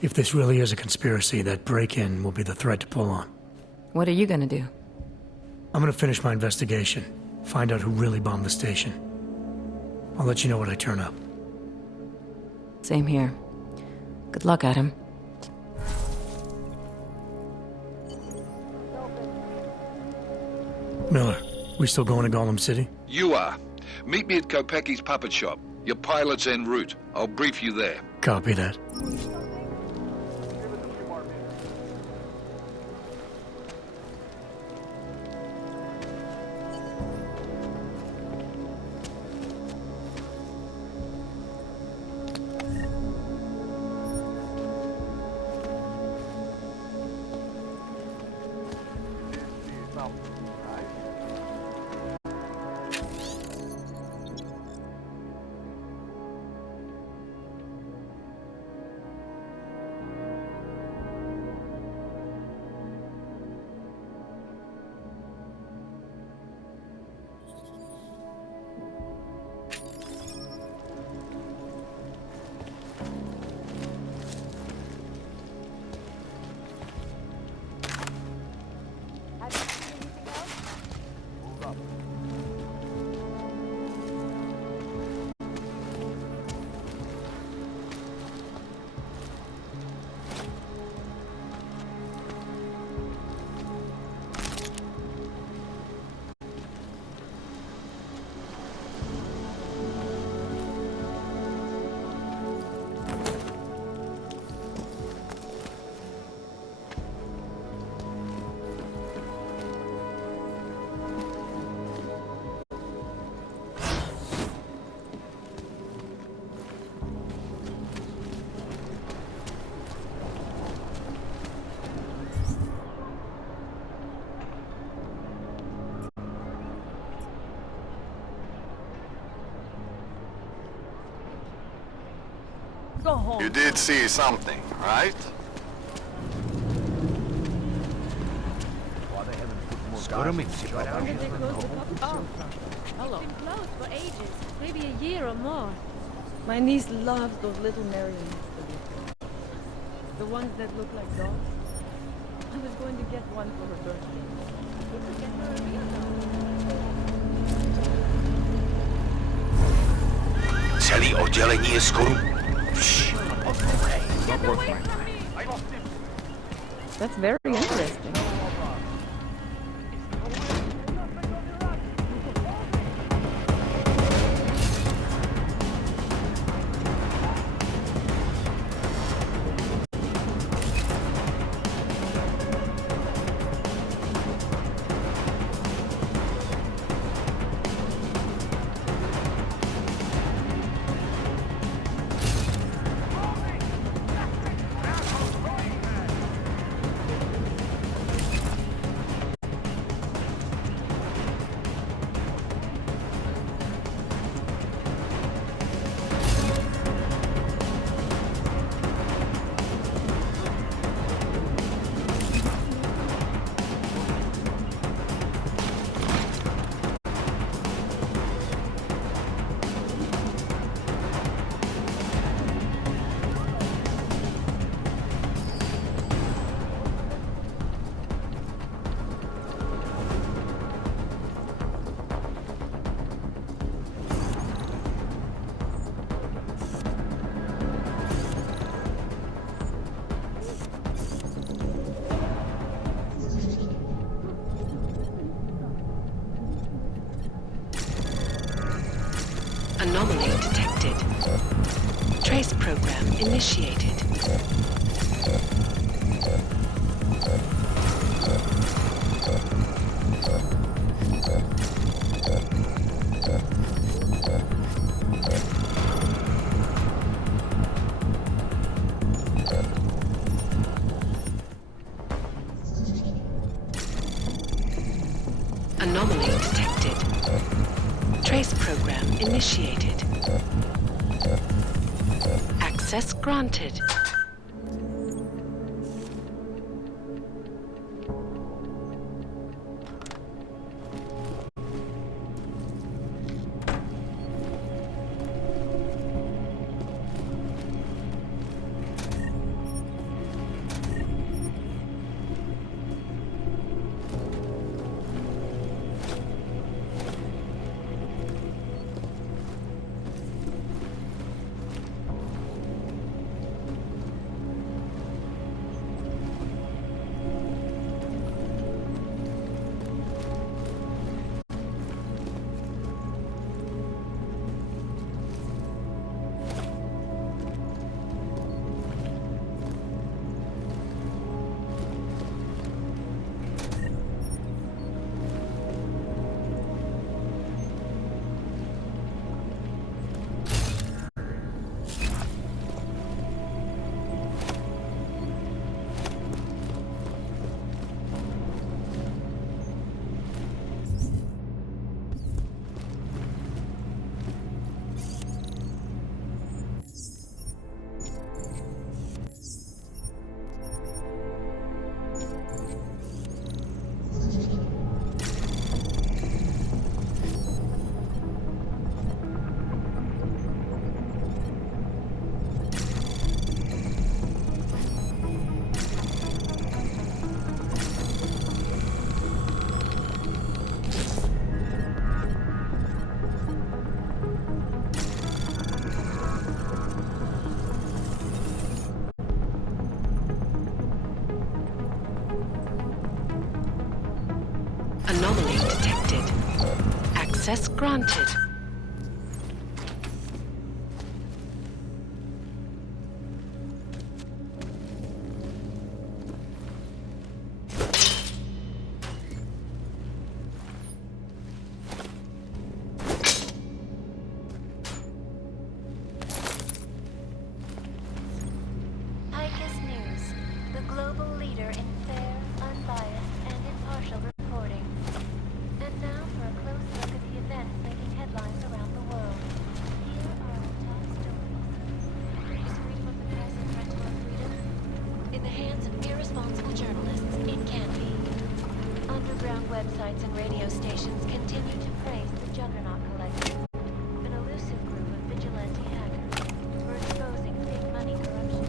If this really is a conspiracy, that break-in will be the thread to pull on. What are you gonna do? I'm gonna finish my investigation, find out who really bombed the station. I'll let you know when I turn up. Same here. Good luck, Adam. Miller, we still going to Golem City? You are. Meet me at Kopecki's puppet shop. Your pilot's en route. I'll brief you there. Copy that. Go home. You did see something, right? Hello. It's been closed for ages, maybe a year or more. My niece loves those little marionettes. The ones that look like dolls. I was going to get one for her birthday. We could get her a real doll. Celý oddělení je skoro... That's very interesting. Anomaly detected. Trace program initiated. initiated. Access granted. Anomaly detected. Access granted. Picus News, the global leader in fair, unbiased, and impartial reporting. And now for a close look at the events making headlines around the world. Here are our top stories. Is freedom of the press a threat to our freedom? In the hands of irresponsible journalists, it can be. Underground websites and radio stations continue to praise the Juggernaut Collective, an elusive group of vigilante hackers for exposing big money corruption.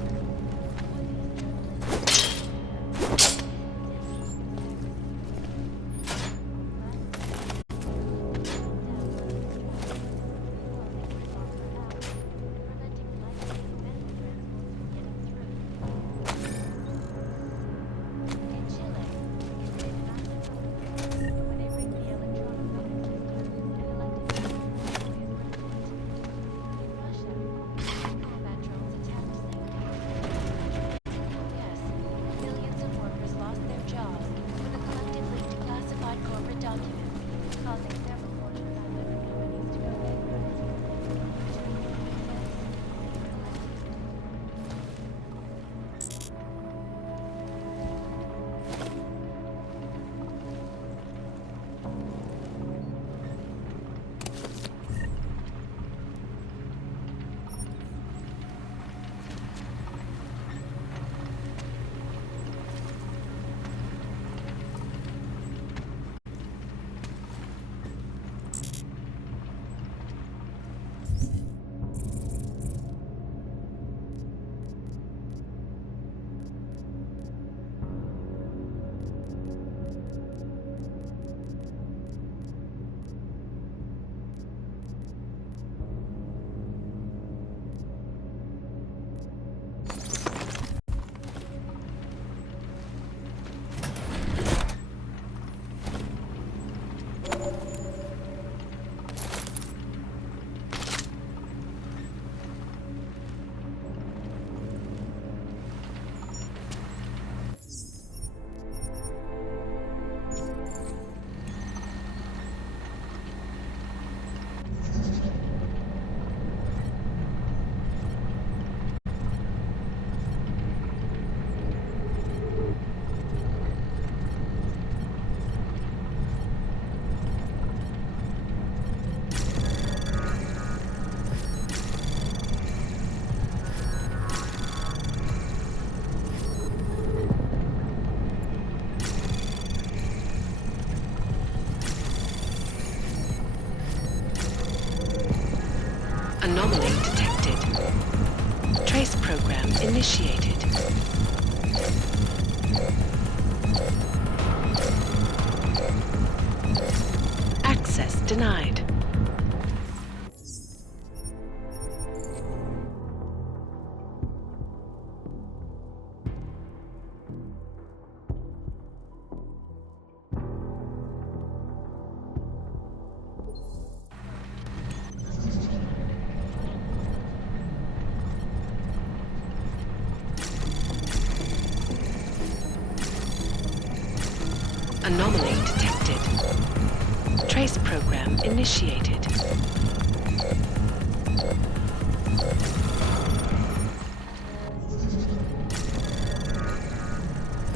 In Chile, Anomaly detected. Trace program initiated. Access denied. Anomaly detected. Trace program initiated.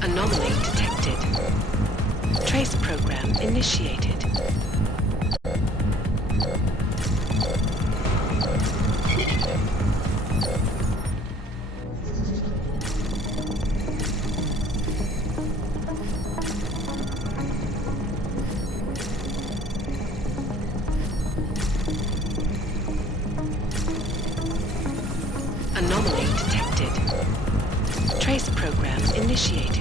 Anomaly detected. Trace program initiated. Anomaly detected. Trace program initiated.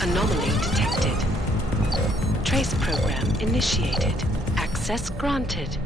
Anomaly detected. Trace program initiated. Access granted.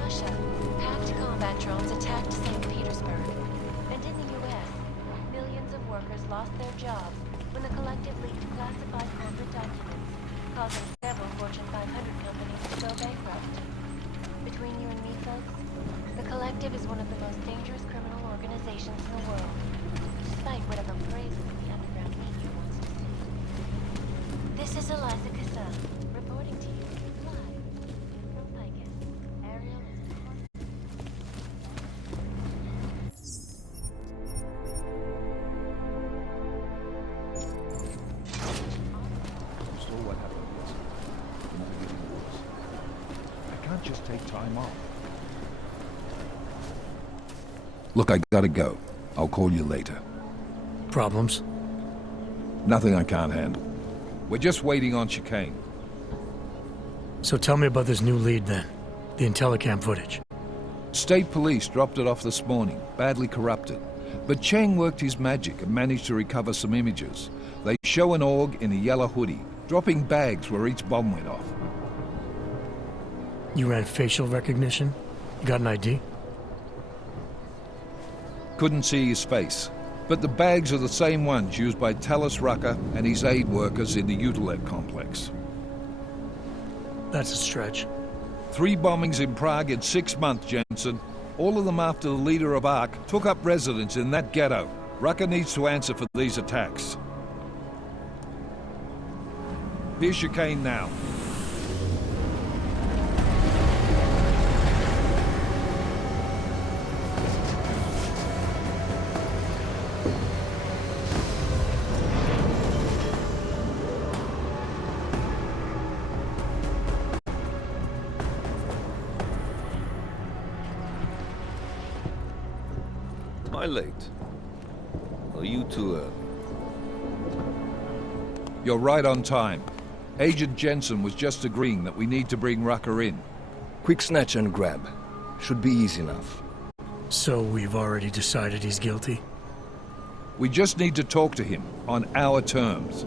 Russia, hacked combat drones attacked St. Petersburg. And in the U.S., millions of workers lost their jobs when the Collective leaked classified corporate documents, causing several Fortune 500 companies to go bankrupt. Between you and me, folks, the Collective is one of the most dangerous criminal organizations in the world, despite whatever phrases the underground media wants to say. This is Eliza Cassan, reporting to you live from Picus. Ariel is So what happened was, things are getting worse. I can't just take time off. Look, I gotta go. I'll call you later. Problems? Nothing I can't handle. We're just waiting on chicane. So tell me about this new lead then. The Intellicam footage. State police dropped it off this morning, badly corrupted. But Cheng worked his magic and managed to recover some images. They show an org in a yellow hoodie, dropping bags where each bomb went off. You ran facial recognition? You got an ID? Couldn't see his face. But the bags are the same ones used by Talus Rucker and his aid workers in the Utilek complex. That's a stretch. 3 bombings in Prague in 6 months, Jensen. All of them after the leader of ARC took up residence in that ghetto. Rucker needs to answer for these attacks. Here's your cane now. Am I late? Are you too early? You're right on time. Agent Jensen was just agreeing that we need to bring Rucker in. Quick snatch and grab. Should be easy enough. So we've already decided he's guilty? We just need to talk to him on our terms,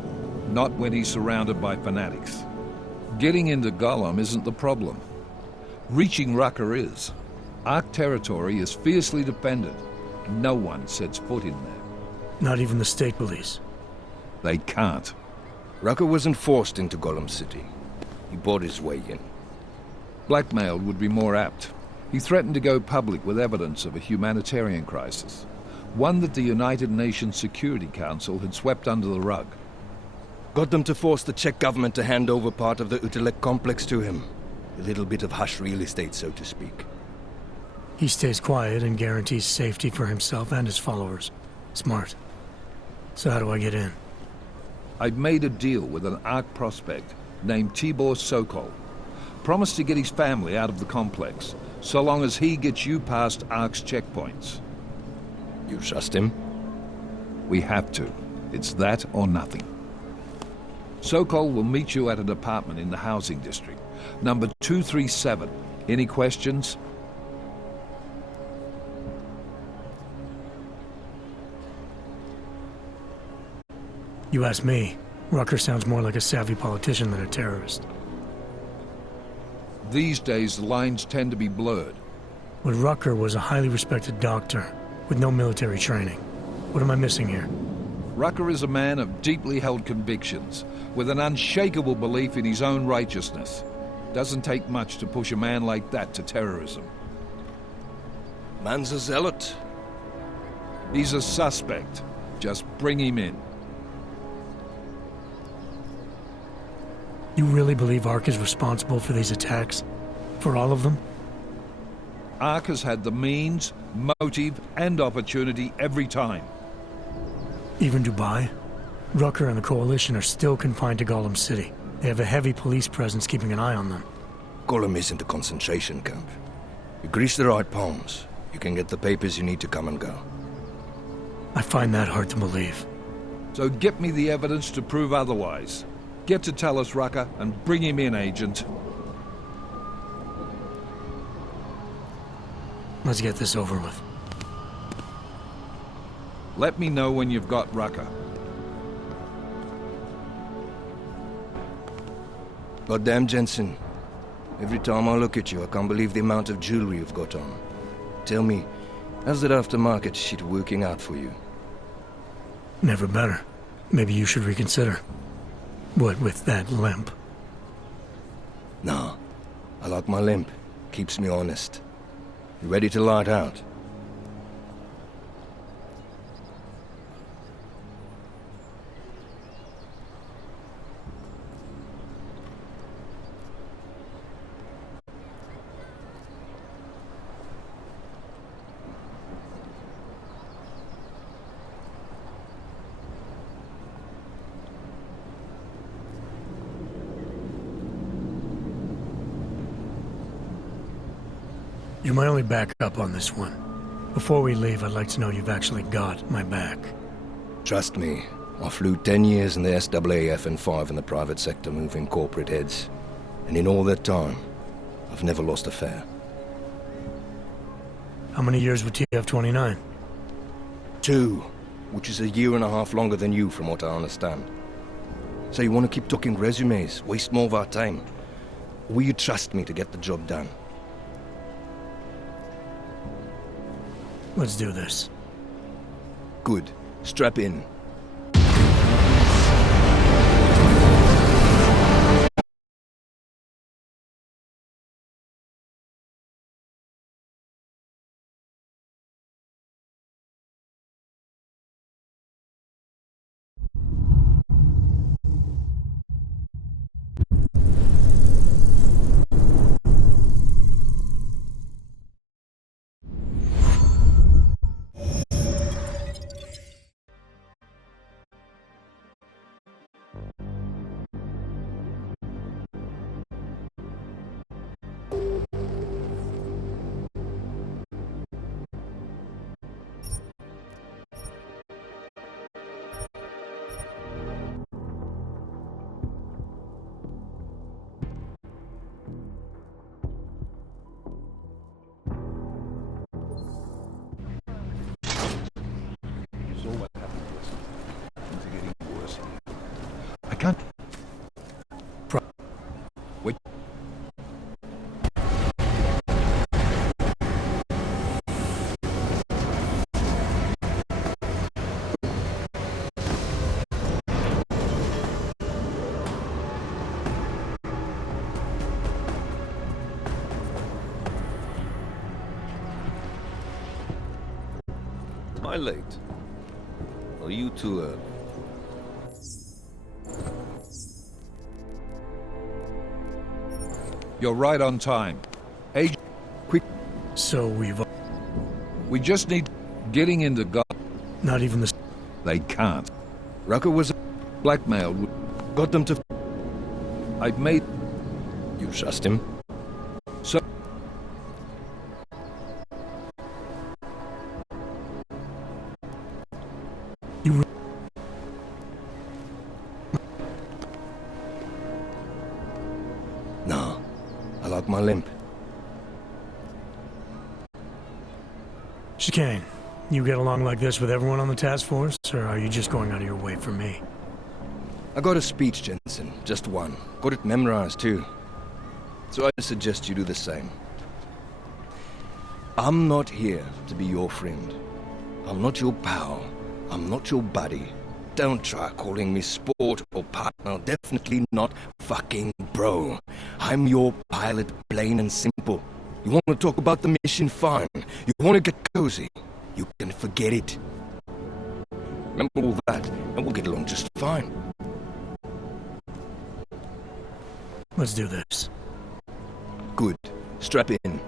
not when he's surrounded by fanatics. Getting into Gollum isn't the problem. Reaching Rucker is. Ark territory is fiercely defended. No one sets foot in there. Not even the state police? They can't. Rucker wasn't forced into Gollum City. He bought his way in. Blackmailed would be more apt. He threatened to go public with evidence of a humanitarian crisis. One that the United Nations Security Council had swept under the rug. Got them to force the Czech government to hand over part of the Utilek complex to him. A little bit of hush real estate, so to speak. He stays quiet and guarantees safety for himself and his followers. Smart. So how do I get in? I've made a deal with an ARC prospect named Tibor Sokol. Promised to get his family out of the complex, so long as he gets you past ARC's checkpoints. You trust him? We have to. It's that or nothing. Sokol will meet you at an apartment in the housing district, number 237. Any questions? You ask me, Rucker sounds more like a savvy politician than a terrorist. These days, the lines tend to be blurred. But Rucker was a highly respected doctor, with no military training. What am I missing here? Rucker is a man of deeply held convictions, with an unshakable belief in his own righteousness. Doesn't take much to push a man like that to terrorism. Man's a zealot. He's a suspect. Just bring him in. You really believe ARC is responsible for these attacks? For all of them? ARC has had the means, motive, and opportunity every time. Even Dubai? Rucker and the Coalition are still confined to Gollum City. They have a heavy police presence keeping an eye on them. Gollum isn't a concentration camp. You grease the right palms, you can get the papers you need to come and go. I find that hard to believe. So get me the evidence to prove otherwise. Get to Talus Rucker and bring him in, Agent. Let's get this over with. Let me know when you've got Rucker. Goddamn, Jensen. Every time I look at you, I can't believe the amount of jewelry you've got on. Tell me, how's that aftermarket shit working out for you? Never better. Maybe you should reconsider. What with that limp? Nah, I like my limp. Keeps me honest. You ready to light out? You're my only backup on this one. Before we leave, I'd like to know you've actually got my back. Trust me, I flew 10 years in the SAAF and 5 in the private sector moving corporate heads. And in all that time, I've never lost a fare. How many years with TF-29? 2, which is a year and a half longer than you from what I understand. So you want to keep talking resumes, waste more of our time? Or will you trust me to get the job done? Let's do this. Good. Strap in. So what happened was things are getting worse. I can't. Wait. Am I late? Are you too early? You're right on time. Agent, quick. So we just need getting into God. Not even the. They can't. Rucker was blackmailed. Got them to. I've made. You trust him? So. You. No. I like my limp. Chicane, you get along like this with everyone on the task force, or are you just going out of your way for me? I got a speech, Jensen. Just one. Got it memorized, too. So I suggest you do the same. I'm not here to be your friend. I'm not your pal. I'm not your buddy. Don't try calling me sport or partner. Definitely not fucking bro. I'm your pilot, plain and simple. You want to talk about the mission? Fine. You want to get cozy? You can forget it. Remember all that, and we'll get along just fine. Let's do this. Good. Strap in.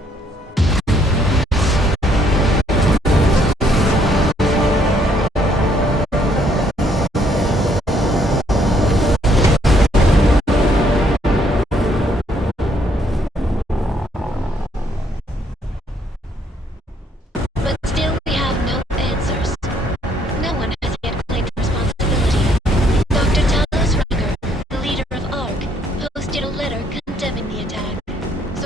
But still we have no answers. No one has yet claimed responsibility. Dr. Talos Rucker, the leader of ARC, posted a letter condemning the attack.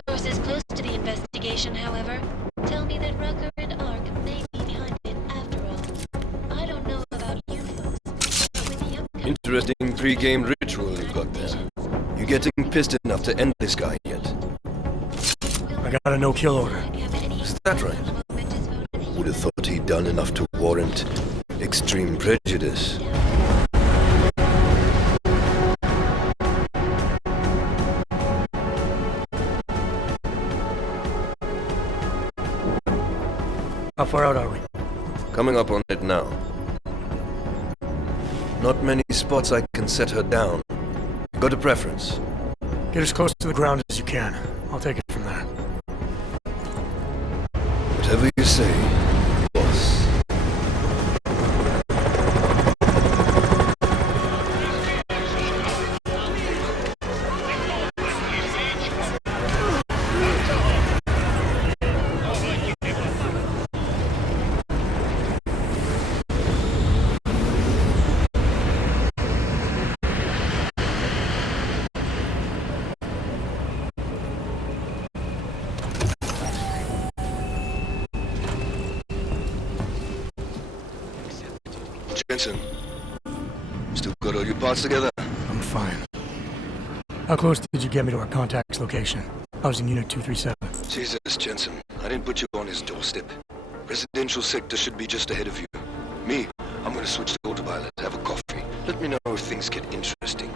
Sources close to the investigation, however, tell me that Rucker and ARC may be behind it after all. I don't know about you folks, but with the upcoming... Interesting pre-game ritual you've got there. You getting pissed enough to end this guy yet? I got a no-kill order. Is that right? Would have thought he'd done enough to warrant extreme prejudice. How far out are we? Coming up on it now. Not many spots I can set her down. Got a preference? Get as close to the ground as you can. I'll take it from there. Whatever you say, boss. Jensen, still got all your parts together? I'm fine. How close did you get me to our contact's location? I was in Unit 237. Jesus, Jensen, I didn't put you on his doorstep. Residential sector should be just ahead of you. Me, I'm gonna to switch to autopilot, have a coffee. Let me know if things get interesting.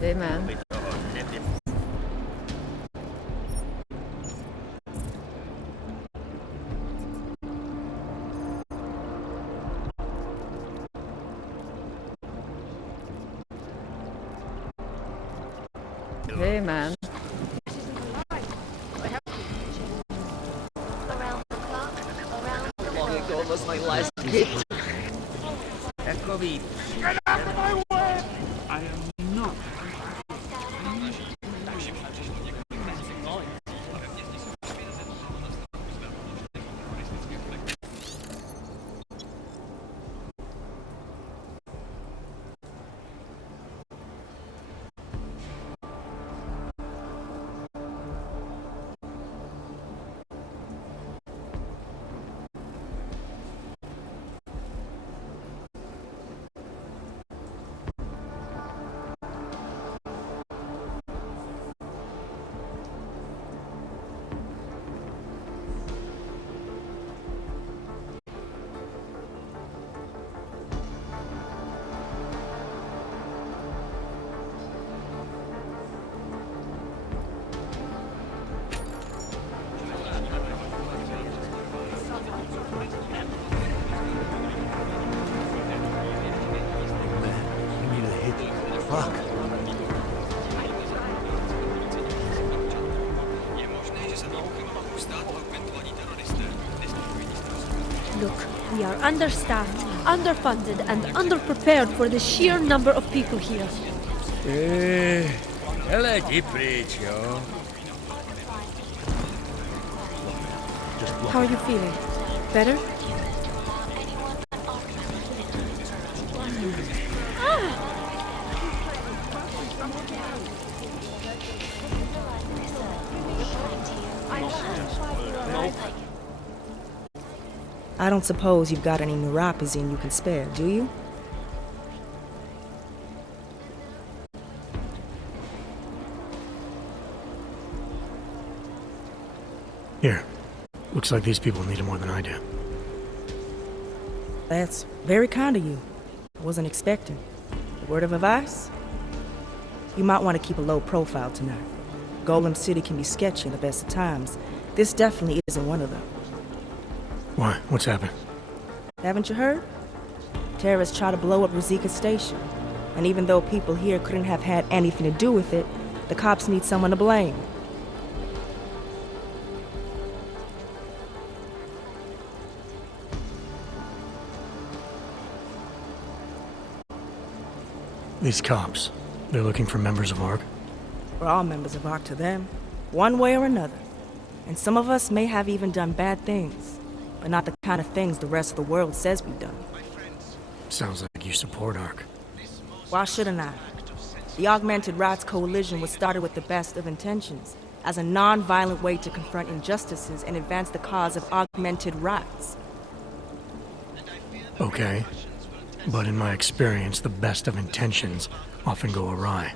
Hey, man. Hey, man. How long ago was my last gift? Eccovi. Get out of my way! I am not. Look, we are understaffed, underfunded, and underprepared for the sheer number of people here. Elegi pryč, jo? How are you feeling? Better? I don't suppose you've got any neuropazine you can spare, do you? Here. Looks like these people need it more than I do. That's very kind of you. I wasn't expecting. A word of advice? You might want to keep a low profile tonight. Golem City can be sketchy in the best of times. This definitely isn't one of them. Why? What's happened? Haven't you heard? Terrorists try to blow up Ruzika Station. And even though people here couldn't have had anything to do with it, the cops need someone to blame. These cops, they're looking for members of ARC? We're all members of ARC to them, one way or another. And some of us may have even done bad things, but not the kind of things the rest of the world says we've done. Sounds like you support ARC. Why shouldn't I? The Augmented Rights Coalition was started with the best of intentions, as a non-violent way to confront injustices and advance the cause of augmented rights. Okay. But in my experience, the best of intentions often go awry.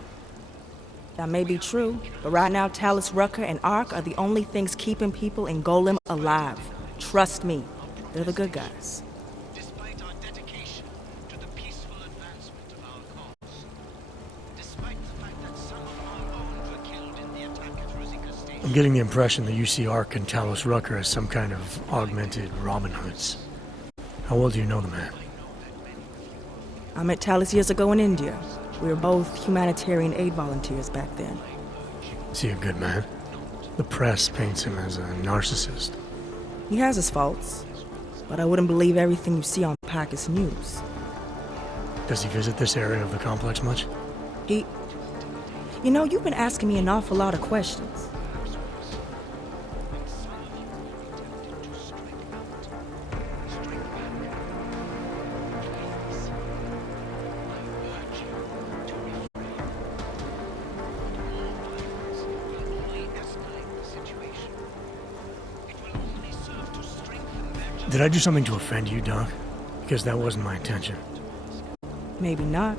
That may be true, but right now Talus Rucker and ARC are the only things keeping people in Golem alive. Trust me, they're the good guys. Despite our dedication to the peaceful advancement of our cause, despite the fact that some of our own were killed in the attack at Ruzika Station, I'm getting the impression that you see ARC and Talus Rucker as some kind of augmented Robin Hoods. How well do you know the man? I met Talus years ago in India. We were both humanitarian aid volunteers back then. Is he a good man? The press paints him as a narcissist. He has his faults, but I wouldn't believe everything you see on Pacus News. Does he visit this area of the complex much? You know, you've been asking me an awful lot of questions. Did I do something to offend you, Doc? Because that wasn't my intention. Maybe not,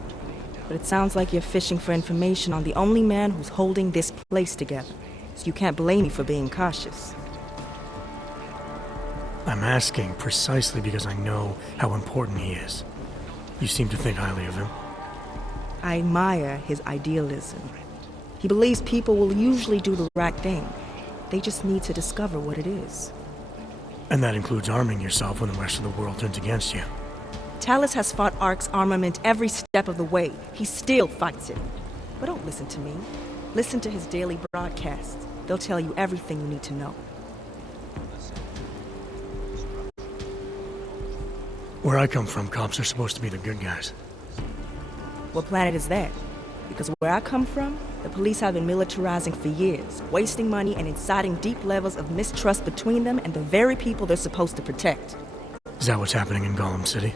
But it sounds like you're fishing for information on the only man who's holding this place together. So you can't blame me for being cautious. I'm asking precisely because I know how important he is. You seem to think highly of him. I admire his idealism. He believes people will usually do the right thing. They just need to discover what it is. And that includes arming yourself when the rest of the world turns against you. Talus has fought Ark's armament every step of the way. He still fights it. But don't listen to me. Listen to his daily broadcasts. They'll tell you everything you need to know. Where I come from, cops are supposed to be the good guys. What planet is that? Because where I come from, the police have been militarizing for years, wasting money and inciting deep levels of mistrust between them and the very people they're supposed to protect. Is that what's happening in Gollum City?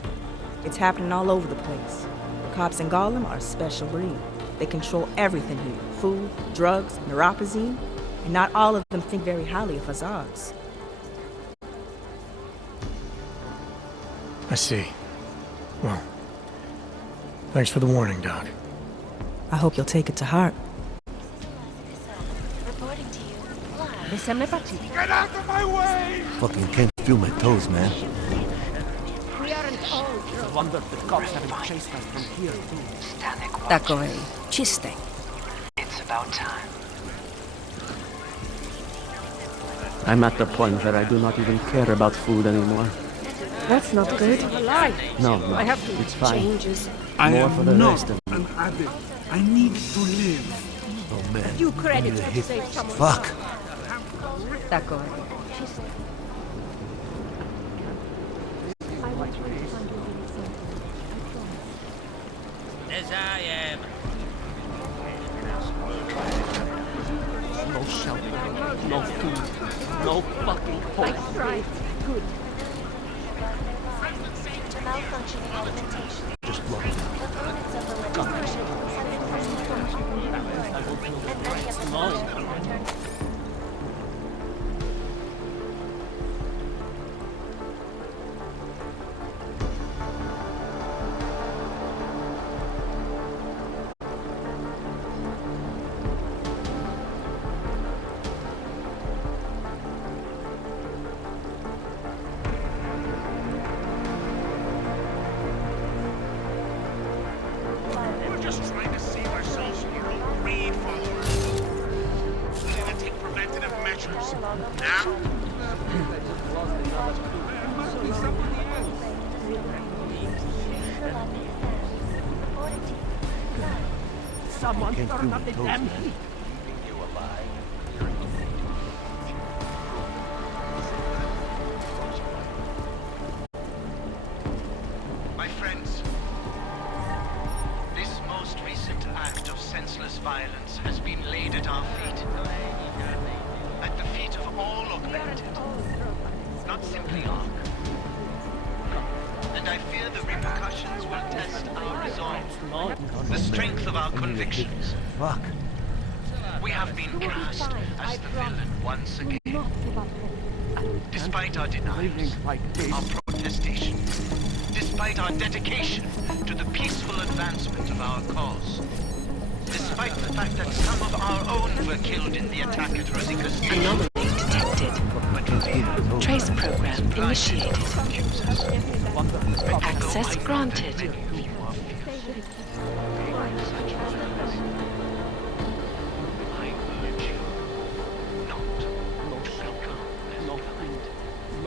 It's happening all over the place. The cops in Gollum are a special breed. They control everything here. Food, drugs, neuropozyne. And not all of them think very highly of Azaz. I see. Well, thanks for the warning, Doc. I hope you'll take it to heart. Reporting to you live. Get out of my way! Fucking can't feel my toes, man. We aren't all I wonder if the cops haven't chased us from here, too. Такое чистое. It's about time. I'm at the point where I do not even care about food anymore. That's not good. No, I have to it's fine. changes. I More for the rest of an addict. I need to live. Oh man. You credit I'm gonna to hit. save someone. Fuck. Такое. As I am. No shelter, no food, no fucking hope. Right. Good. To malfunctioning alimentation. Just blow Components of the legislation and many of the functions will return. We're just trying to save ourselves from your old greed followers. We're gonna take preventative measures. Now? Someone Can't turn feel on my the toes, damn man. heat. My friends, this most recent act of senseless violence has been laid at our feet. At the feet of all augmented. Not simply Ark. And I fear the repercussions will test our resolve. The strength of our convictions. Fuck. We have been cast as the villain once again. Despite our denials, our protestation, despite our dedication to the peaceful advancement of our cause, despite the fact that some of our own were killed in the attack at Rosika's station. Anomaly detected. Trace program initiated. Access granted.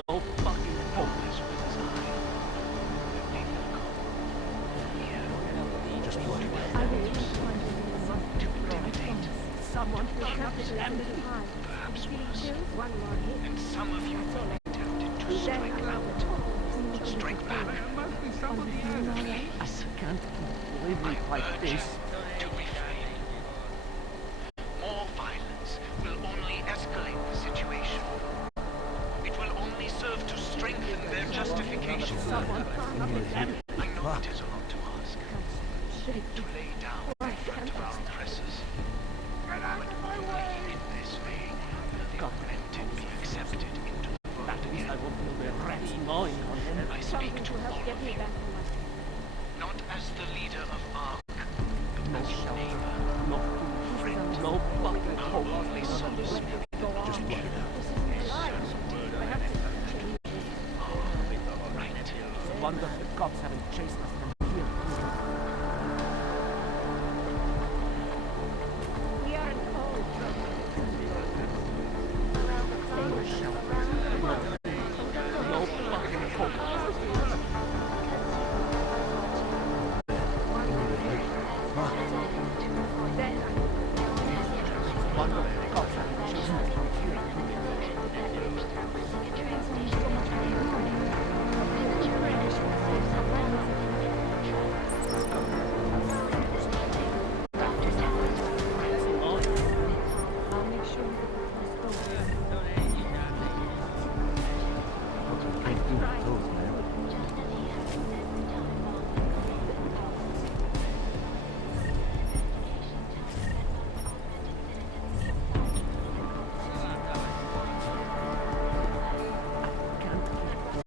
No fucking hope. Just blow. Someone will have to stand it. Perhaps worse. And some of you are tempted to strike out. Strike back. I can't keep living like this. To refrain. More violence will only escalate the situation. It will only serve to strengthen their justification. I know it is a lot to ask. To lay down in front of our oppressors. But only in this way will the augmented be accepted into the world again. I will feel the rats gnawing on them. I speak to all of you. Not as the leader of Ark, shelter, no food, friend, no fucking hope. Just look at that. Wonder if the cops haven't chased us from here. We are in cold. No shelter. No fucking hope. Wonder if the cops haven't chased us from here.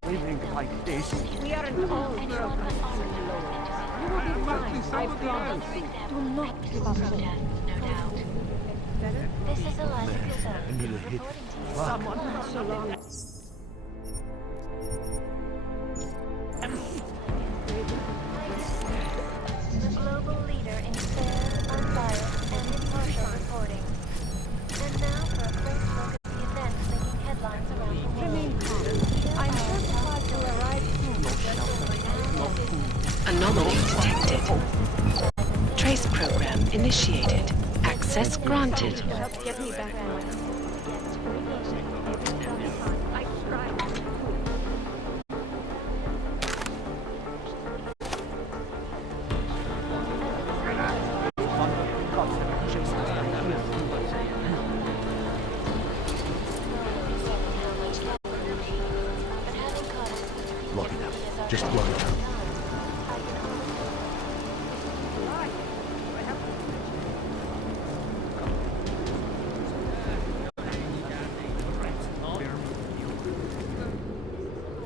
Living like this. We are in cold. You will be fine. I promise. Do not give up hope. No doubt. This is Eliza Kazan, reporting to you. Someone so long. The global leader in fair, unbiased, and impartial reporting. And now for a close look at the events making headlines around the world. Remain calm. I'm certified to arrive soon. Anomaly detected. Trace program initiated. Access granted. Get me back on. I tried. Lock it up. Just lock it up.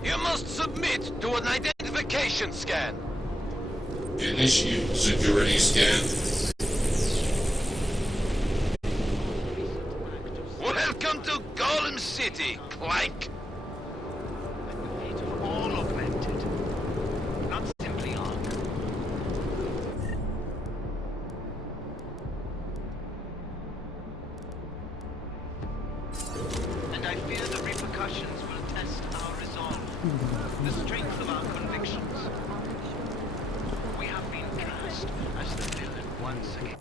You must submit to an identification scan. Initiate security scan. Welcome to Golem City, Clank. All augmented, not simply Ark. And I fear the repercussions will test our resolve, the strength of our convictions. We have been cast as the villain once again.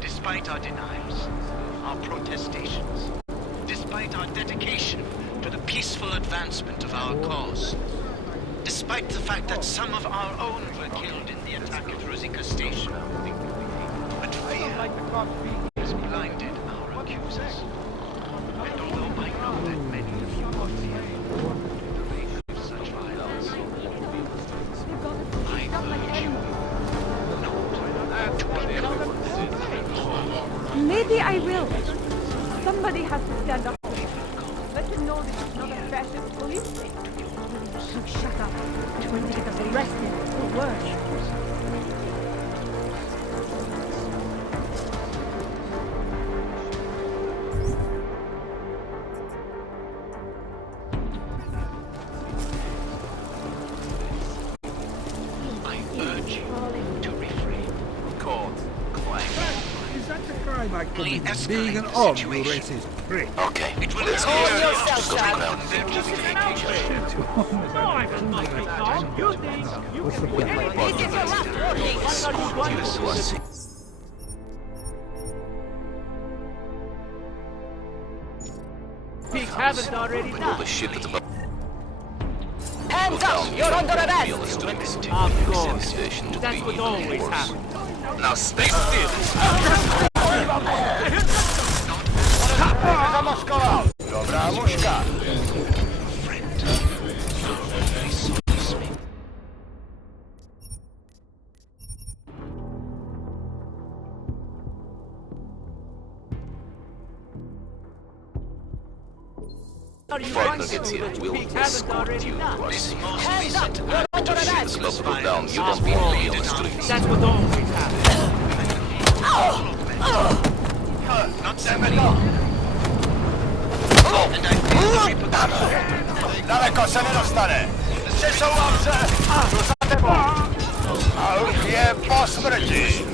Despite our denials, our protestations, despite our dedication to the peaceful advancement of our cause, despite the fact that some of our own were killed in the attack at Rosika Station, but fear has blinded our accusers. And although I know that many of you are fearing the wake of such violence, I urge you not to become. Maybe I will. Somebody has to stand up for me. Let them know this is not a fascist police state. Shut up. You're going to get us arrested or worse. I urge you to refrain. Court. Clank. Is that the crime I Only committed? Being an escalate the odd, you situation. racist prick. Okay. It will Let's escort get yourself, to the Chad. ground. Their justification. You think you What's the can point? This is your last warning. Let's see. Pigs haven't already All done. the shit that's about. Hands up! You're under arrest! Of course. That's what always happens. Now stay still. Dobra muszka. Partner gets here, we'll escort you to our This safe most house. recent act of Shit's about to go down. You violence don't is want to be morally on the streets. denied. That's what always happens. Not simply. And I feel the repercussions. Daleko se nedostane! Přesouvám se! Jdu za tebou! A už je po smrti!